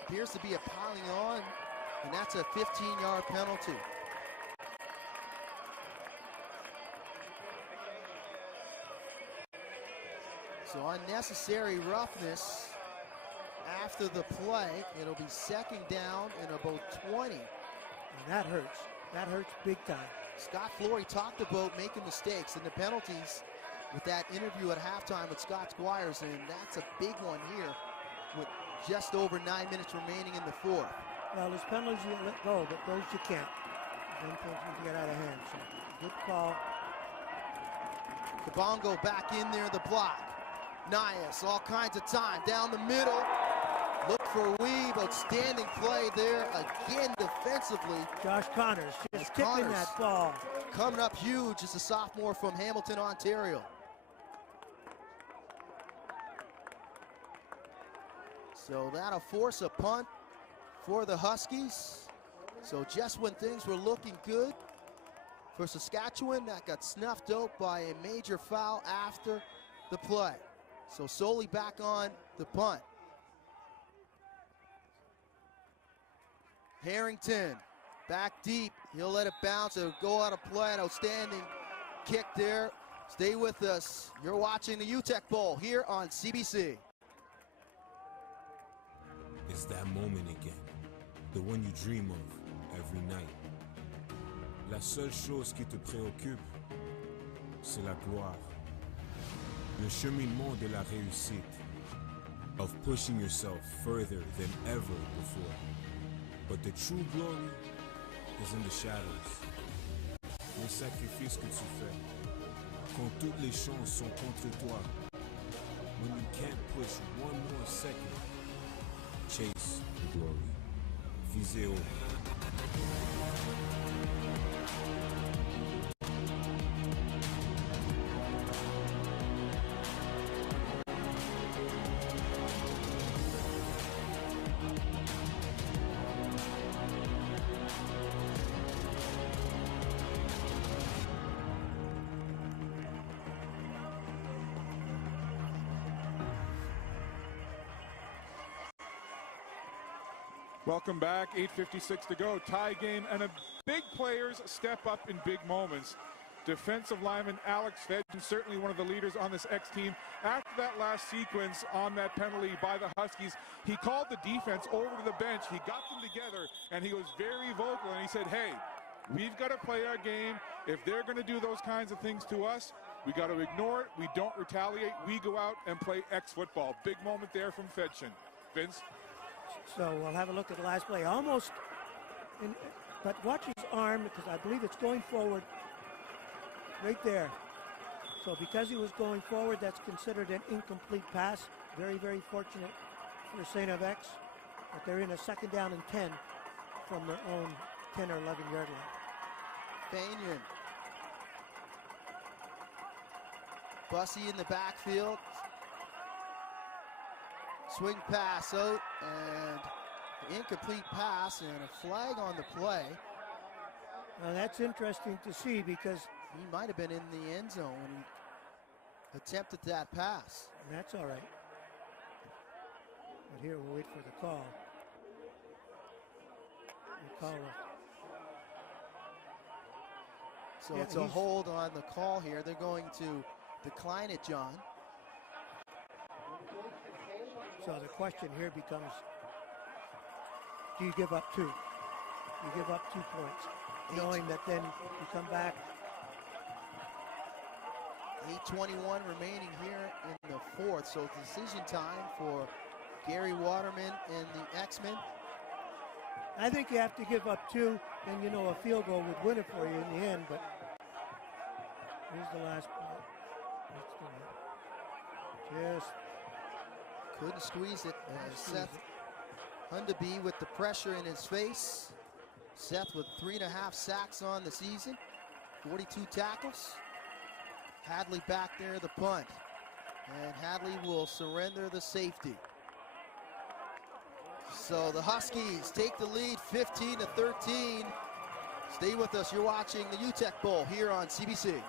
Appears to be a piling on, and that's a 15-yard penalty. So unnecessary roughness after the play. It'll be second down and about 20. And that hurts. That hurts big time. Scott Flory talked about making mistakes, and the penalties with that interview at halftime with Scott Squires, and that's a big one here with just over 9 minutes remaining in the fourth. Well, there's penalties you let go, but those you can't. Then things will get out of hand. So good call. Kabongo back in there, the block. Nias, all kinds of time, down the middle. Look for Weave, outstanding play there again defensively. Josh Connors just kicking that ball. Coming up huge as a sophomore from Hamilton, Ontario. So that'll force a punt for the Huskies. So just when things were looking good for Saskatchewan, that got snuffed out by a major foul after the play. So solely back on the punt. Harrington back deep. He'll let it bounce. It'll go out of play. An outstanding kick there. Stay with us. You're watching the UTECK Bowl here on CBC. It's that moment again, the one you dream of every night. La seule chose qui te préoccupe, c'est la gloire. Le cheminement de la réussite, of pushing yourself further than ever before. But the true glory is in the shadows. Les sacrifices que tu fais, quand toutes les chances sont contre toi, when you can't push one more second, chase the glory. Visez haut. Welcome back, 8:56 to go, tie game, and big players step up in big moments. Defensive lineman Alex Fedgen, certainly one of the leaders on this X team. After that last sequence on that penalty by the Huskies, he called the defense over to the bench. He got them together, and he was very vocal, and he said, hey, we've got to play our game. If they're going to do those kinds of things to us, we got to ignore it. We don't retaliate. We go out and play X football. Big moment there from Fedgen. Vince? So we'll have a look at the last play. Almost, but watch his arm because I believe it's going forward right there. So because he was going forward, that's considered an incomplete pass. Very, very fortunate for St. FX, but they're in a 2nd down and 10 from their own 10 or 11-yard line. Vanier. Bussy in the backfield. Swing pass out, and incomplete pass, and a flag on the play. Now that's interesting to see because he might have been in the end zone when he attempted that pass. That's all right. But here we'll wait for the call. So it's a hold on the call here. They're going to decline it, John. So the question here becomes, do you give up 2? You give up 2 points, knowing that then you come back. 8:21 remaining here in the fourth, so decision time for Gary Waterman and the X-Men. I think you have to give up 2, then you know a field goal would win it for you in the end, but here's the last play. Just couldn't squeeze it. Seth Hundaby with the pressure in his face. Seth with 3.5 sacks on the season, 42 tackles. Hadley back there, the punt. And Hadley will surrender the safety. So the Huskies take the lead 15-13. Stay with us. You're watching the UTECK Bowl here on CBC.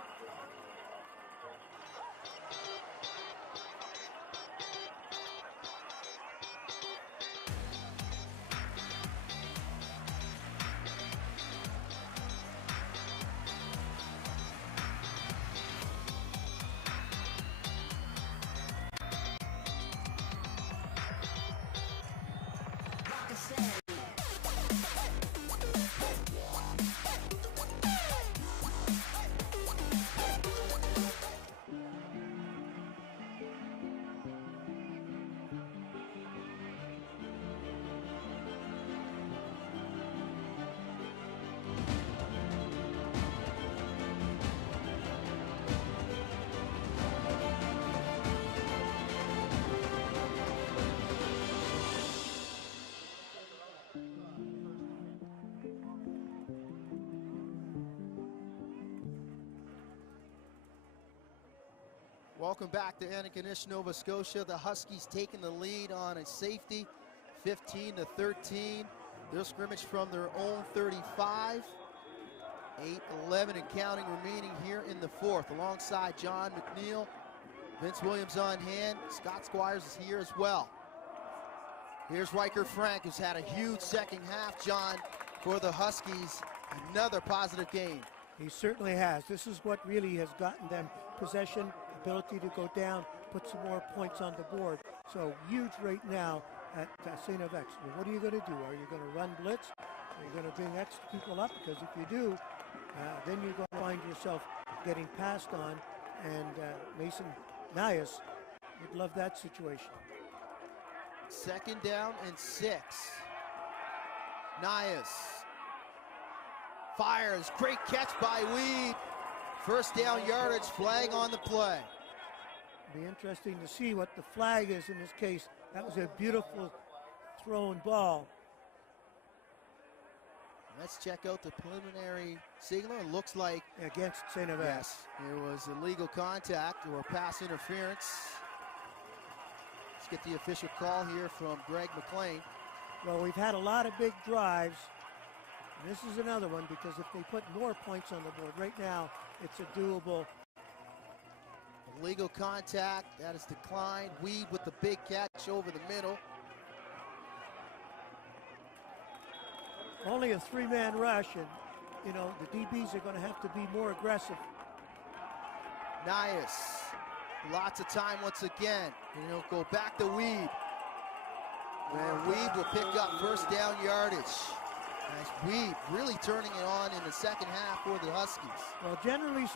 Welcome back to Antigonish, Nova Scotia. The Huskies taking the lead on a safety, 15-13. They'll scrimmage from their own 35. 8:11 and counting remaining here in the fourth. Alongside John McNeil, Vince Williams on hand. Scott Squires is here as well. Here's Riker Frank, who's had a huge second half, John, for the Huskies. Another positive game. He certainly has. This is what really has gotten them possession, ability to go down, put some more points on the board. So huge right now at St. FX. Well, what are you going to do? Are you going to run blitz? Are you going to bring extra people up? Because if you do, then you're going to find yourself getting passed on, and Mason Nias would love that situation. 2nd down and 6. Nias fires, great catch by Weed. 1st down yardage, flag on the play. Be interesting to see what the flag is in this case. That was a beautiful thrown ball. Let's check out the preliminary signal. It looks like against St. FX. Yes, it was illegal contact or pass interference. Let's get the official call here from Greg McLean. Well, we've had a lot of big drives. This is another one because if they put more points on the board, right now it's a doable. Illegal contact, that is declined. Weed with the big catch over the middle. Only a 3-man rush, and you know the DBs are going to have to be more aggressive. Nias, lots of time once again, and he'll go back to Weed. And Weed will pick up 1st down yardage. As Weed really turning it on in the second half for the Huskies. Well, generally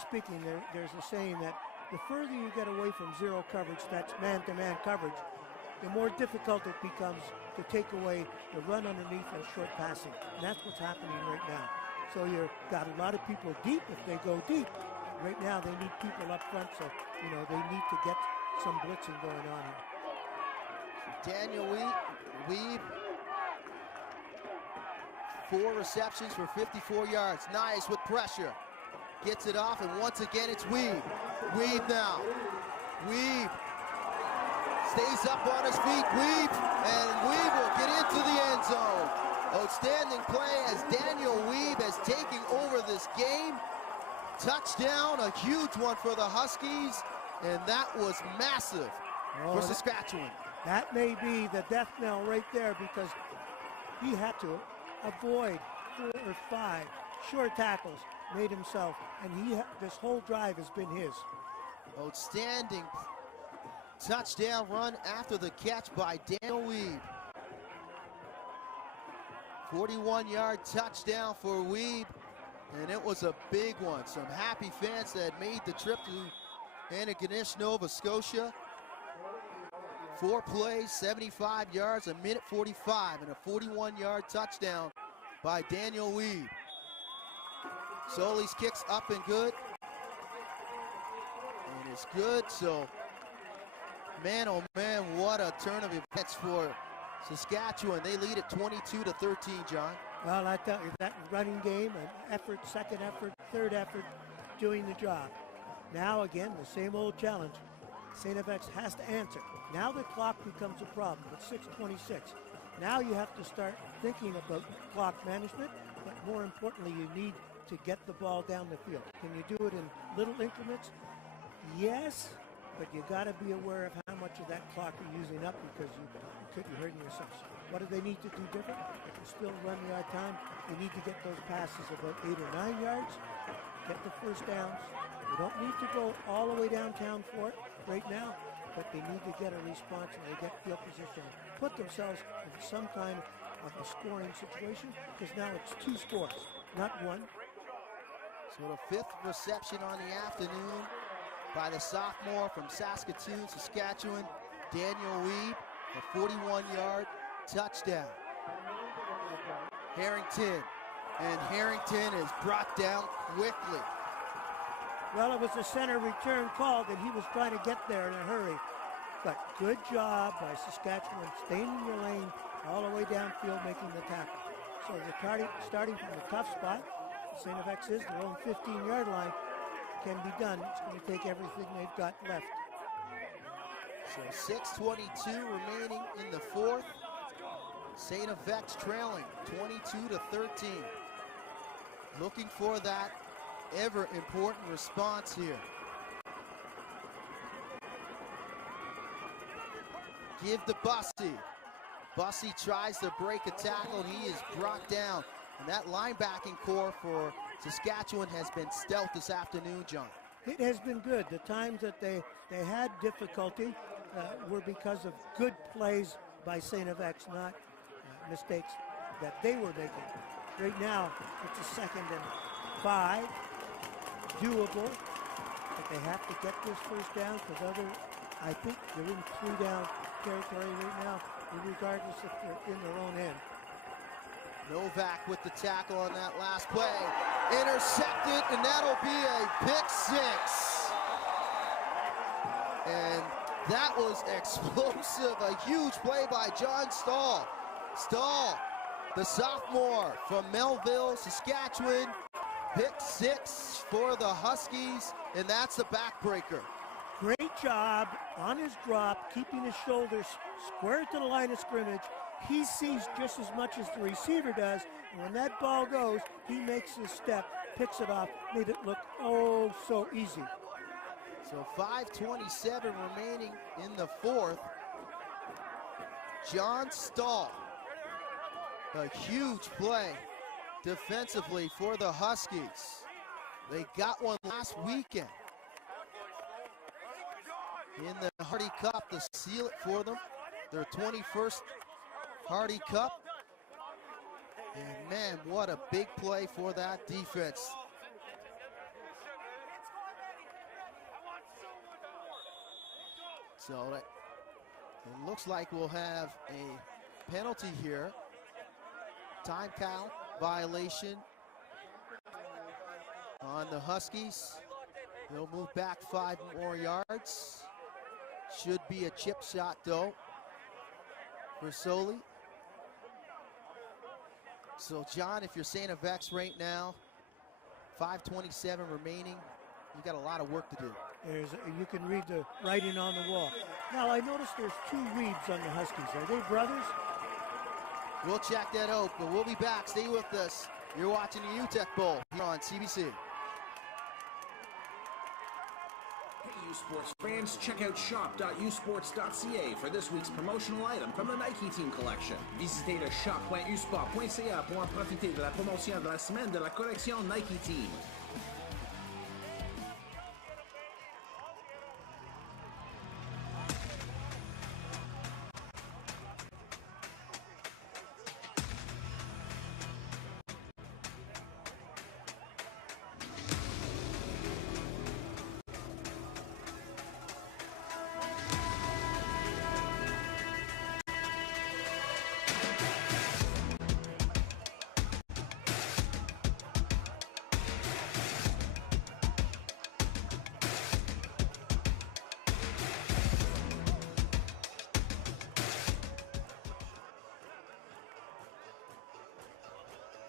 speaking, there's a saying that the further you get away from zero coverage, that's man-to-man coverage, the more difficult it becomes to take away the run underneath and short passing. And that's what's happening right now. So you've got a lot of people deep if they go deep. Right now they need people up front, so you know they need to get some blitzing going on here. Daniel Weed, 4 receptions for 54 yards. Nice with pressure. Gets it off, and once again it's Weed. Weed now. Weed stays up on his feet. Weed, and Weed will get into the end zone. Outstanding play as Daniel Weed has taken over this game. Touchdown, a huge one for the Huskies, and that was massive for Saskatchewan. That may be the death knell right there because he had to avoid 4 or 5 short tackles, made himself, and this whole drive has been his. Outstanding touchdown run after the catch by Daniel Weed. 41-yard touchdown for Weed, and it was a big one. Some happy fans that made the trip to Antigonish, Nova Scotia. 4 plays, 75 yards, 1:45, and a 41-yard touchdown by Daniel Weed. Solis kicks up and good. And it's good, so man, oh man, what a turn of events for Saskatchewan. They lead at 22-13, John. Well, I tell you, that running game, an effort, second effort, third effort, doing the job. Now again, the same old challenge. St. FX has to answer. Now the clock becomes a problem at 6:26. Now you have to start thinking about clock management, but more importantly, you need to get the ball down the field. Can you do it in little increments? Yes, but you got to be aware of how much of that clock you're using up because you could be hurting yourselves. What do they need to do different? They can still run the odd time. They need to get those passes about 8 or 9 yards, get the first downs. They don't need to go all the way downtown for it right now, but they need to get a response when they get field position, put themselves in some kind of a scoring situation, because now it's 2 scores, not 1. So the 5th reception on the afternoon by the sophomore from Saskatoon, Saskatchewan, Daniel Weed, a 41-yard touchdown. Harrington, and Harrington is brought down quickly. Well, it was a center return call that he was trying to get there in a hurry. But good job by Saskatchewan staying in your lane all the way downfield making the tackle. So they're starting from the tough spot. St. FX is their own 15-yard line. can be done. It's going to take everything they've got left. So 6:22 remaining in the fourth. St. FX trailing 22-13. Looking for that ever important response here. Give to Bussey. Bussey tries to break a tackle, and he is brought down. And that linebacking core for Saskatchewan has been stout this afternoon, John. It has been good. The times that they had difficulty were because of good plays by St. FX, not mistakes that they were making. Right now, it's a 2nd and 5. Doable. But they have to get this first down because I think they're in 3-down territory right now, regardless if they're in their own end. Novak with the tackle on that last play. Intercepted, and that'll be a pick 6. And that was explosive. A huge play by John Stahl. Stahl, the sophomore from Melville, Saskatchewan. Pick 6 for the Huskies, and that's the backbreaker. Great job on his drop, keeping his shoulders square to the line of scrimmage. He sees just as much as the receiver does, and when that ball goes, he makes his step, picks it off, made it look oh so easy. So 5:27 remaining in the fourth. John Stahl, a huge play defensively for the Huskies. They got one last weekend in the Hardy Cup to seal it for them. Their 21st Hardy Cup. And man, what a big play for that defense. So it looks like we'll have a penalty here. Time count violation on the Huskies. They'll move back 5 more yards. Should be a chip shot though for Soli. So John, if you're St. FX right now, 5:27 remaining, you got a lot of work to do. You can read the writing on the wall. Now I noticed there's 2 Reeds on the Huskies. Are they brothers? We'll check that out, but we'll be back. Stay with us. You're watching the UTECK Bowl here on CBC. Hey, sports fans, check out shop.usports.ca for this week's promotional item from the Nike Team Collection. Visitez le shop.usport.ca pour en profiter de la promotion de la semaine de la collection Nike Team.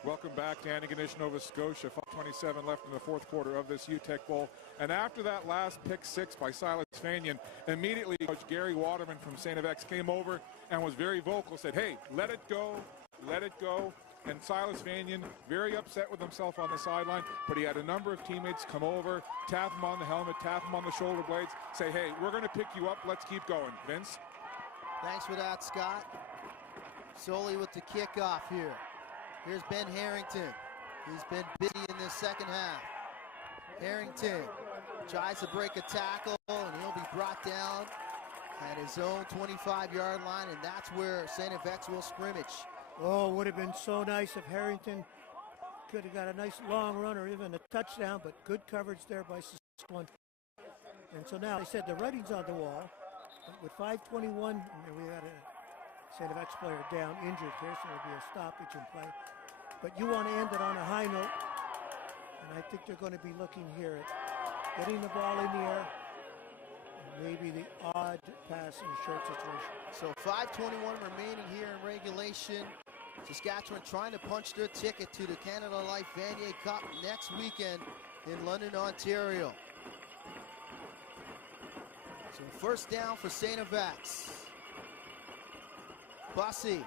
Welcome back to Antigonish, Nova Scotia. 5:27 left in the fourth quarter of this UTECK Bowl. And after that last pick 6 by Silas Vanier, immediately Coach Gary Waterman from St. FX came over and was very vocal, said, hey, let it go, let it go. And Silas Vanier, very upset with himself on the sideline, but he had a number of teammates come over, tap him on the helmet, tap him on the shoulder blades, say, hey, we're going to pick you up, let's keep going. Vince? Thanks for that, Scott. Soli with the kickoff here. Here's Ben Harrington. He's been busy in this second half. Harrington tries to break a tackle, and he'll be brought down at his own 25-yard line, and that's where St. FX will scrimmage. Oh, it would have been so nice if Harrington could have got a nice long run or even a touchdown, but good coverage there by Saskatchewan. And so now, I said the writing's on the wall. With 5:21, we got a St. FX player down, injured here, so it'll be a stoppage in play. But you want to end it on a high note, and I think they're going to be looking here at getting the ball in the air, and maybe the odd pass in a short situation. So 5:21 remaining here in regulation. Saskatchewan trying to punch their ticket to the Canada Life Vanier Cup next weekend in London, Ontario. So first down for St. Vex. Bussey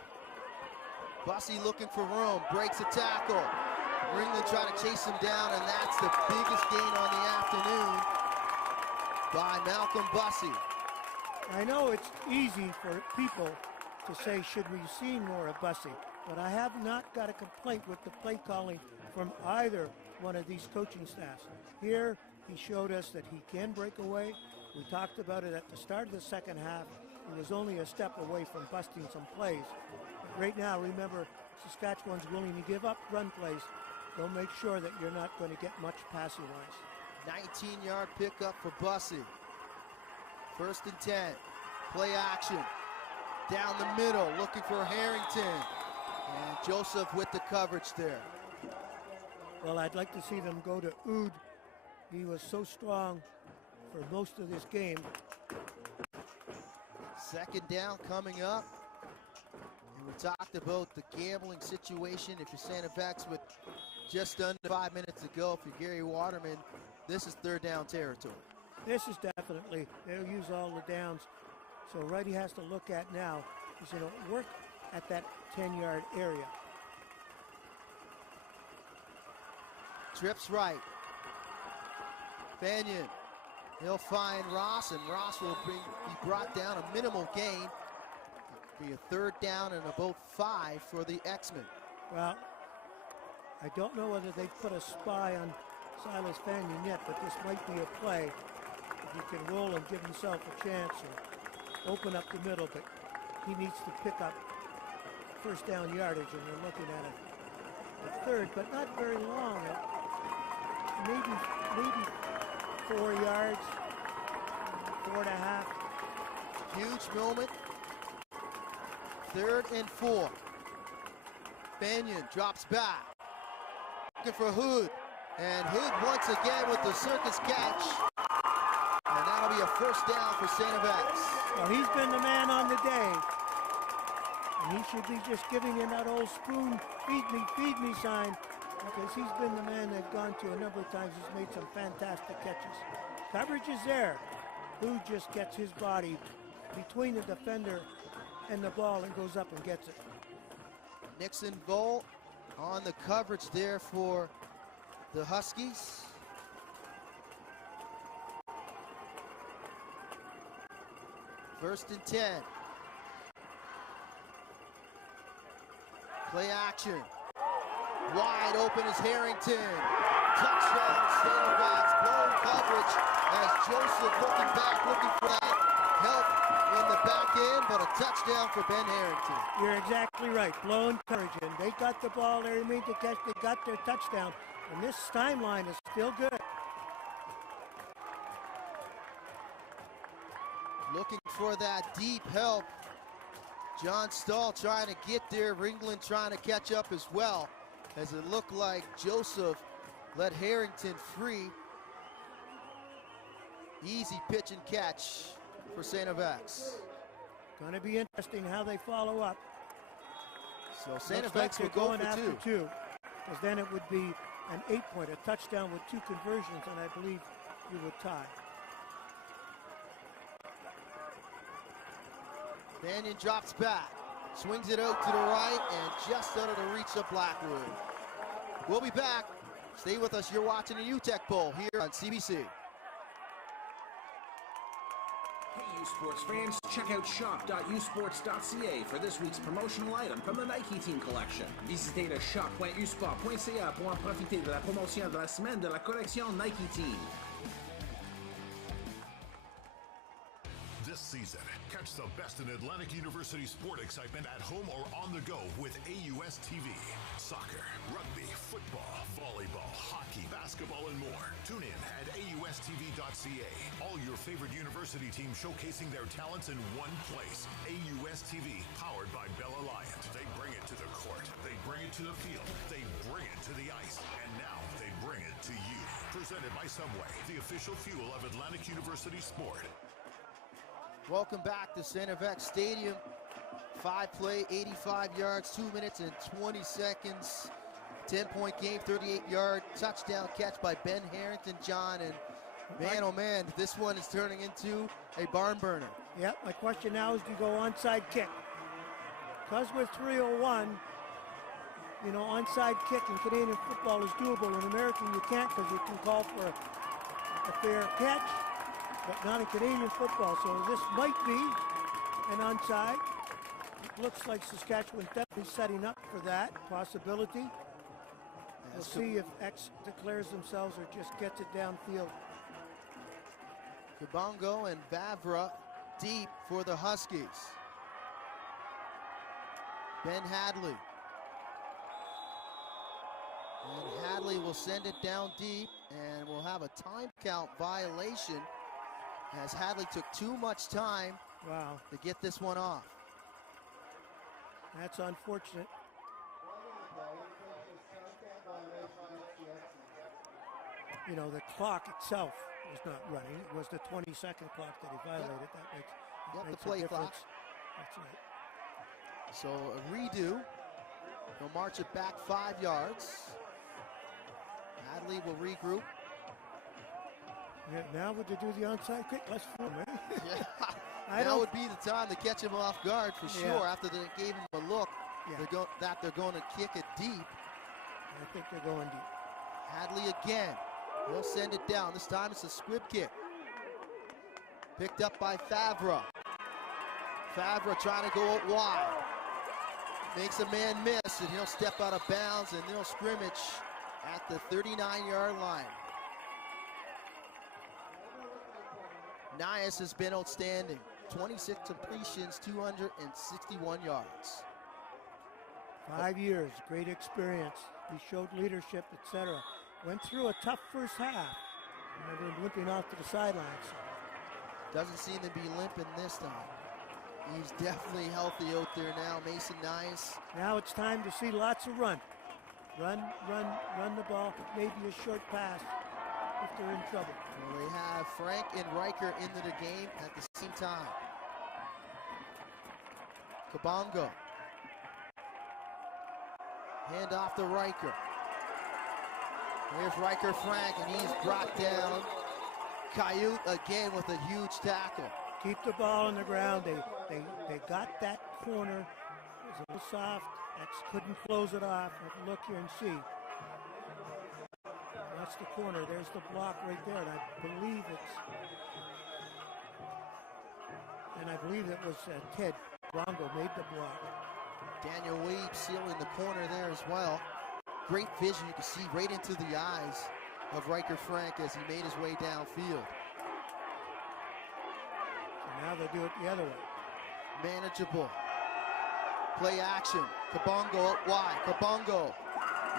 looking for room, breaks a tackle. Ringland trying to chase him down, and that's the biggest gain on the afternoon by Malcolm Bussey. I know it's easy for people to say, should we see more of Bussey? But I have not got a complaint with the play calling from either one of these coaching staffs. Here, he showed us that he can break away. We talked about it at the start of the second half. He was only a step away from busting some plays. But right now, remember, Saskatchewan's willing to give up run plays. They'll make sure that you're not going to get much passing-wise. 19-yard pickup for Bussey. First and 10. Play action. Down the middle, looking for Harrington. And Joseph with the coverage there. Well, I'd like to see them go to Oud. He was so strong for most of this game. Second down coming up. And we talked about the gambling situation. If you're Santa Vex with just under 5 minutes to go, if you're Gary Waterman, this is third down territory. This is definitely, they'll use all the downs. So what he has to look at now is going to work at that 10-yard area. Trips right. Vanier. He'll find Ross, and Ross will be brought down a minimal gain. Be a third down and about 5 for the X-Men. Well, I don't know whether they put a spy on Silas Vanier yet, but this might be a play. If he can roll and give himself a chance and open up the middle, but he needs to pick up first down yardage, and they're looking at a third, but not very long. Maybe 4 yards, 4.5. Huge moment. 3rd and 4. Vanier drops back. Looking for Hood. And Hood once again with the circus catch. And that'll be a first down for St. Vex. Well, he's been the man on the day. And he should be just giving him that old spoon, feed me sign. Because he's been the man they've gone to a number of times. He's made some fantastic catches. Coverage is there. Who just gets his body between the defender and the ball and goes up and gets it. Nixon Bowl on the coverage there for the Huskies. First and 10. Play action. Wide open is Harrington. Touchdown, St. Vex. Blown coverage as Joseph looking back, looking for that help in the back end, but a touchdown for Ben Harrington. You're exactly right. Blown coverage, and they got the ball there. They made the catch. They got their touchdown, and this timeline is still good. Looking for that deep help. John Stahl trying to get there. Ringland trying to catch up as well, as it looked like Joseph let Harrington free. Easy pitch and catch for St. Vex. Going to be interesting how they follow up. So St. Vex will go for after two, because then it would be an 8-point, a touchdown with 2 conversions, and I believe you would tie. Vanier drops back, swings it out to the right, and just out of the reach of Blackwood. We'll be back. Stay with us. You're watching the UTECK Bowl here on CBC. Hey, U Sports fans, check out shop.usports.ca for this week's promotional item from the Nike Team collection. Visitez le shop.usport.ca pour en profiter de la promotion de la semaine de la collection Nike Team. This season, catch the best in Atlantic University sport excitement at home or on the go with AUS TV. Soccer, rugby, football, volleyball, hockey, basketball, and more. Tune in at AUSTV.ca. All your favorite university teams showcasing their talents in one place. AUS TV, powered by Bell Alliant. They bring it to the court. They bring it to the field. They bring it to the ice. And now they bring it to you. Presented by Subway, the official fuel of Atlantic University sport. Welcome back to St. Vex Stadium. 5-play, 85 yards, 2 minutes and 20 seconds. 10-point game, 38-yard touchdown catch by Ben Harrington, John. And Man, oh man, this one is turning into a barn burner. Yep, my question now is, do you go onside kick? Because we're 301, you know, onside kick in Canadian football is doable. In American, you can't, because you can call for a fair catch, but not in Canadian football. So this might be an onside. It looks like Saskatchewan definitely setting up for that possibility. We'll see if X declares themselves or just gets it downfield. Kabongo and Vavra deep for the Huskies. Ben Hadley. And Hadley will send it down deep, and we'll have a time count violation as Hadley took too much time to get this one off. That's unfortunate. You know, the clock itself was not running. It was the 20-second clock that he violated. That makes the play a difference. clock. That's right. So a redo. He'll march it back 5 yards. Hadley will regroup. Yeah, now would they do the onside kick? Let's film it. Yeah. That would be the time to catch him off guard for sure. After they gave him a look they're going to kick it deep. I think they're going deep. Hadley again. He'll send it down. This time it's a squib kick. Picked up by Favre. Favre trying to go out wide. Makes a man miss, and he'll step out of bounds, and they'll scrimmage at the 39-yard line. Nias has been outstanding. 26 completions, 261 yards. 5 years, great experience. He showed leadership, etc. Went through a tough first half. Remember him limping off to the sidelines. Doesn't seem to be limping this time. He's definitely healthy out there now. Mason Nice. Now it's time to see lots of run. Run the ball. Maybe a short pass if they're in trouble. Well, they have Frank and Riker into the game at the same time. Kabongo. Hand off to Riker. Here's Riker Frank, and he's brought down. Coyote again with a huge tackle. Keep the ball on the ground. They got that corner. It was a little soft. X couldn't close it off. Look here and see. That's the corner. There's the block right there, and I believe it was Ted Rongo made the block. Daniel Weeb sealing the corner there as well. Great vision. You can see right into the eyes of Riker Frank as he made his way downfield. So now they do it the other way. Manageable. Play action. Kabongo out wide. Kabongo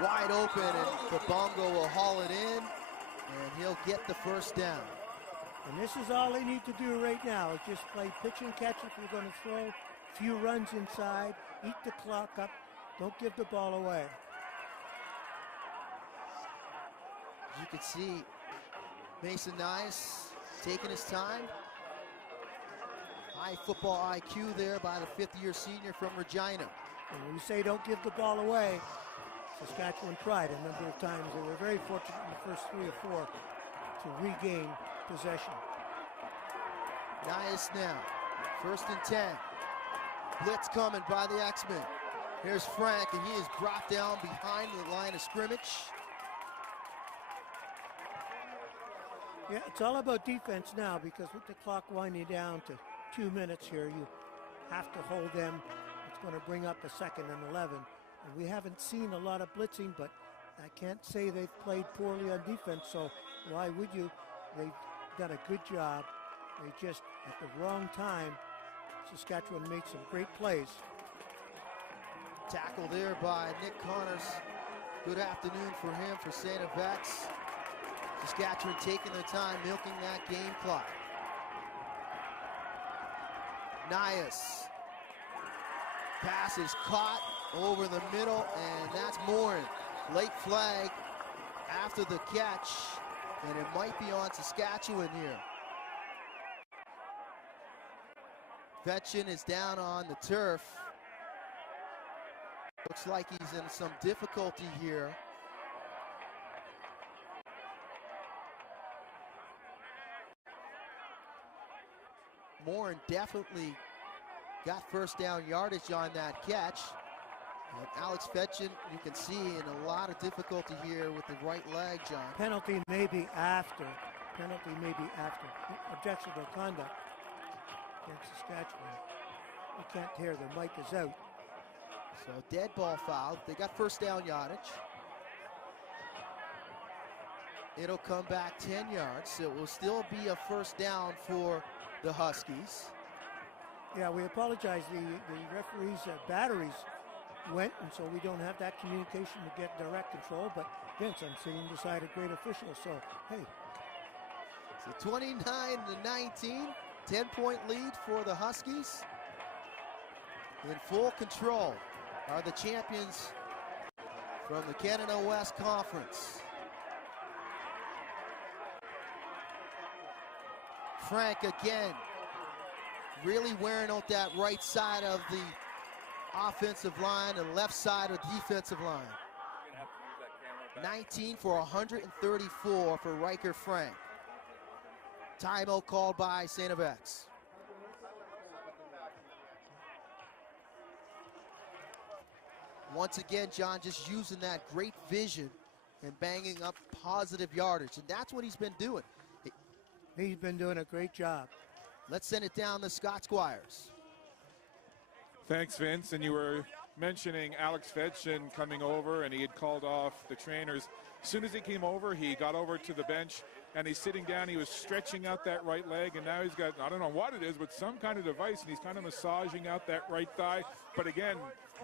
wide open, and Kabongo will haul it in, and he'll get the first down. And this is all they need to do right now, is just play pitch and catch if you're going to throw. A few runs inside, eat the clock up, don't give the ball away. As you can see, Mason Nice taking his time. High football IQ there by the fifth-year senior from Regina. And when we say don't give the ball away, Saskatchewan tried a number of times. They were very fortunate in the first 3 or 4 to regain possession. Nice now. 1st and 10. Blitz coming by the X-Men. Here's Frank, and he is brought down behind the line of scrimmage. Yeah, it's all about defense now, because with the clock winding down to 2 minutes here, you have to hold them. It's going to bring up a 2nd and 11. And we haven't seen a lot of blitzing, but I can't say they've played poorly on defense, so why would you? They've done a good job. They just, at the wrong time, Saskatchewan made some great plays. Tackle there by Nick Connors. Good afternoon for him, for St. Vex. Saskatchewan taking their time, milking that game clock. Nias. Pass is caught over the middle, and that's Morin. Late flag after the catch, and it might be on Saskatchewan here. Vetchin is down on the turf. Looks like he's in some difficulty here. Morin definitely got first down yardage on that catch. And Alex Fetchin, you can see in a lot of difficulty here with the right leg, John. Penalty maybe after. Objectionable conduct against Saskatchewan. You can't hear, the mic is out. So dead ball foul. They got first down yardage. It'll come back 10 yards, so it will still be a first down for the Huskies. Yeah, we apologize. The referees' batteries went, and so we don't have that communication to get direct control. But Vince, I'm sitting beside a great official, so hey. So 29-19, 10-point lead for the Huskies. In full control are the champions from the Canada West Conference. Frank again, really wearing out that right side of the offensive line and left side of the defensive line. 19 for 134 for Riker Frank. Timeout called by St. FX. Once again, John, just using that great vision and banging up positive yardage, and that's what he's been doing. He's been doing a great job. Let's send it down to Scott Squires. Thanks, Vince. And you were mentioning Alex Fetchin coming over, and he had called off the trainers. As soon as he came over, he got over to the bench, and he's sitting down. He was stretching out that right leg, and now he's got, I don't know what it is, but some kind of device, and he's kind of massaging out that right thigh. But again,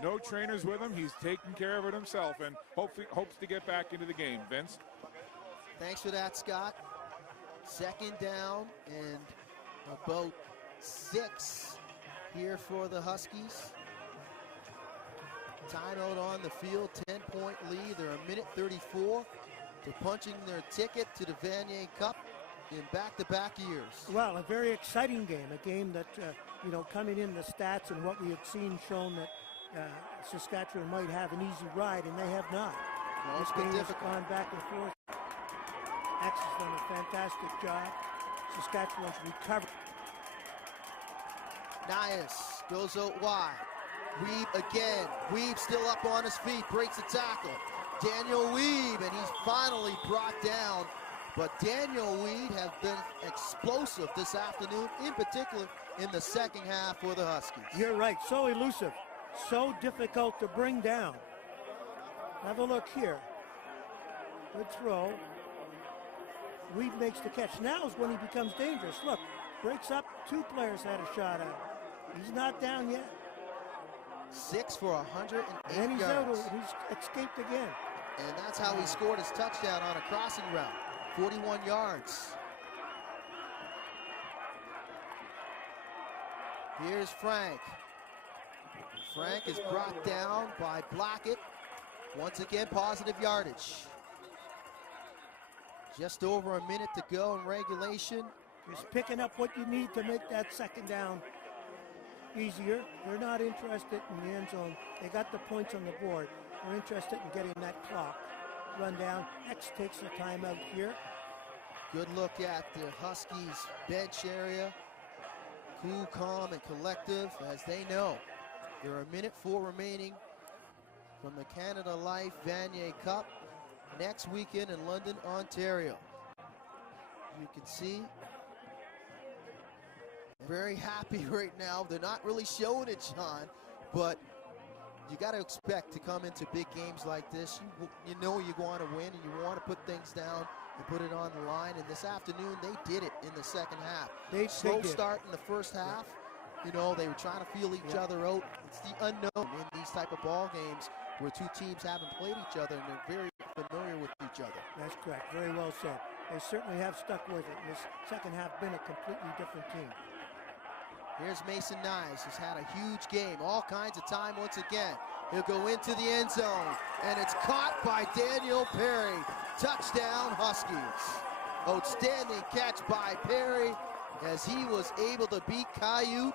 no trainers with him. He's taking care of it himself, and hopefully hopes to get back into the game. Vince? Thanks for that, Scott. Second down and about 6 here for the Huskies. Timeout on the field, 10-point lead. They're a minute 34 to punching their ticket to the Vanier Cup in back-to-back years. Well, a very exciting game, a game that, coming in the stats and what we had seen shown that Saskatchewan might have an easy ride, and they have not. No, this game has gone back and forth. X has done a fantastic job. Saskatchewan's recovered. Nias goes out wide. Weeb again. Weeb still up on his feet, breaks the tackle. Daniel Weeb, and he's finally brought down. But Daniel Weeb has been explosive this afternoon, in particular in the second half for the Huskies. You're right, so elusive, so difficult to bring down. Have a look here. Good throw. Weeb makes the catch. Now is when he becomes dangerous. Look, breaks up. 2 players had a shot at him. He's not down yet. 6 for 108 and he's yards. Out. He's escaped again. And that's how he scored his touchdown on a crossing route. 41 yards. Here's Frank. Frank is brought down by Blackett. Once again, positive yardage. Just over a minute to go in regulation. Just picking up what you need to make that second down easier. They're not interested in the end zone. They got the points on the board. They're interested in getting that clock run down. X takes the timeout here. Good look at the Huskies bench area. Cool, calm, and collective, as they know there are 1:04 remaining from the Canada Life Vanier Cup next weekend in London, Ontario. You can see very happy right now. They're not really showing it, John, but you got to expect to come into big games like this. You know you want to win, and you want to put things down and put it on the line. And this afternoon, they did it in the second half. Slow start in the first half. You know, they were trying to feel each other out. It's the unknown in these type of ball games where two teams haven't played each other and they're very familiar with each other. That's correct. Very well said. They certainly have stuck with it. This second half been a completely different team. Here's Mason Nyes, who's had a huge game, all kinds of time once again. He'll go into the end zone, and it's caught by Daniel Perry. Touchdown, Huskies. Outstanding catch by Perry as he was able to beat Kayut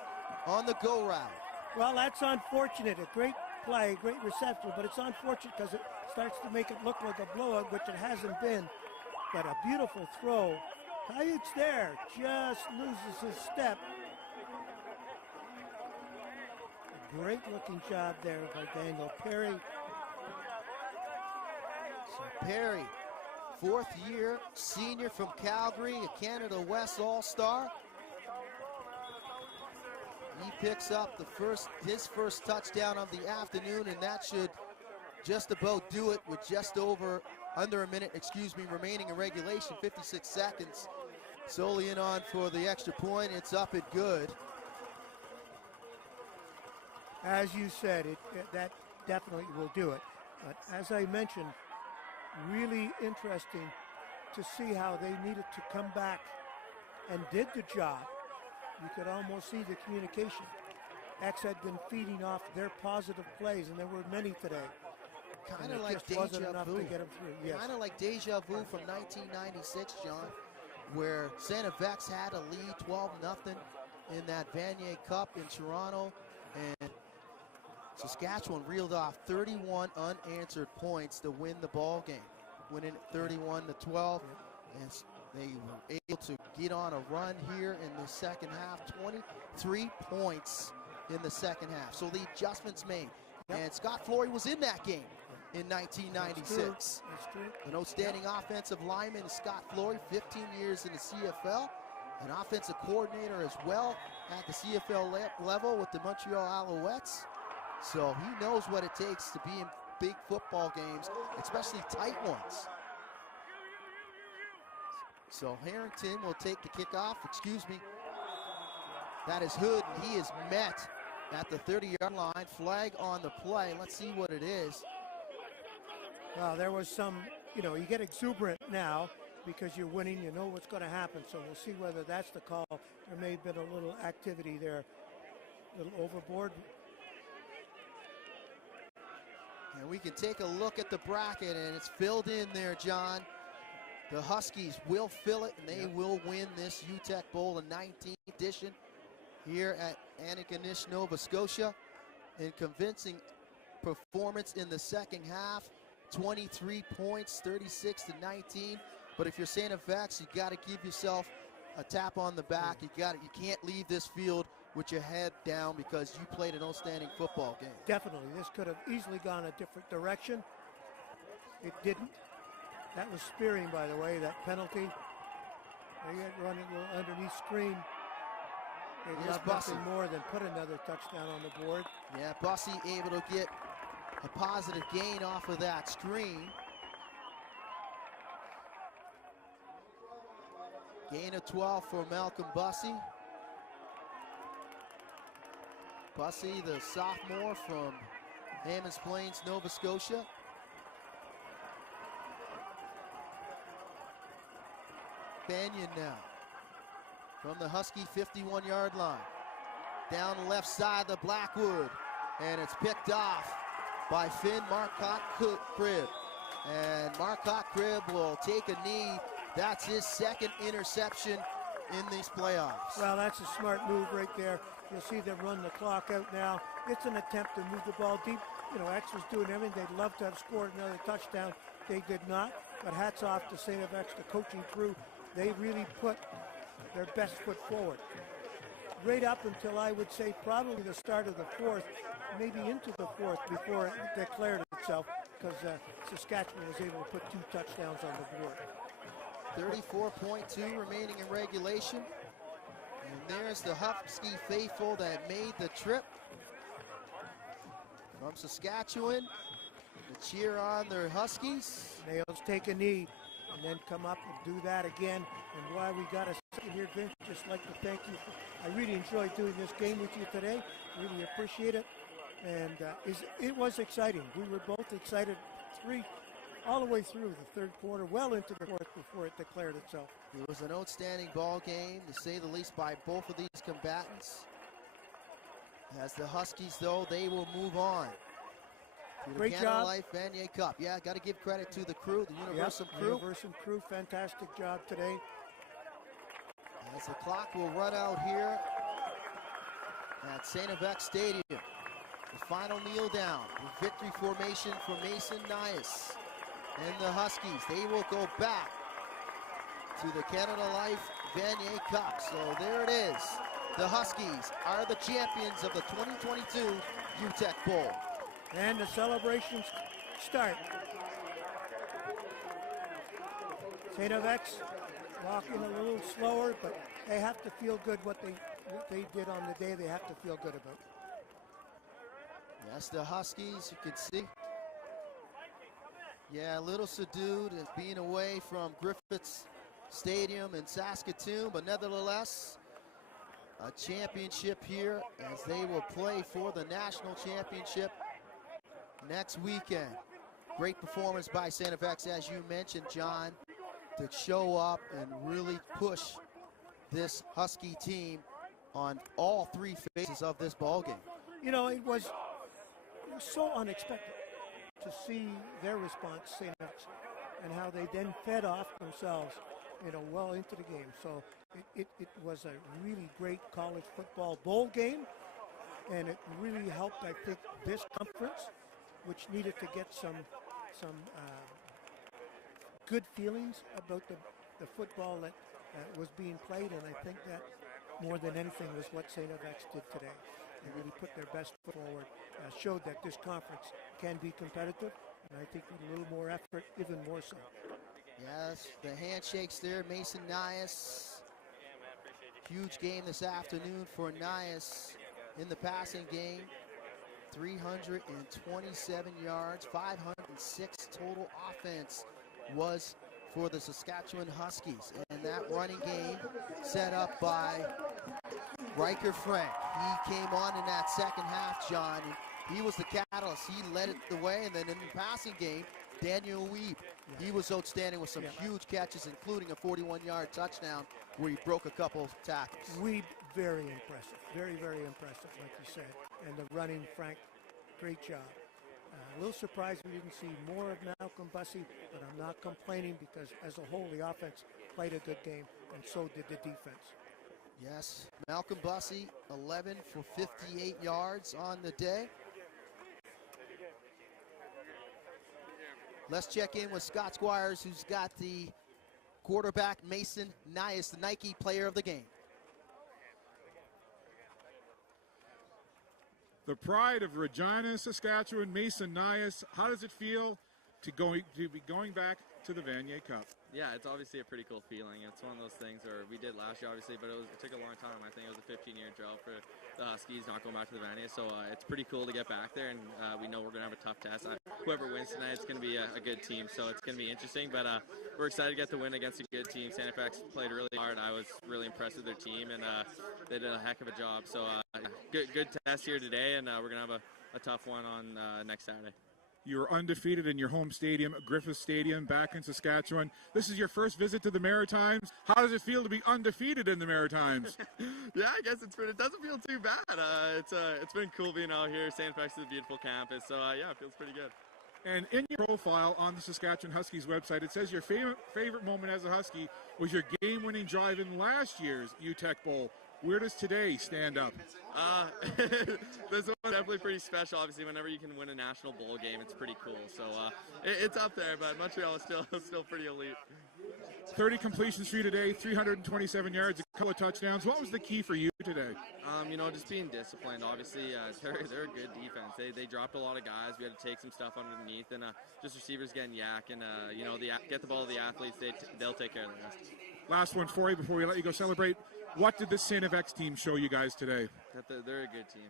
on the go route. Well, that's unfortunate. A great play, great reception, but it's unfortunate because it starts to make it look like a blowout, which it hasn't been. But a beautiful throw. Kayut's there, just loses his step Great looking job there by Daniel Perry. So Perry, fourth-year senior from Calgary, a Canada West All-Star. He picks up his first touchdown of the afternoon, and that should just about do it with just under a minute, remaining in regulation, 56 seconds. Solely in on for the extra point. It's up and good. As you said, that definitely will do it. But as I mentioned, really interesting to see how they needed to come back and did the job. You could almost see the communication. X had been feeding off their positive plays, and there were many today. Kind of like deja vu. To get them through. Yes. Kind of like deja vu from 1996, John, where St. FX had a lead 12-0 in that Vanier Cup in Toronto, and Saskatchewan reeled off 31 unanswered points to win the ball game, winning 31-12, and they were able to get on a run here in the second half, 23 points in the second half. So the adjustments made, and Scott Flory was in that game in 1996. That's true. An outstanding offensive lineman, Scott Flory, 15 years in the CFL, an offensive coordinator as well at the CFL level with the Montreal Alouettes. So he knows what it takes to be in big football games, especially tight ones. So Harrington will take the kickoff. That is Hood, and he is met at the 30-yard line. Flag on the play. Let's see what it is. Well, there was some, you get exuberant now because you're winning. You know what's going to happen. So we'll see whether that's the call. There may have been a little activity there, a little overboard. And we can take a look at the bracket, and it's filled in there, John. The Huskies will fill it, and they will win this UTECK Bowl, the 19th edition, here at Antigonish, Nova Scotia. In convincing performance in the second half, 23 points, 36-19. But if you're St. FX, you got to give yourself a tap on the back. You can't leave this field with your head down because you played an outstanding football game. Definitely. This could have easily gone a different direction. It didn't. That was Spearing, by the way, that penalty. They get running a little underneath screen. They love nothing more than put another touchdown on the board. Yeah, Bussey able to get a positive gain off of that screen. Gain of 12 for Malcolm Bussey. Bussey, the sophomore from Hammonds Plains, Nova Scotia. Banyan now from the Husky 51-yard line. Down the left side, the Blackwood, and it's picked off by Finn Marcotte-Cribb. And Marcotte-Cribb will take a knee. That's his second interception in these playoffs. Well, that's a smart move right there. You'll see them run the clock out now. It's an attempt to move the ball deep. X was doing everything. They'd love to have scored another touchdown. They did not. But hats off to St. FX, the coaching crew. They really put their best foot forward. Right up until, I would say, probably the start of the fourth, maybe into the fourth before it declared itself, because Saskatchewan was able to put 2 touchdowns on the board. 34.2 remaining in regulation. And there's the Husky faithful that made the trip from Saskatchewan to cheer on their Huskies. Nails take a knee and then come up and do that again. And while we got a second here, Vince, just like to thank you. I really enjoyed doing this game with you today. Really appreciate it. And it was exciting. We were both excited all the way through the third quarter, well into the fourth before it declared itself. It was an outstanding ball game, to say the least, by both of these combatants. As the Huskies, though, they will move on to the Great Canada job. Life Vanier Cup. Yeah, got to give credit to the crew, the Universal crew. Universal crew, fantastic job today. As the clock will run out here at St. FX Stadium. The final kneel down with victory formation for Mason Nias and the Huskies. They will go back to the Canada Life Vanier Cup. So there it is. The Huskies are the champions of the 2022 UTECK Bowl. And the celebrations start. St. FX walking a little slower, but they have to feel good what they did on the day. They have to feel good about. Yes, the Huskies, you can see. Yeah, a little subdued and being away from Griffiths Stadium in Saskatoon, but nevertheless, a championship here as they will play for the national championship next weekend. Great performance by St. FX, as you mentioned, John, to show up and really push this Husky team on all three phases of this ball game. You know, it was so unexpected to see their response, St. FX, and how they then fed off themselves, you know, well into the game. So it was a really great college football bowl game, and it really helped, I think, this conference, which needed to get some good feelings about the football that was being played, and I think that more than anything was what St. FX did today. They really put their best foot forward, showed that this conference can be competitive, and I think with a little more effort, even more so. Yes, the handshakes there, Mason Nias. Huge game this afternoon for Nias in the passing game. 327 yards, 506 total offense was for the Saskatchewan Huskies. And that running game set up by Riker Frank. He came on in that second half, John, and he was the catalyst. He led it the way, and then in the passing game, Daniel Weeb, he was outstanding with some huge catches, including a 41-yard touchdown where he broke a couple tackles. Weeb, very impressive, very, very impressive, like you said. And the running, Frank, great job. A little surprised we didn't see more of Malcolm Bussey, but I'm not complaining because as a whole, the offense played a good game, and so did the defense. Yes, Malcolm Bussey, 11 for 58 yards on the day. Let's check in with Scott Squires, who's got the quarterback, Mason Nias, the Nike player of the game. The pride of Regina, Saskatchewan, Mason Nias. How does it feel to be going back to the Vanier Cup? Yeah, it's obviously a pretty cool feeling. It's one of those things where we did last year, obviously, but it took a long time. I think it was a 15-year drought for the Huskies not going back to the Vanier, so it's pretty cool to get back there, and we know we're going to have a tough test. Whoever wins tonight, it's going to be a good team, so it's going to be interesting, but we're excited to get the win against a good team. St. FX played really hard. I was really impressed with their team, and they did a heck of a job. So good test here today, and we're going to have a tough one on next Saturday. You were undefeated in your home stadium, Griffith Stadium, back in Saskatchewan. This is your first visit to the Maritimes. How does it feel to be undefeated in the Maritimes? Yeah, I guess it doesn't feel too bad. It's been cool being out here. St. FX is a beautiful campus, so yeah, it feels pretty good. And in your profile on the Saskatchewan Huskies website, it says your favorite moment as a Husky was your game-winning drive in last year's UTECK Bowl. Where does today stand up? This one's definitely pretty special. Obviously, whenever you can win a national bowl game, it's pretty cool. So it's up there, but Montreal is still pretty elite. 30 completions for you today, 327 yards, a couple of touchdowns. What was the key for you today? Just being disciplined. Obviously, they're a good defense. They dropped a lot of guys. We had to take some stuff underneath, and just receivers getting yak, and get the ball to the athletes. They'll take care of the rest. Last one for you before we let you go celebrate. What did the St. FX team show you guys today? That they're a good team.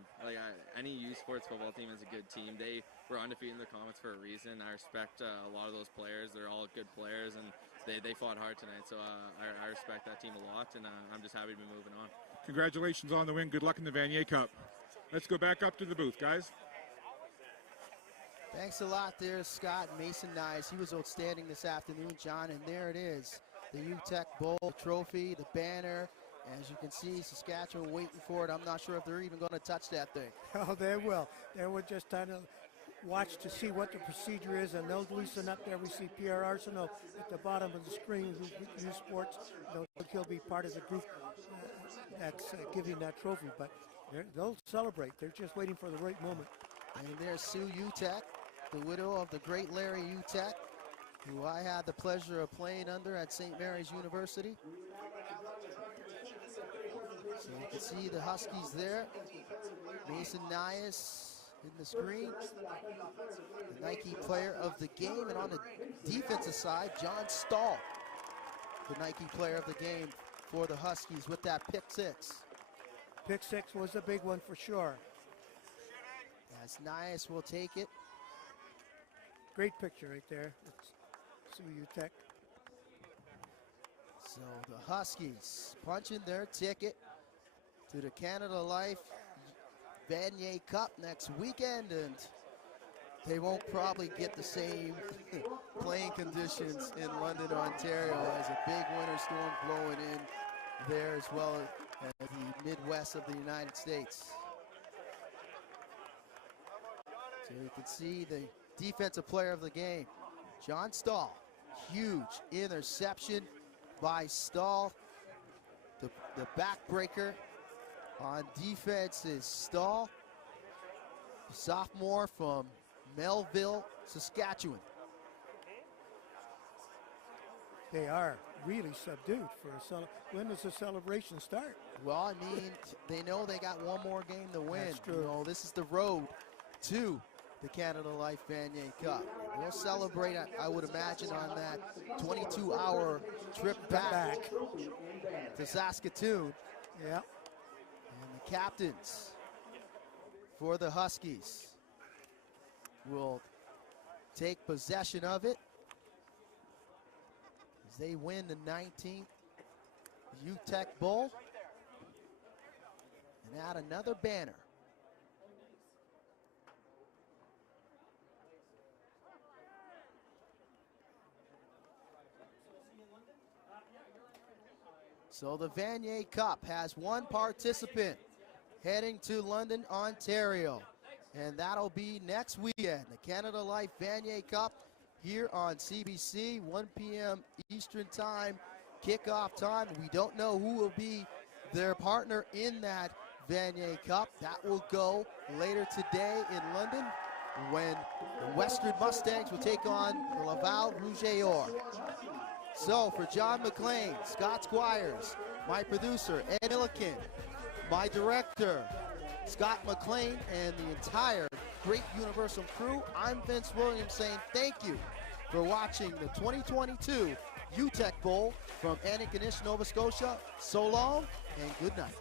Any U Sports football team is a good team. They were undefeated in the Comets for a reason. I respect a lot of those players. They're all good players, and they fought hard tonight. So I respect that team a lot, and I'm just happy to be moving on. Congratulations on the win. Good luck in the Vanier Cup. Let's go back up to the booth, guys. Thanks a lot there, Scott. Mason Nias, he was outstanding this afternoon, John, and there it is. The UTECK Bowl trophy, the banner. As you can see, Saskatchewan waiting for it. I'm not sure if they're even going to touch that thing. Oh, they will. They will just trying to watch to see what the procedure is, and they'll loosen up there. We see Pierre Arsenault at the bottom of the screen, who's with U Sports. He'll be part of the group that's giving that trophy, but they'll celebrate. They're just waiting for the right moment. And there's Sue UTECK, the widow of the great Larry UTECK, who I had the pleasure of playing under at St. Mary's University. So can see the Huskies there. Mason Nias in the screen, the Nike player of the game. And on the defensive side, John Stahl, the Nike player of the game for the Huskies with that pick six. Pick six was a big one for sure. As Nias will take it. Great picture right there. It's UTECK. So the Huskies punching their ticket to the Canada Life Vanier Cup next weekend, and they won't probably get the same playing conditions in London, Ontario, as a big winter storm blowing in there, as well as the Midwest of the United States. So you can see the defensive player of the game, John Stahl. Huge interception by Stahl. The backbreaker on defense is Stahl, the sophomore from Melville, Saskatchewan. They are really subdued for when does the celebration start? Well, I mean, they know they got one more game to win. That's true. You know, this is the road to the Canada Life Vanier Cup. They'll celebrate, I would imagine, on that 22-hour trip back to Saskatoon. Yeah. And the captains for the Huskies will take possession of it as they win the 19th UTECK Bowl and add another banner. So the Vanier Cup has one participant heading to London, Ontario. And that'll be next weekend. The Canada Life Vanier Cup here on CBC, 1 p.m. Eastern Time, kickoff time. We don't know who will be their partner in that Vanier Cup. That will go later today in London when the Western Mustangs will take on the Laval Rouge et Or. So for John McLean, Scott Squires, my producer, Ed Milliken, my director, Scott McLean, and the entire Great Universal crew, I'm Vince Williams saying thank you for watching the 2022 UTECK Bowl from Antigonish, Nova Scotia. So long and good night.